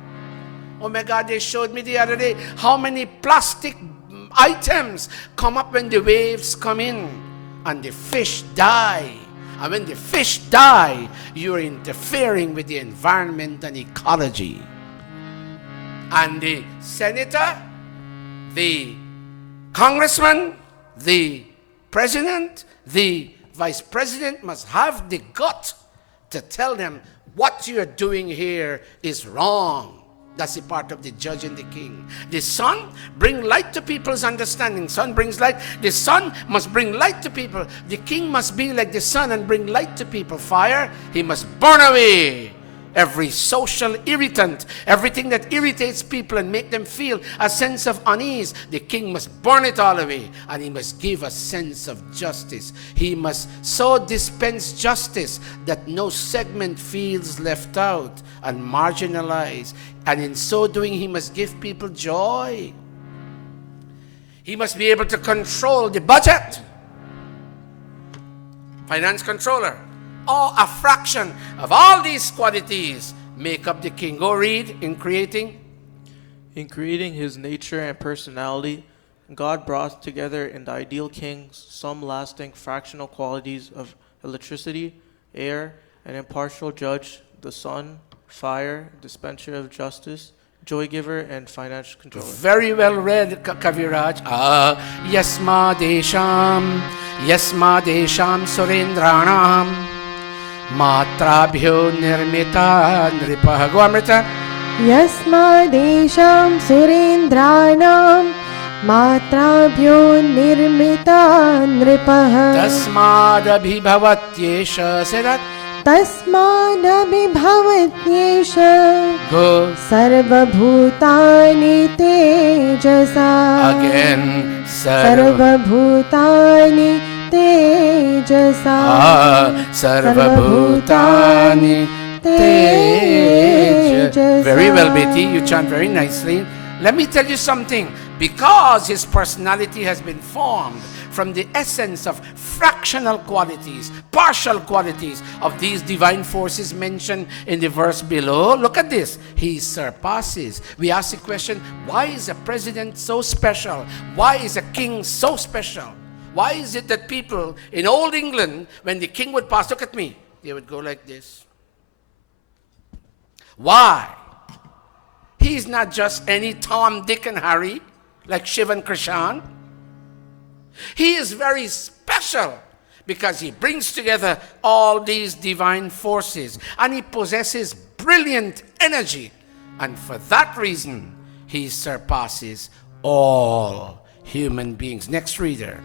Oh my God, they showed me the other day how many plastic items come up when the waves come in and the fish die. And when the fish die, you're interfering with the environment and ecology. And the senator, the congressman, the president, the vice president must have the gut to tell them what you're doing here is wrong. That's the part of the judge and the king. The sun bring light to people's understanding. Sun brings light. The sun must bring light to people. The king must be like the sun and bring light to people. Fire, he must burn away every social irritant, everything that irritates people and make them feel a sense of unease. The king must burn it all away, and he must give a sense of justice. He must so dispense justice that no segment feels left out and marginalized, and in so doing he must give people joy. He must be able to control the budget. Finance controller. Or a fraction of all these qualities make up the king. Go read in creating. In creating his nature and personality, God brought together in the ideal king some lasting fractional qualities of electricity, air, an impartial judge, the sun, fire, dispenser of justice, joy giver, and financial controller. Very well read, Kaviraj. Yasma desham surendranam. Matrabhyo nirmita nripah. Go Amrita. Yasmadesham surendranam matrabhyo nirmita nripah. Tasmadabhibhavatyesha. Say that. Tasmadabhibhavatyesha Go. Sarvabhutani tejasa. Again. Sarvabhutani tejasa. Sarvabhutani tejasa. Very well, Betty. You chant very nicely. Let me tell you something. Because his personality has been formed from the essence of fractional qualities, partial qualities of these divine forces mentioned in the verse below. Look at this. He surpasses. We ask the question, why is a president so special? Why is a king so special? Why is it that people in old England, when the king would pass, look at me, they would go like this? Why? He's not just any Tom, Dick, and Harry, like Shiv and Krishan. He is very special because he brings together all these divine forces and he possesses brilliant energy. And for that reason, he surpasses all human beings. Next reader.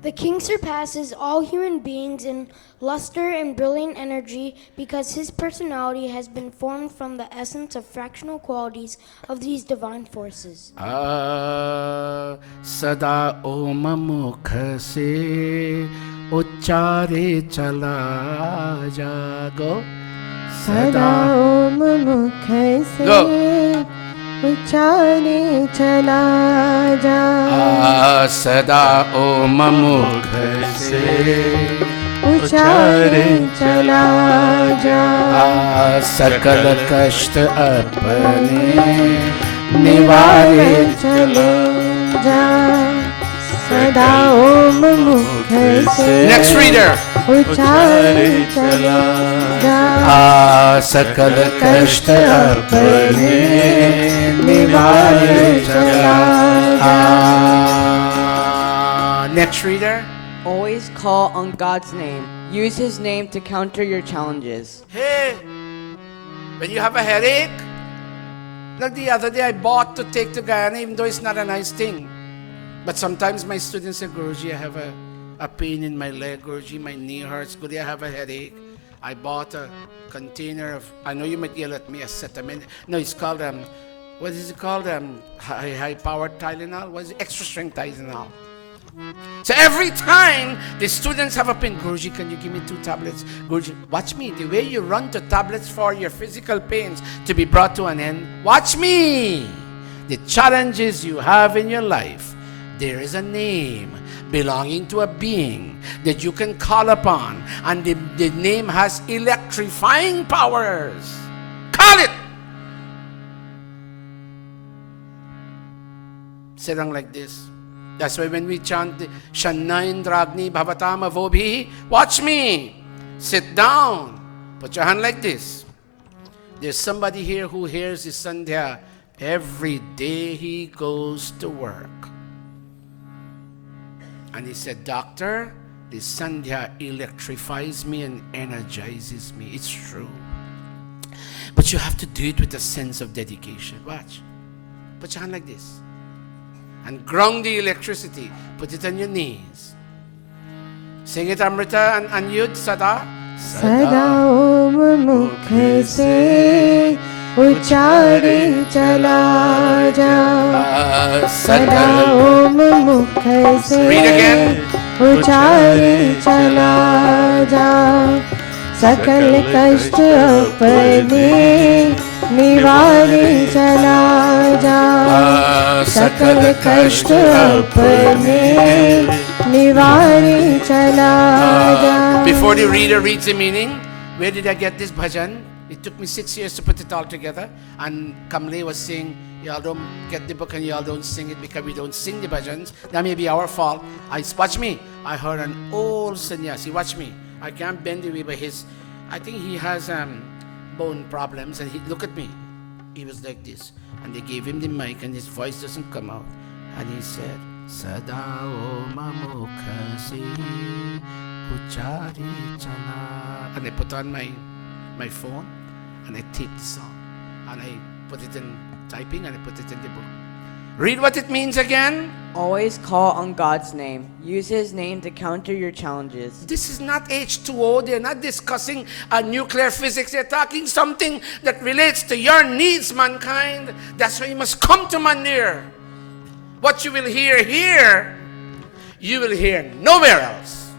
The king surpasses all human beings in luster and brilliant energy because his personality has been formed from the essence of fractional qualities of these divine forces. Sada Om Mukha se uchare chala jago. Sada Om Mukha se uchare chala ja. Sada Om Mukha se uchare chala ja. Sakal kasht apne निवारे चले जा सदा ओम मुख से Next reader. उचारे चला जा सकल कष्ट अपने निवारे चला जा. Next reader. Always call on God's name. Use His name to counter your challenges. Hey, when you have a headache, like the other day I bought to take to Guyana, even though it's not a nice thing. But sometimes my students say, Guruji, I have a pain in my leg, Guruji, my knee hurts, Guruji, I have a headache. I bought a container of, I know you might yell at me, acetamin. No, it's called, what is it called? High-powered Tylenol? What is it? Extra strength Tylenol. So every time the students have a pain, Guruji, can you give me 2 tablets? Guruji, watch me. The way you run to tablets for your physical pains to be brought to an end, watch me. The challenges you have in your life, there is a name belonging to a being that you can call upon, and the name has electrifying powers. Call it. Sit down like this. That's why when we chant Shanna Indragni Bhavatama Vobhi, watch me. Sit down. Put your hand like this. There's somebody here who hears the Sandhya every day he goes to work. And he said, Doctor, the Sandhya electrifies me and energizes me. It's true. But you have to do it with a sense of dedication. Watch. Put your hand like this. And ground the electricity. Put it on your knees. Sing it, Amrita and Yud, Sada. सदा ओम मुख से उचारे चला जा सदा ओम मुख से उचारे चला जा सकल कष्ट अपने निवारे चला जा सकल कष्ट अपने निवारे चला जा. Before the reader reads the meaning, where did I get this bhajan? It took me 6 years to put it all together. And Kamle was saying, y'all don't get the book and y'all don't sing it because we don't sing the bhajans. That may be our fault. Watch me. I heard an old sannyasi. Watch me. I can't bend the way, but I think he has bone problems. And look at me. He was like this. And they gave him the mic and his voice doesn't come out. And he said, Sada Om Mukha se uchare chala. And I put on my phone and I taped the song. And I put it in typing and I put it in the book. Read what it means again. Always call on God's name. Use His name to counter your challenges. This is not H2O. They're not discussing nuclear physics. They're talking something that relates to your needs, mankind. That's why you must come to Mandir. What you will hear here, you will hear nowhere else.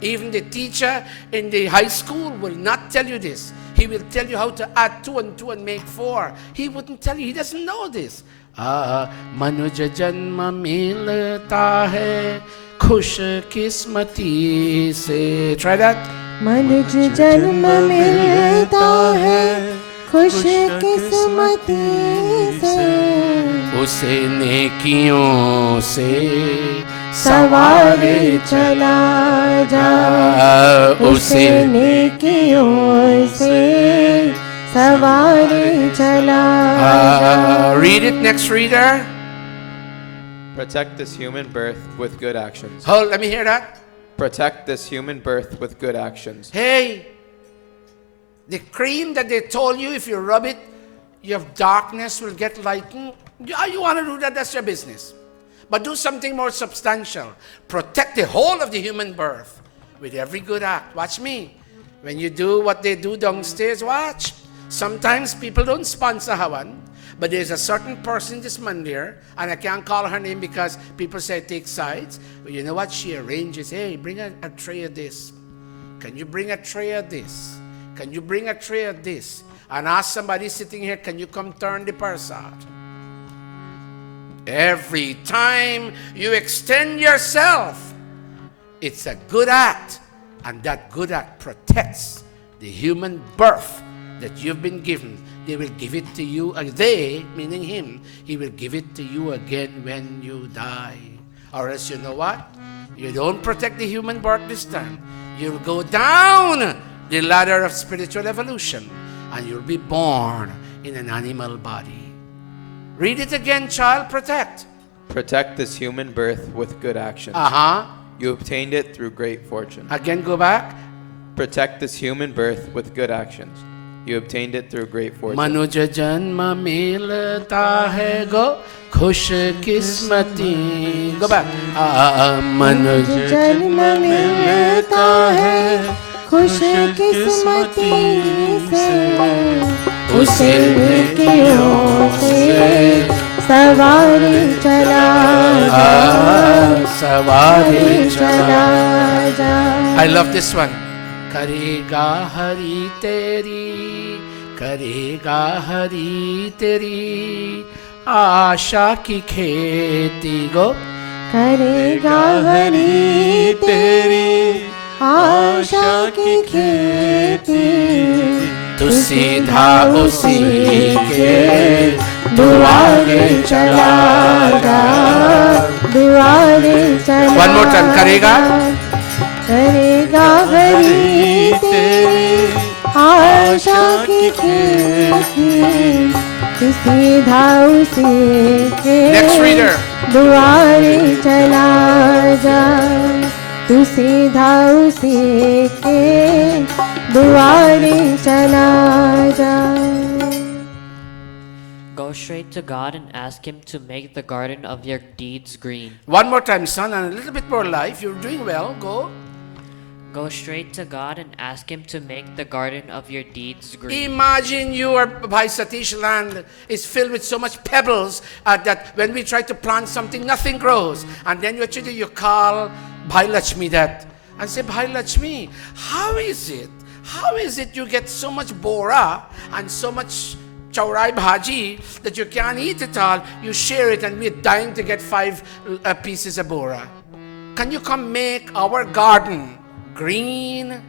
Even the teacher in the high school will not tell you this. He will tell you how to add 2 and 2 and make 4. He wouldn't tell you. He doesn't know this. Manuj janma milta hai khush kismati se. Try that. मनुज जन्म मिलता है खुश किस्मती से उसे नेकियों से सवारे चला जा उसे नेकियों से सवारे चला जा. Read it, next reader. Protect this human birth with good actions. Hold, let me hear that. Protect this human birth with good actions. Hey, the cream that they told you, if you rub it, your darkness will get lightened. You want to do that, that's your business. But do something more substantial. Protect the whole of the human birth with every good act. Watch me. When you do what they do downstairs, watch. Sometimes people don't sponsor Hawan, but there's a certain person this mandir, and I can't call her name because people say take sides. But you know what? She arranges, hey, bring a tray of this. Can you bring a tray of this? Can you bring a tray of this? And ask somebody sitting here, can you come turn the purse out? Every time you extend yourself, it's a good act. And that good act protects the human birth that you've been given. They will give it to you, they, meaning him, he will give it to you again when you die. Or else, you know what? You don't protect the human birth this time. You'll go down the ladder of spiritual evolution and you'll be born in an animal body. Read it again, child. Protect. Protect this human birth with good actions. You obtained it through great fortune. Again, go back. Protect this human birth with good actions. You obtained it through great fortune. Manuj janma milta hai go khush kismati. Go back. Manuj जन्म मिलता है खुश किस्मती से उसे क्यों से सवारी चला जा. I love this one. करेगा हरि तेरी आशा की खेती. गो. करेगा हरि तेरी आशा की खेती तू सीधा उसी के दुआरे चला जा दुआरे चला. One more time. करेगा हरि तेरी आशा की खेती तू सीधा उसी के दुआरे चला जा तू सीधा उसी के दुआरे चला जा. Go straight to God and ask Him to make the garden of your deeds green. One more time, son, and a little bit more life. You're doing well. Go. Go straight to God and ask Him to make the garden of your deeds green. Imagine your Bhai Satish land is filled with so much pebbles that when we try to plant something, nothing grows. And then you call Bhai Lakshmi that and say, Bhai Lakshmi, how is it you get so much bora and so much chaurai bhaji that you can't eat it all? You share it and we're dying to get 5 pieces of bora. Can you come make our garden green?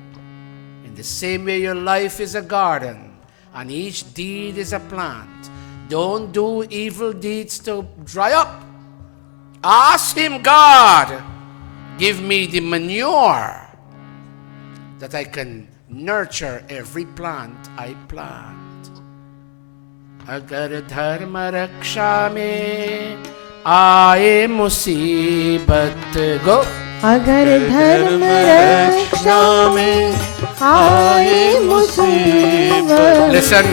In the same way your life is a garden and each deed is a plant. Don't do evil deeds to dry up. Ask Him, God, give me the manure that I can nurture every plant I plant. Agar dharma raksha mein aaye musibat. Go. अगर धर्म रक्षा में आए मुसीबत. Listen.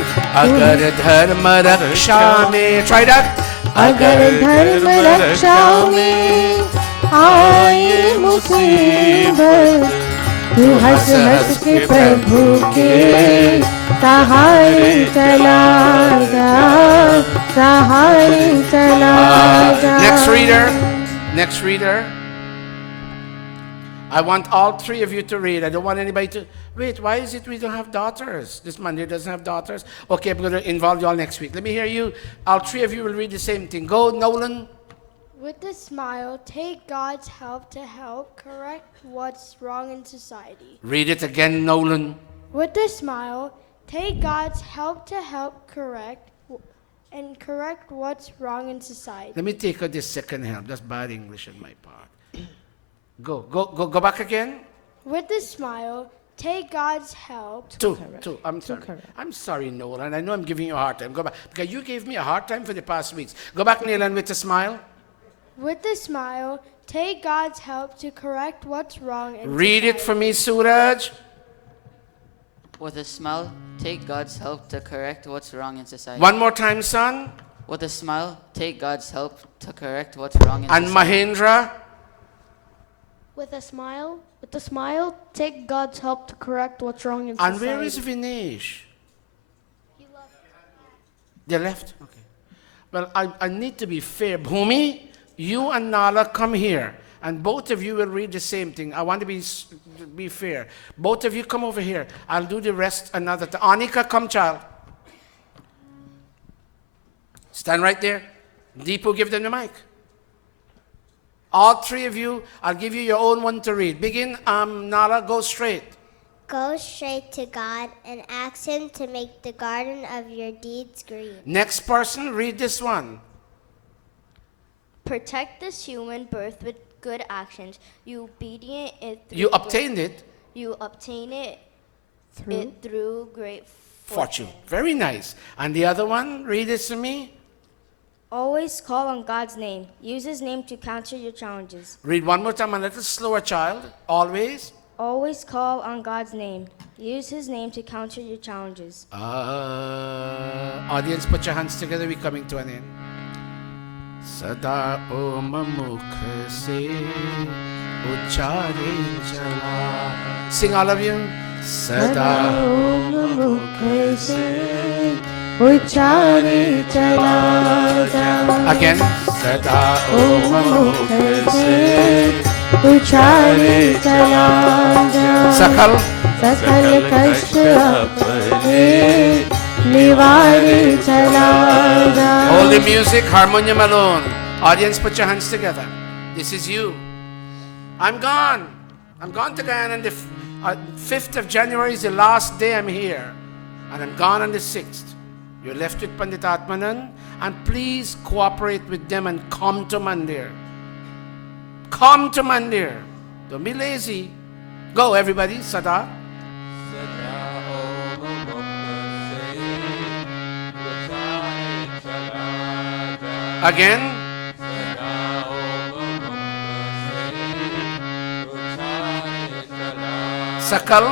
अगर धर्म रक्षा में. Try that. अगर धर्म रक्षा में आए मुसीबत तू हंस हंस के प्रभु के सहारे चला जा सहारे चला जा. Next reader. I want all 3 of you to read. I don't want anybody to... Wait, why is it we don't have daughters? This Monday doesn't have daughters? Okay, I'm going to involve you all next week. Let me hear you. All 3 of you will read the same thing. Go, Nolan. With a smile, take God's help to help correct what's wrong in society. Read it again, Nolan. With a smile, take God's help to help correct what's wrong in society. Let me take out this second help. That's bad English on my part. Go back again. With a smile, take God's help. Two. I'm sorry, Nolan. I know I'm giving you a hard time. Go back. Because you gave me a hard time for the past weeks. Go back, Neelan, with a smile. With a smile, take God's help to correct what's wrong in Read society. it for me, Suraj. With a smile, take God's help to correct what's wrong in society. One more time, son. With a smile, take God's help to correct what's wrong in And society. Mahendra? With a smile, take God's help to correct what's wrong in And society. where is Vinesh? They left? Okay. Well, I need to be fair. Bhumi, you and Nala come here. And both of you will read the same thing. I want to be fair. Both of you come over here. I'll do the rest another time. Anika, come, child. Stand right there. Deepu, give them the mic. All three of you, I'll give you your own one to read. Begin, Nala, go straight. Go straight to God and ask Him to make the garden of your deeds green. Next person, read this one. Protect this human birth with good actions. You obedient it. You obtained it. You obtain it through great Fortune. Very nice. And the other one, read this to me. Always call on God's name. Use His name to counter your challenges. Read one more time, a little slower, child. Always. Always call on God's name. Use His name to counter your challenges. Audience, put your hands together. We're coming to an end. Sada Om Mukh Se Uchare Chala. Sing all of you. Sada Om Mukh Se Uchare Chala. Again. Sada Om Mukh Se Uchare Chala. Sakal. Sakal Kasht Apne Niware Chala. All the music, harmonium alone. Audience, put your hands together. This is you. I'm gone. I'm gone to Guyana on the 5th of January is the last day I'm here. And I'm gone on the 6th. You're left with Pandit Atmanan. And please cooperate with them and come to Mandir. Come to Mandir. Don't be lazy. Go, everybody. Sada. Again. Sakal.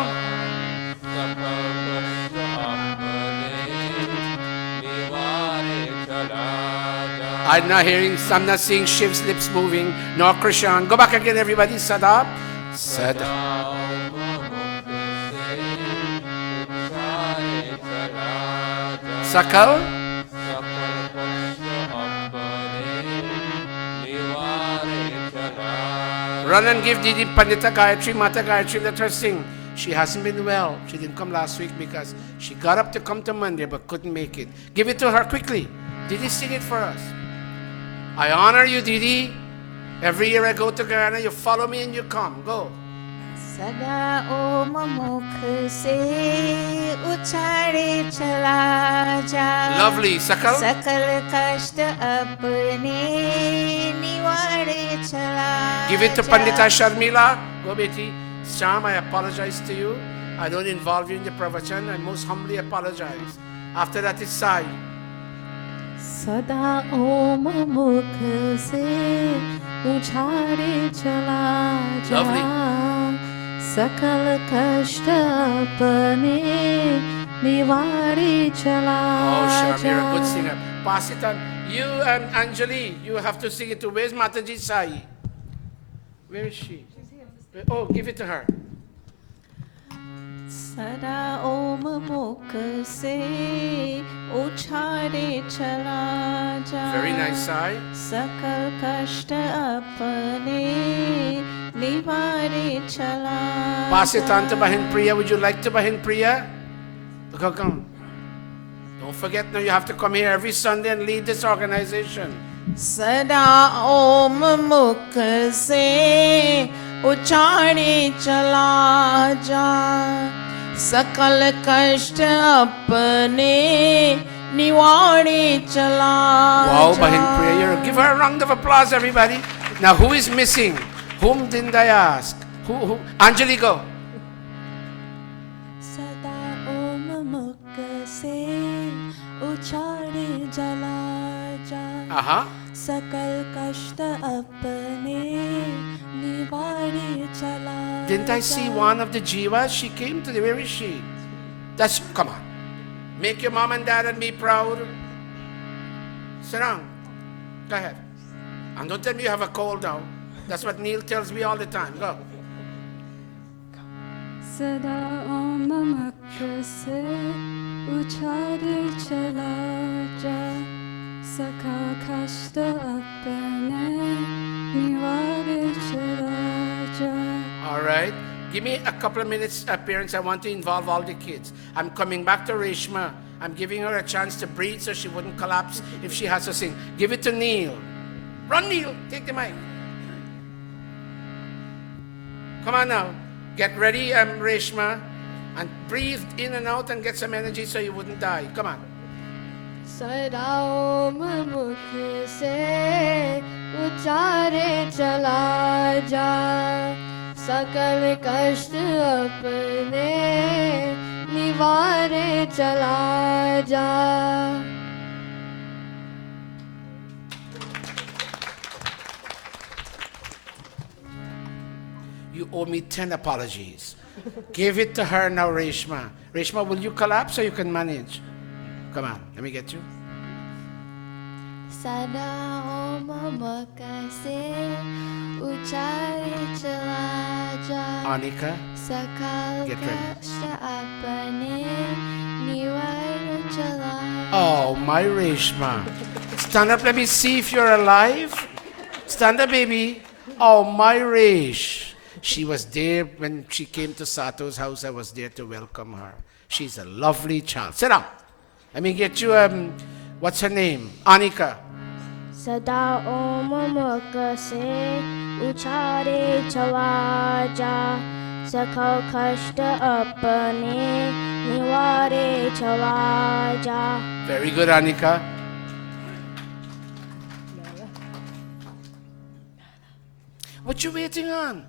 I'm not seeing Shiv's lips moving, nor Krishan. Go back again, everybody. Sada. Sada. Sakal. Run and give Didi Pandita Gayatri, Mata Gayatri, let her sing. She hasn't been well. She didn't come last week because she got up to come to Monday but couldn't make it. Give it to her quickly. Didi, sing it for us. I honor you, Didi. Every year I go to Guyana, you follow me and you come. Go. Sada Om Mukh Se Uchare Chala Ja. Lovely. Sakal. Sakal Kasht Apne Niware Chala. Give it to Pandita Sharmila. Go, Betty. Sham, I apologize to you. I don't involve you in the Pravachan. I most humbly apologize. After that is Sai. Sada Om Mukh Se Uchare Chala Ja. Lovely. Sakal Kasht Apne Niware Chala Oh, Sham, Ja. you're a good singer. Pass it on. You and Anjali, you have to sing it too. Where's Mataji Sai? Where is she? Oh, give it to her. Sada Om Mukh Se Uchare Chala Ja. Very nice, Sai. Sakal Kasht Apne Niware Chala. Pass it on to Bahin Priya. Would you like to Bahin Priya? Come. Don't forget now, you have to come here every Sunday and lead this organization. Sada Om Mukh Se Uchare Chala Ja. Sakal Kasht Apne Niware Chala. Wow, Bahin Priya, give her a round of applause, everybody. Now, who is missing? Whom didn't I ask? Who? Anjali, go. Sada Om Mukh Se Uchare Chala Ja. Sakal Kasht Apne Niware Chala. Didn't I see one of the Jivas? She came to the, where is she? Come on. Make your mom and dad and me proud. Sit down. Go ahead. And don't tell me you have a cold now. That's what Neil tells me all the time. Go. Sada om mamakka se uchare chala ja sakha kashta apne niware chala ja. All right. Give me a couple of minutes, parents. I want to involve all the kids. I'm coming back to Reshma. I'm giving her a chance to breathe so she wouldn't collapse if she has to sing. Give it to Neil. Run, Neil. Take the mic. Come on now. Get ready, Reshma. And breathe in and out and get some energy so you wouldn't die. Come on. Sadaom mukh se uchare chala ja sakal kasht apne nivare chala ja. You owe me 10 apologies. Give it to her now, Reshma. Reshma, will you collapse so you can manage? Come on, let me get you. Sada om mukh se uchare chala ja Anika, sakal get ready. kashta apne niwar chala. Oh, my Reshma. Stand up, let me see if you're alive. Stand up, baby. Oh, my Resh. She was there when she came to Sato's house. I was there to welcome her. She's a lovely child. Sit down. Let me get you, what's her name? Anika. Sada om mukh se uchare chala ja sakal kasht apne niware chala ja. Very good, Anika. What you waiting on?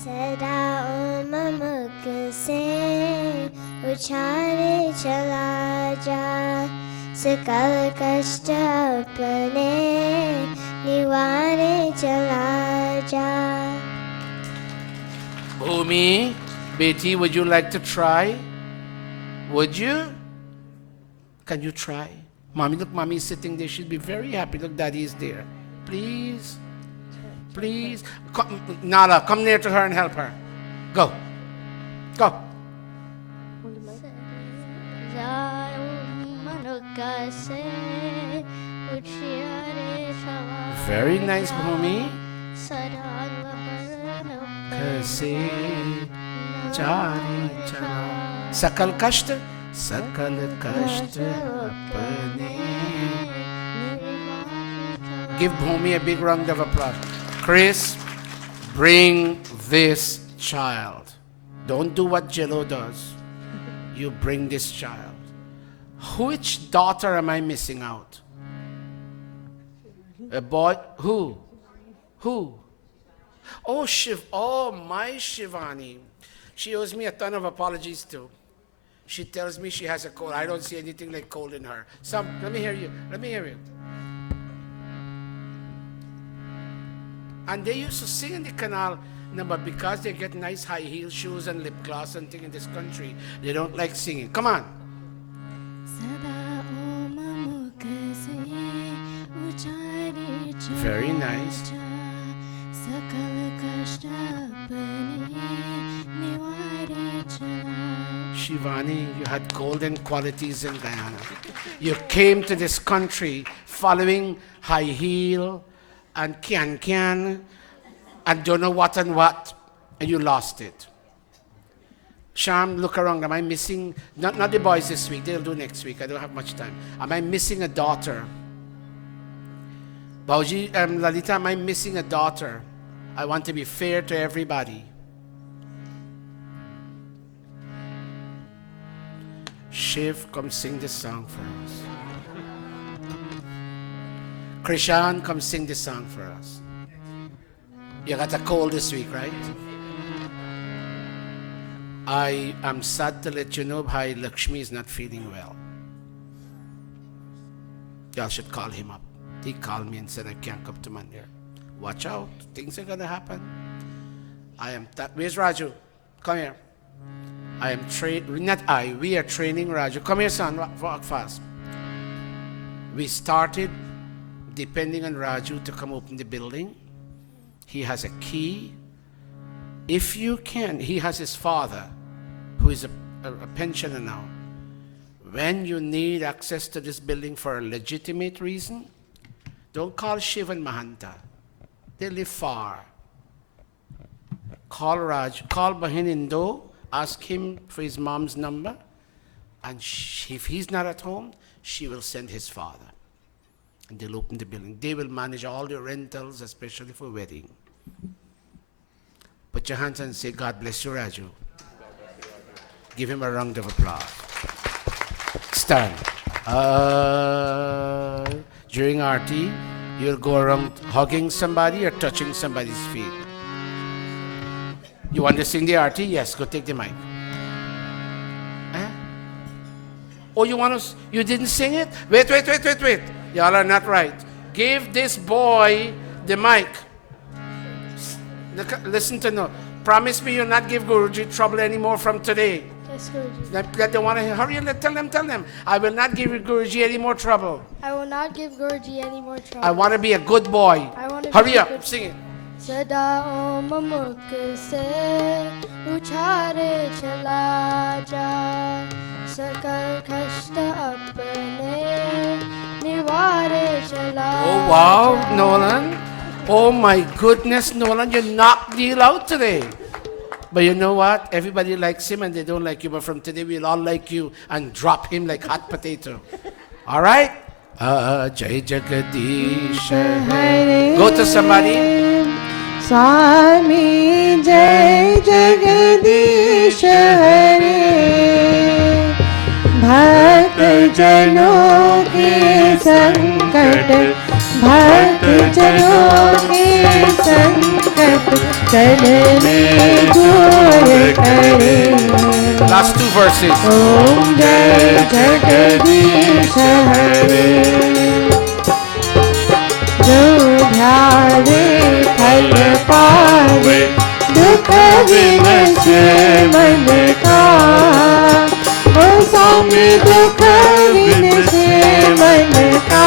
Sada om mukh se uchare chala ja sakal kasht apne niware chala ja. Bhumi, Betty, would you like to try? Would you? Can you try? Mommy, look, mommy is sitting there. She'll be very happy. Look, daddy is there. Please. Please. Come, Nala, come near to her and help her. Go. Go. Very nice, Bhumi. Kase jari chala. Sakal kasht. Sakal kasht apne. Give Bhumi a big round of applause. Chris, bring this child. Don't do what Jello does. You bring this child. Which daughter am I missing out? A boy? Who? Who? Oh, oh, my Shivani. She owes me a ton of apologies too. She tells me she has a cold. I don't see anything like cold in her. Let me hear you. Let me hear you. And they used to sing in the canal, no, but because they get nice high heel shoes and lip gloss and thing in this country, they don't like singing. Come on. Very nice. Shivani, you had golden qualities in Guyana. You came to this country following high heel and can and don't know what and what, and you lost it. Sham, look around. Am I missing, not the boys this week, they'll do next week. I don't have much time. Am I missing a daughter? Bauji, Lalita, am I missing a daughter? I want to be fair to everybody. Shiv, come sing this song for us. Krishan, come sing this song for us. You got a cold this week, right? I am sad to let you know Bhai Lakshmi is not feeling well. Y'all should call him up. He called me and said, I can't come to Mandir. Watch out. Things are going to happen. Where's Raju? Come here. we are training Raju. Come here, son, walk fast. We started depending on Raju to come open the building. He has a key. If you can, he has his father, who is a pensioner now. When you need access to this building for a legitimate reason, don't call Shiv and Mahanta. They live far. Call Bahinindo, ask him for his mom's number, and if he's not at home, she will send his father. And they'll open the building. They will manage all your rentals, especially for wedding. Put your hands and say, God bless you, Raju. Give him a round of applause. Stand. During Aarti, you'll go around hugging somebody or touching somebody's feet. You want to sing the Aarti? Yes, go take the mic. Oh, you didn't sing it? Wait. Y'all are not right. Give this boy the mic. Listen to no. Promise me you'll not give Guruji trouble anymore from today. Yes, Guruji. Let them want to hurry and tell them. I will not give Guruji any more trouble. I will not give Guruji any more trouble. I want to be a good boy. Hurry up, sing it. Sada om mukh se uchare chala ja sakal kashta apne nivare chala. Oh wow, Nolan. Oh my goodness, Nolan, you knocked Neil out today. But you know what? Everybody likes him and they don't like you. But from today, we'll all like you and drop him like hot potato. All right? Jai Jagadish Hare. Go to somebody. Swami Jai Jagadish Hare. Bhakt Jano Ke Sankat. Bhakt Jano Ke Sankat. Kalne dur kare. Last two verses. Om Jai Jagadish Hare. Jo dhyave phal paave. Dukh vinashe man ka. O Swami dukh vinashe man ka.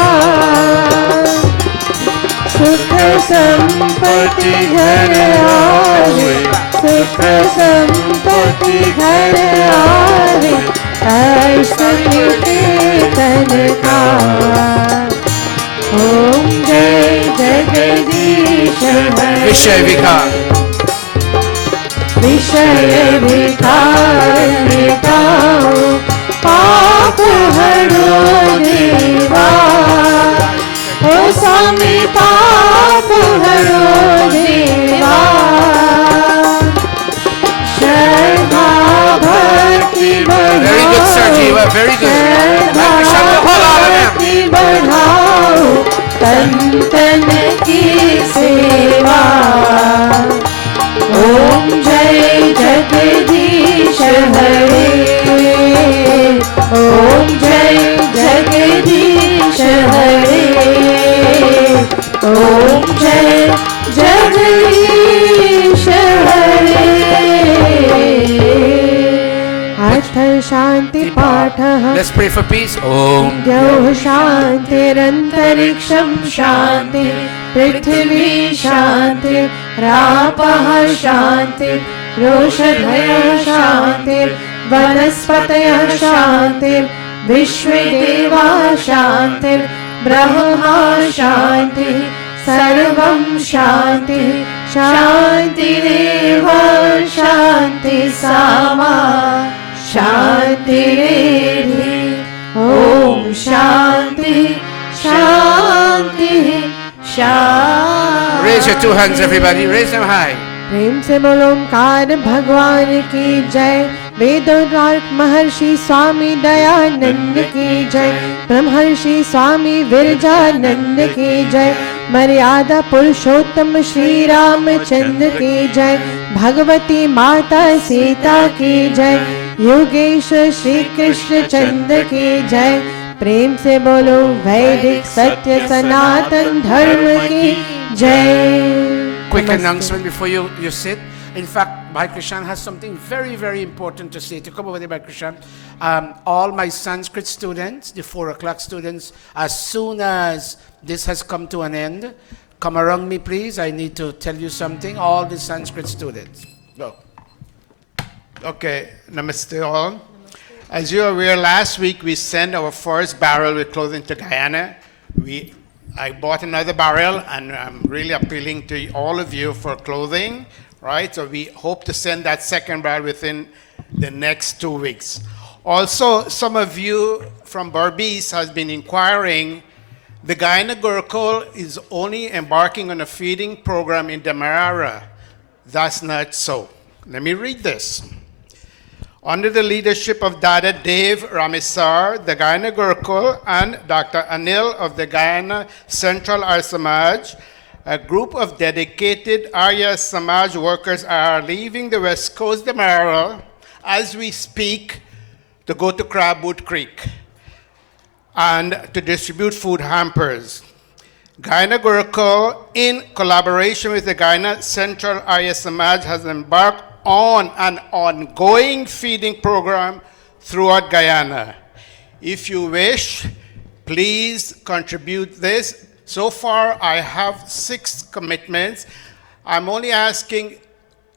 Sukh sampati ghar aave. Sukh sampati ghar aave. Aishwarya tan ka. Om Jai Jagadish Hare. Vishay Vikar. Vishay Vikar mitao. Paap haro deva. O Swami paap haro deva. Shraddha bhakti badhao. Very good, sir Jiva, very good. I wish I could hold all of them. बढ़ाओ तन तन की सेवा. ओम जय जगदीश हरे. ओम जय जगदीश हरे. ओम जय जगदीश हरे. अथ शांति पाठः. Let's pray for peace. Om द्यौः शान्तिरन्तरिक्षं शान्ति. पृथिवी शान्ति. रापः शान्ति. रोषधयः शान्ति. वनस्पतयः शान्ति. विश्वे देवाः शान्ति. ब्रह्मा शान्ति. सर्वं शान्ति. शान्तिरेव शान्ति सामा. शान्तिरेधि. ओम शांति शांति शांति. Raise your two hands, everybody. Raise them high. प्रेम से बोलो ओंकार भगवान की जय. वेदोद्धारक महर्षि स्वामी दयानंद की जय. ब्रह्मर्षि स्वामी विरजानंद की जय. मर्यादा पुरुषोत्तम श्री रामचंद्र की जय. भगवती माता सीता की जय. योगेश श्री कृष्ण चंद्र की जय. प्रेम से बोलो वैदिक सत्य सनातन धर्म की जय. Quick announcement before you sit. In fact, Bhai Krishan has something very, very important to say. To come over there, Bhai Krishan. All my Sanskrit students, the 4 o'clock students, as soon as this has come to an end, come around me, please. I need to tell you something. All the Sanskrit students. Go. Okay, namaste all. As you are aware, last week we sent our first barrel with clothing to Guyana. I bought another barrel, and I'm really appealing to all of you for clothing, right? So we hope to send that second barrel within the next 2 weeks. Also, some of you from Berbice has been inquiring. The Guyana Gurukula is only embarking on a feeding program in Demerara. That's not so. Let me read this. Under the leadership of Dada Dave Ramesar, the Guyana Gurukula, and Dr. Anil of the Guyana Central Arya Samaj, a group of dedicated Arya Samaj workers are leaving the West Coast Demerara as we speak to go to Crabwood Creek and to distribute food hampers. Guyana Gurukula, in collaboration with the Guyana Central Arya Samaj, has embarked on an ongoing feeding program throughout Guyana. If you wish, please contribute this. So far, I have 6 commitments. I'm only asking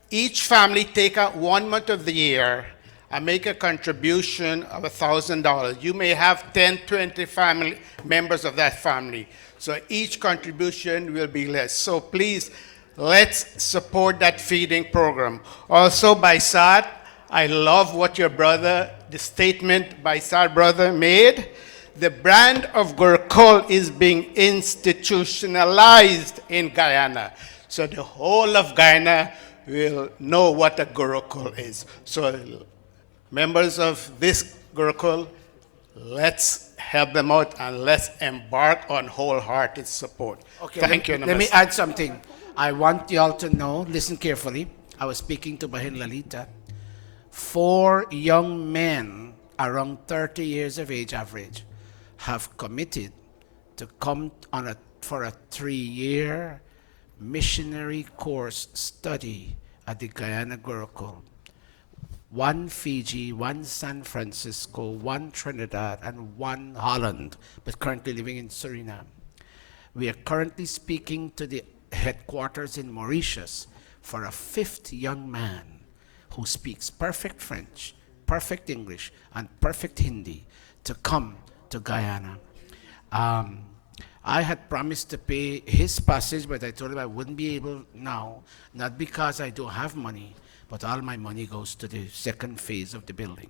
each family take out 1 month of the year and make a contribution of $1,000. You may have 10, 20 family members of that family. So each contribution will be less. So please, let's support that feeding program. Also, Baisat, I love what your brother, the statement Baisat brother made. The brand of Gurukula is being institutionalized in Guyana. So the whole of Guyana will know what a Gurukula is. So members of this Gurukula, let's help them out and let's embark on wholehearted support. Okay, Thank you. Let me add something. I want you all to know, listen carefully. I was speaking to Bahin Lalita. 4 young men around 30 years of age average have committed to come on for a 3-year missionary course study at the Guyana Gurukula. 1 Fiji, 1 San Francisco, 1 Trinidad, and 1 Holland, but currently living in Suriname. We are currently speaking to the headquarters in Mauritius for a 5th young man who speaks perfect French, perfect English, and perfect Hindi to come to Guyana. I had promised to pay his passage, but I told him I wouldn't be able now, not because I don't have money, but all my money goes to the second phase of the building.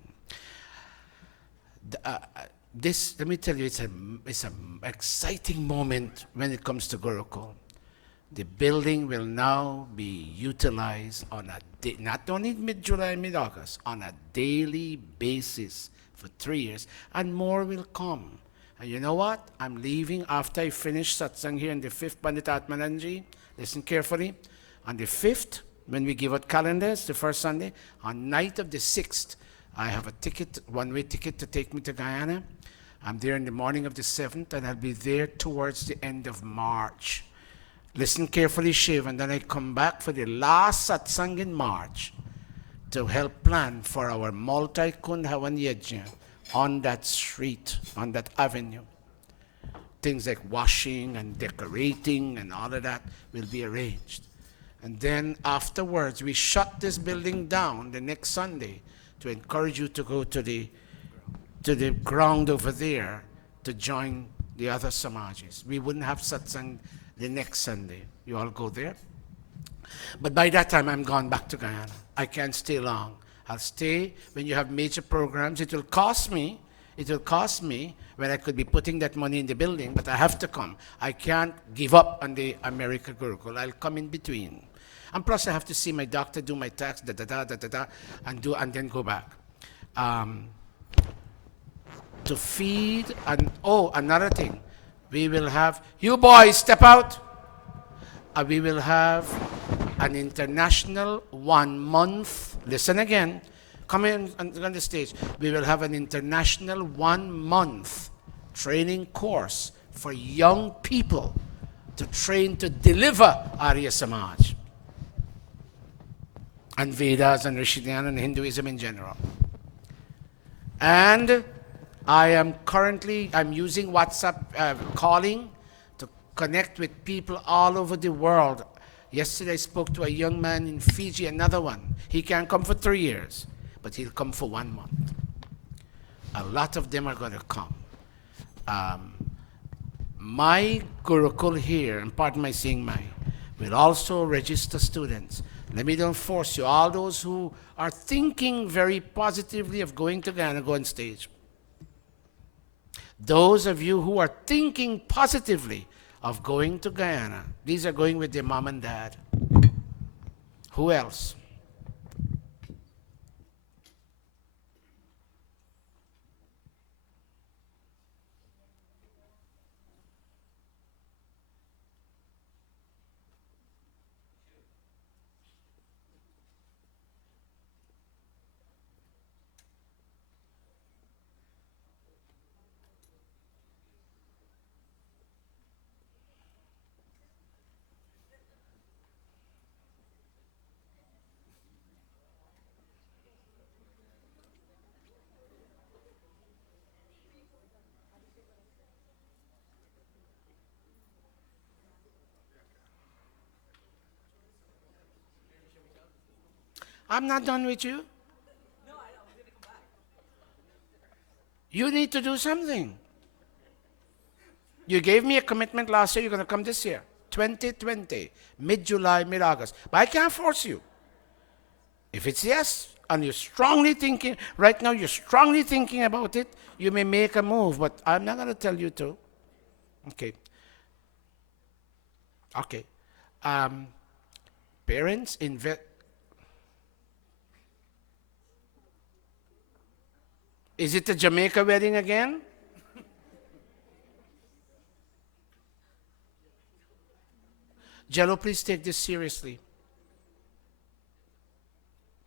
This, let me tell you, it's an exciting moment when it comes to Gurukula. The building will now be utilized on a not only mid-July, mid-August, on a daily basis for 3 years, and more will come. And you know what? I'm leaving after I finish Satsang here on the 5th Panditatmananji. Listen carefully. On the 5th, when we give out calendars, the first Sunday, on night of the 6th, I have a ticket, one-way ticket to take me to Guyana. I'm there in the morning of the 7th, and I'll be there towards the end of March. Listen carefully, Shiv, and then I come back for the last Satsang in March to help plan for our multi-Kund Havan Yajna on that street, on that avenue. Things like washing and decorating and all of that will be arranged. And then afterwards, we shut this building down the next Sunday to encourage you to go to the ground over there to join the other Samajis. We wouldn't have Satsang the next Sunday. You all go there. But by that time, I'm gone back to Guyana. I can't stay long. I'll stay when you have major programs. It will cost me when I could be putting that money in the building, but I have to come. I can't give up on the America Gurukula. I'll come in between. And plus, I have to see my doctor, do my tax, and then go back. To feed, and another thing. We will have, you boys, step out. We will have an international 1 month, listen again, come in on the stage. We will have an international 1 month training course for young people to train to deliver Arya Samaj. and Vedas and Rishidhyana and Hinduism in general. And I'm using WhatsApp calling to connect with people all over the world. Yesterday I spoke to a young man in Fiji, another one. He can't come for 3 years, but he'll come for 1 month. A lot of them are going to come. My Gurukul here, and pardon my saying my, will also register students. Let me don't force you. All those who are thinking very positively of going to Ghana, go on stage. Those of you who are thinking positively of going to Guyana, these are going with their mom and dad. Who else? I'm not done with you. You need to do something. You gave me a commitment last year, you're going to come this year. 2020, mid-July, mid-August. But I can't force you. If it's yes, and you're strongly thinking, right now you're strongly thinking about it, you may make a move, but I'm not going to tell you to. Okay. Okay. Parents invest. Is it a Jamaica wedding again? Jello, please take this seriously.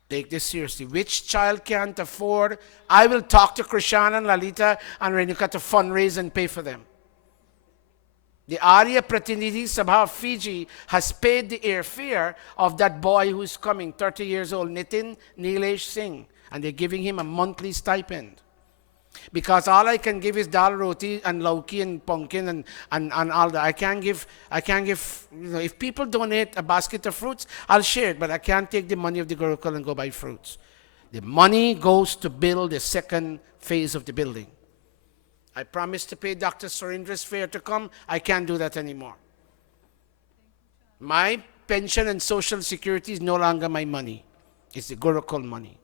Take this seriously. Which child can't afford? I will talk to Krishana and Lalita and Renuka to fundraise and pay for them. The Arya Pratinidhi Sabha of Fiji has paid the airfare of that boy who's coming, 30 years old, Nitin Nilesh Singh, and they're giving him a monthly stipend. Because all I can give is dal roti and lauki and pumpkin and all that. I can't give, if people donate a basket of fruits, I'll share it, but I can't take the money of the Gurukul and go buy fruits. The money goes to build the second phase of the building. I promised to pay Dr. Surendra's fare to come. I can't do that anymore. My pension and social security is no longer my money. It's the Gurukul money.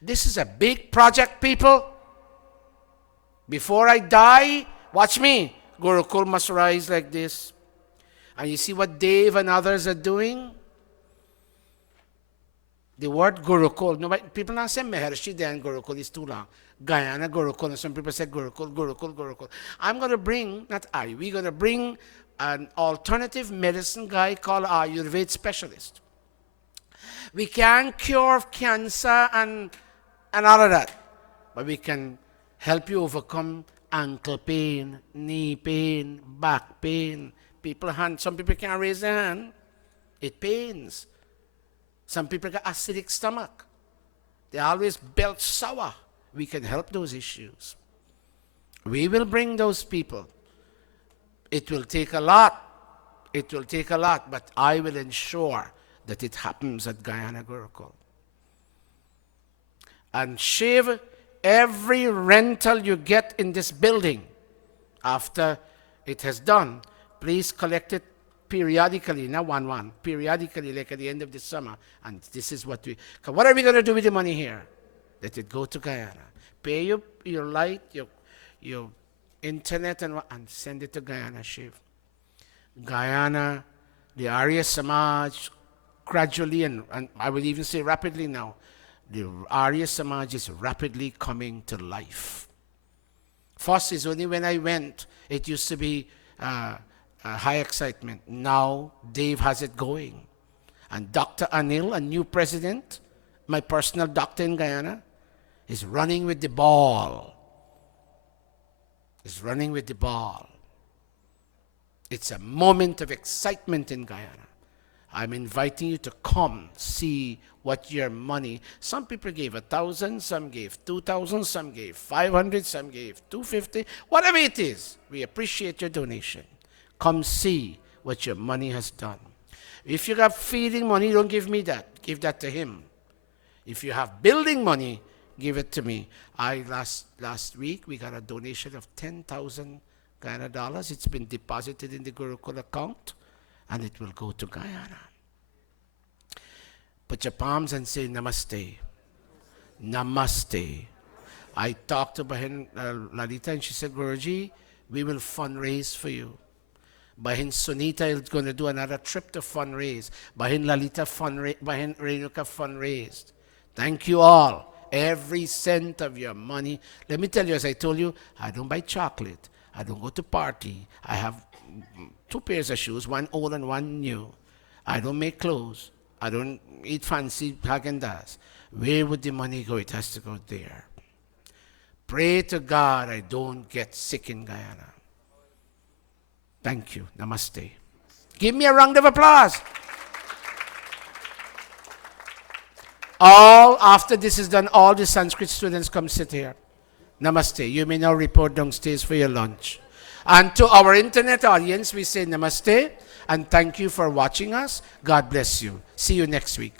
This is a big project, people. Before I die, watch me. Gurukul must rise like this. And you see what Dave and others are doing? The word Gurukul, nobody, people not say Maharishi Dayananda Gurukula is too long. Guyana Gurukula, and some people say Gurukul, Gurukul, Gurukul. I'm going to bring, we're going to bring an alternative medicine guy called Ayurveda specialist. We can't cure cancer and all of that, but we can help you overcome ankle pain, knee pain, back pain. Some people can't raise their hand. It pains. Some people got acidic stomach. They always belch sour. We can help those issues. We will bring those people. It will take a lot. It will take a lot, but I will ensure that it happens at Guyana Gurukul. And Shiv, every rental you get in this building, after it has done, please collect it periodically, not one, periodically, like at the end of the summer. And this is what what are we going to do with the money here? Let it go to Guyana. Pay your light, your internet, and send it to Guyana, Shiv. Guyana, the Arya Samaj, gradually, and I will even say rapidly now, the Arya Samaj is rapidly coming to life. First is only when I went, it used to be high excitement. Now, Dave has it going. And Dr. Anil, a new president, my personal doctor in Guyana, is running with the ball. Is running with the ball. It's a moment of excitement in Guyana. I'm inviting you to come see what your money. Some people gave 1,000, some gave 2,000, some gave 500, some gave 250. Whatever it is, we appreciate your donation. Come see what your money has done. If you have feeding money, don't give me that. Give that to him. If you have building money, give it to me. Last week we got a donation of 10,000 Guyana dollars. It's been deposited in the Gurukula account, and it will go to Guyana. Put your palms and say namaste. Namaste. I talked to Bahin Lalita, and she said, Guruji, we will fundraise for you. Bahin Sunita is going to do another trip to fundraise. Bahin Lalita Bahin Renuka fundraised. Thank you all. Every cent of your money. Let me tell you, as I told you, I don't buy chocolate. I don't go to party. I have 2 pairs of shoes, one old and one new. I don't make clothes. I don't eat fancy Haagen-Dazs. Where would the money go? It has to go there. Pray to God I don't get sick in Guyana. Thank you. Namaste. Give me a round of applause. All, after this is done, all the Sanskrit students come sit here. Namaste. You may now report downstairs for your lunch. And to our internet audience, we say namaste and thank you for watching us. God bless you. See you next week.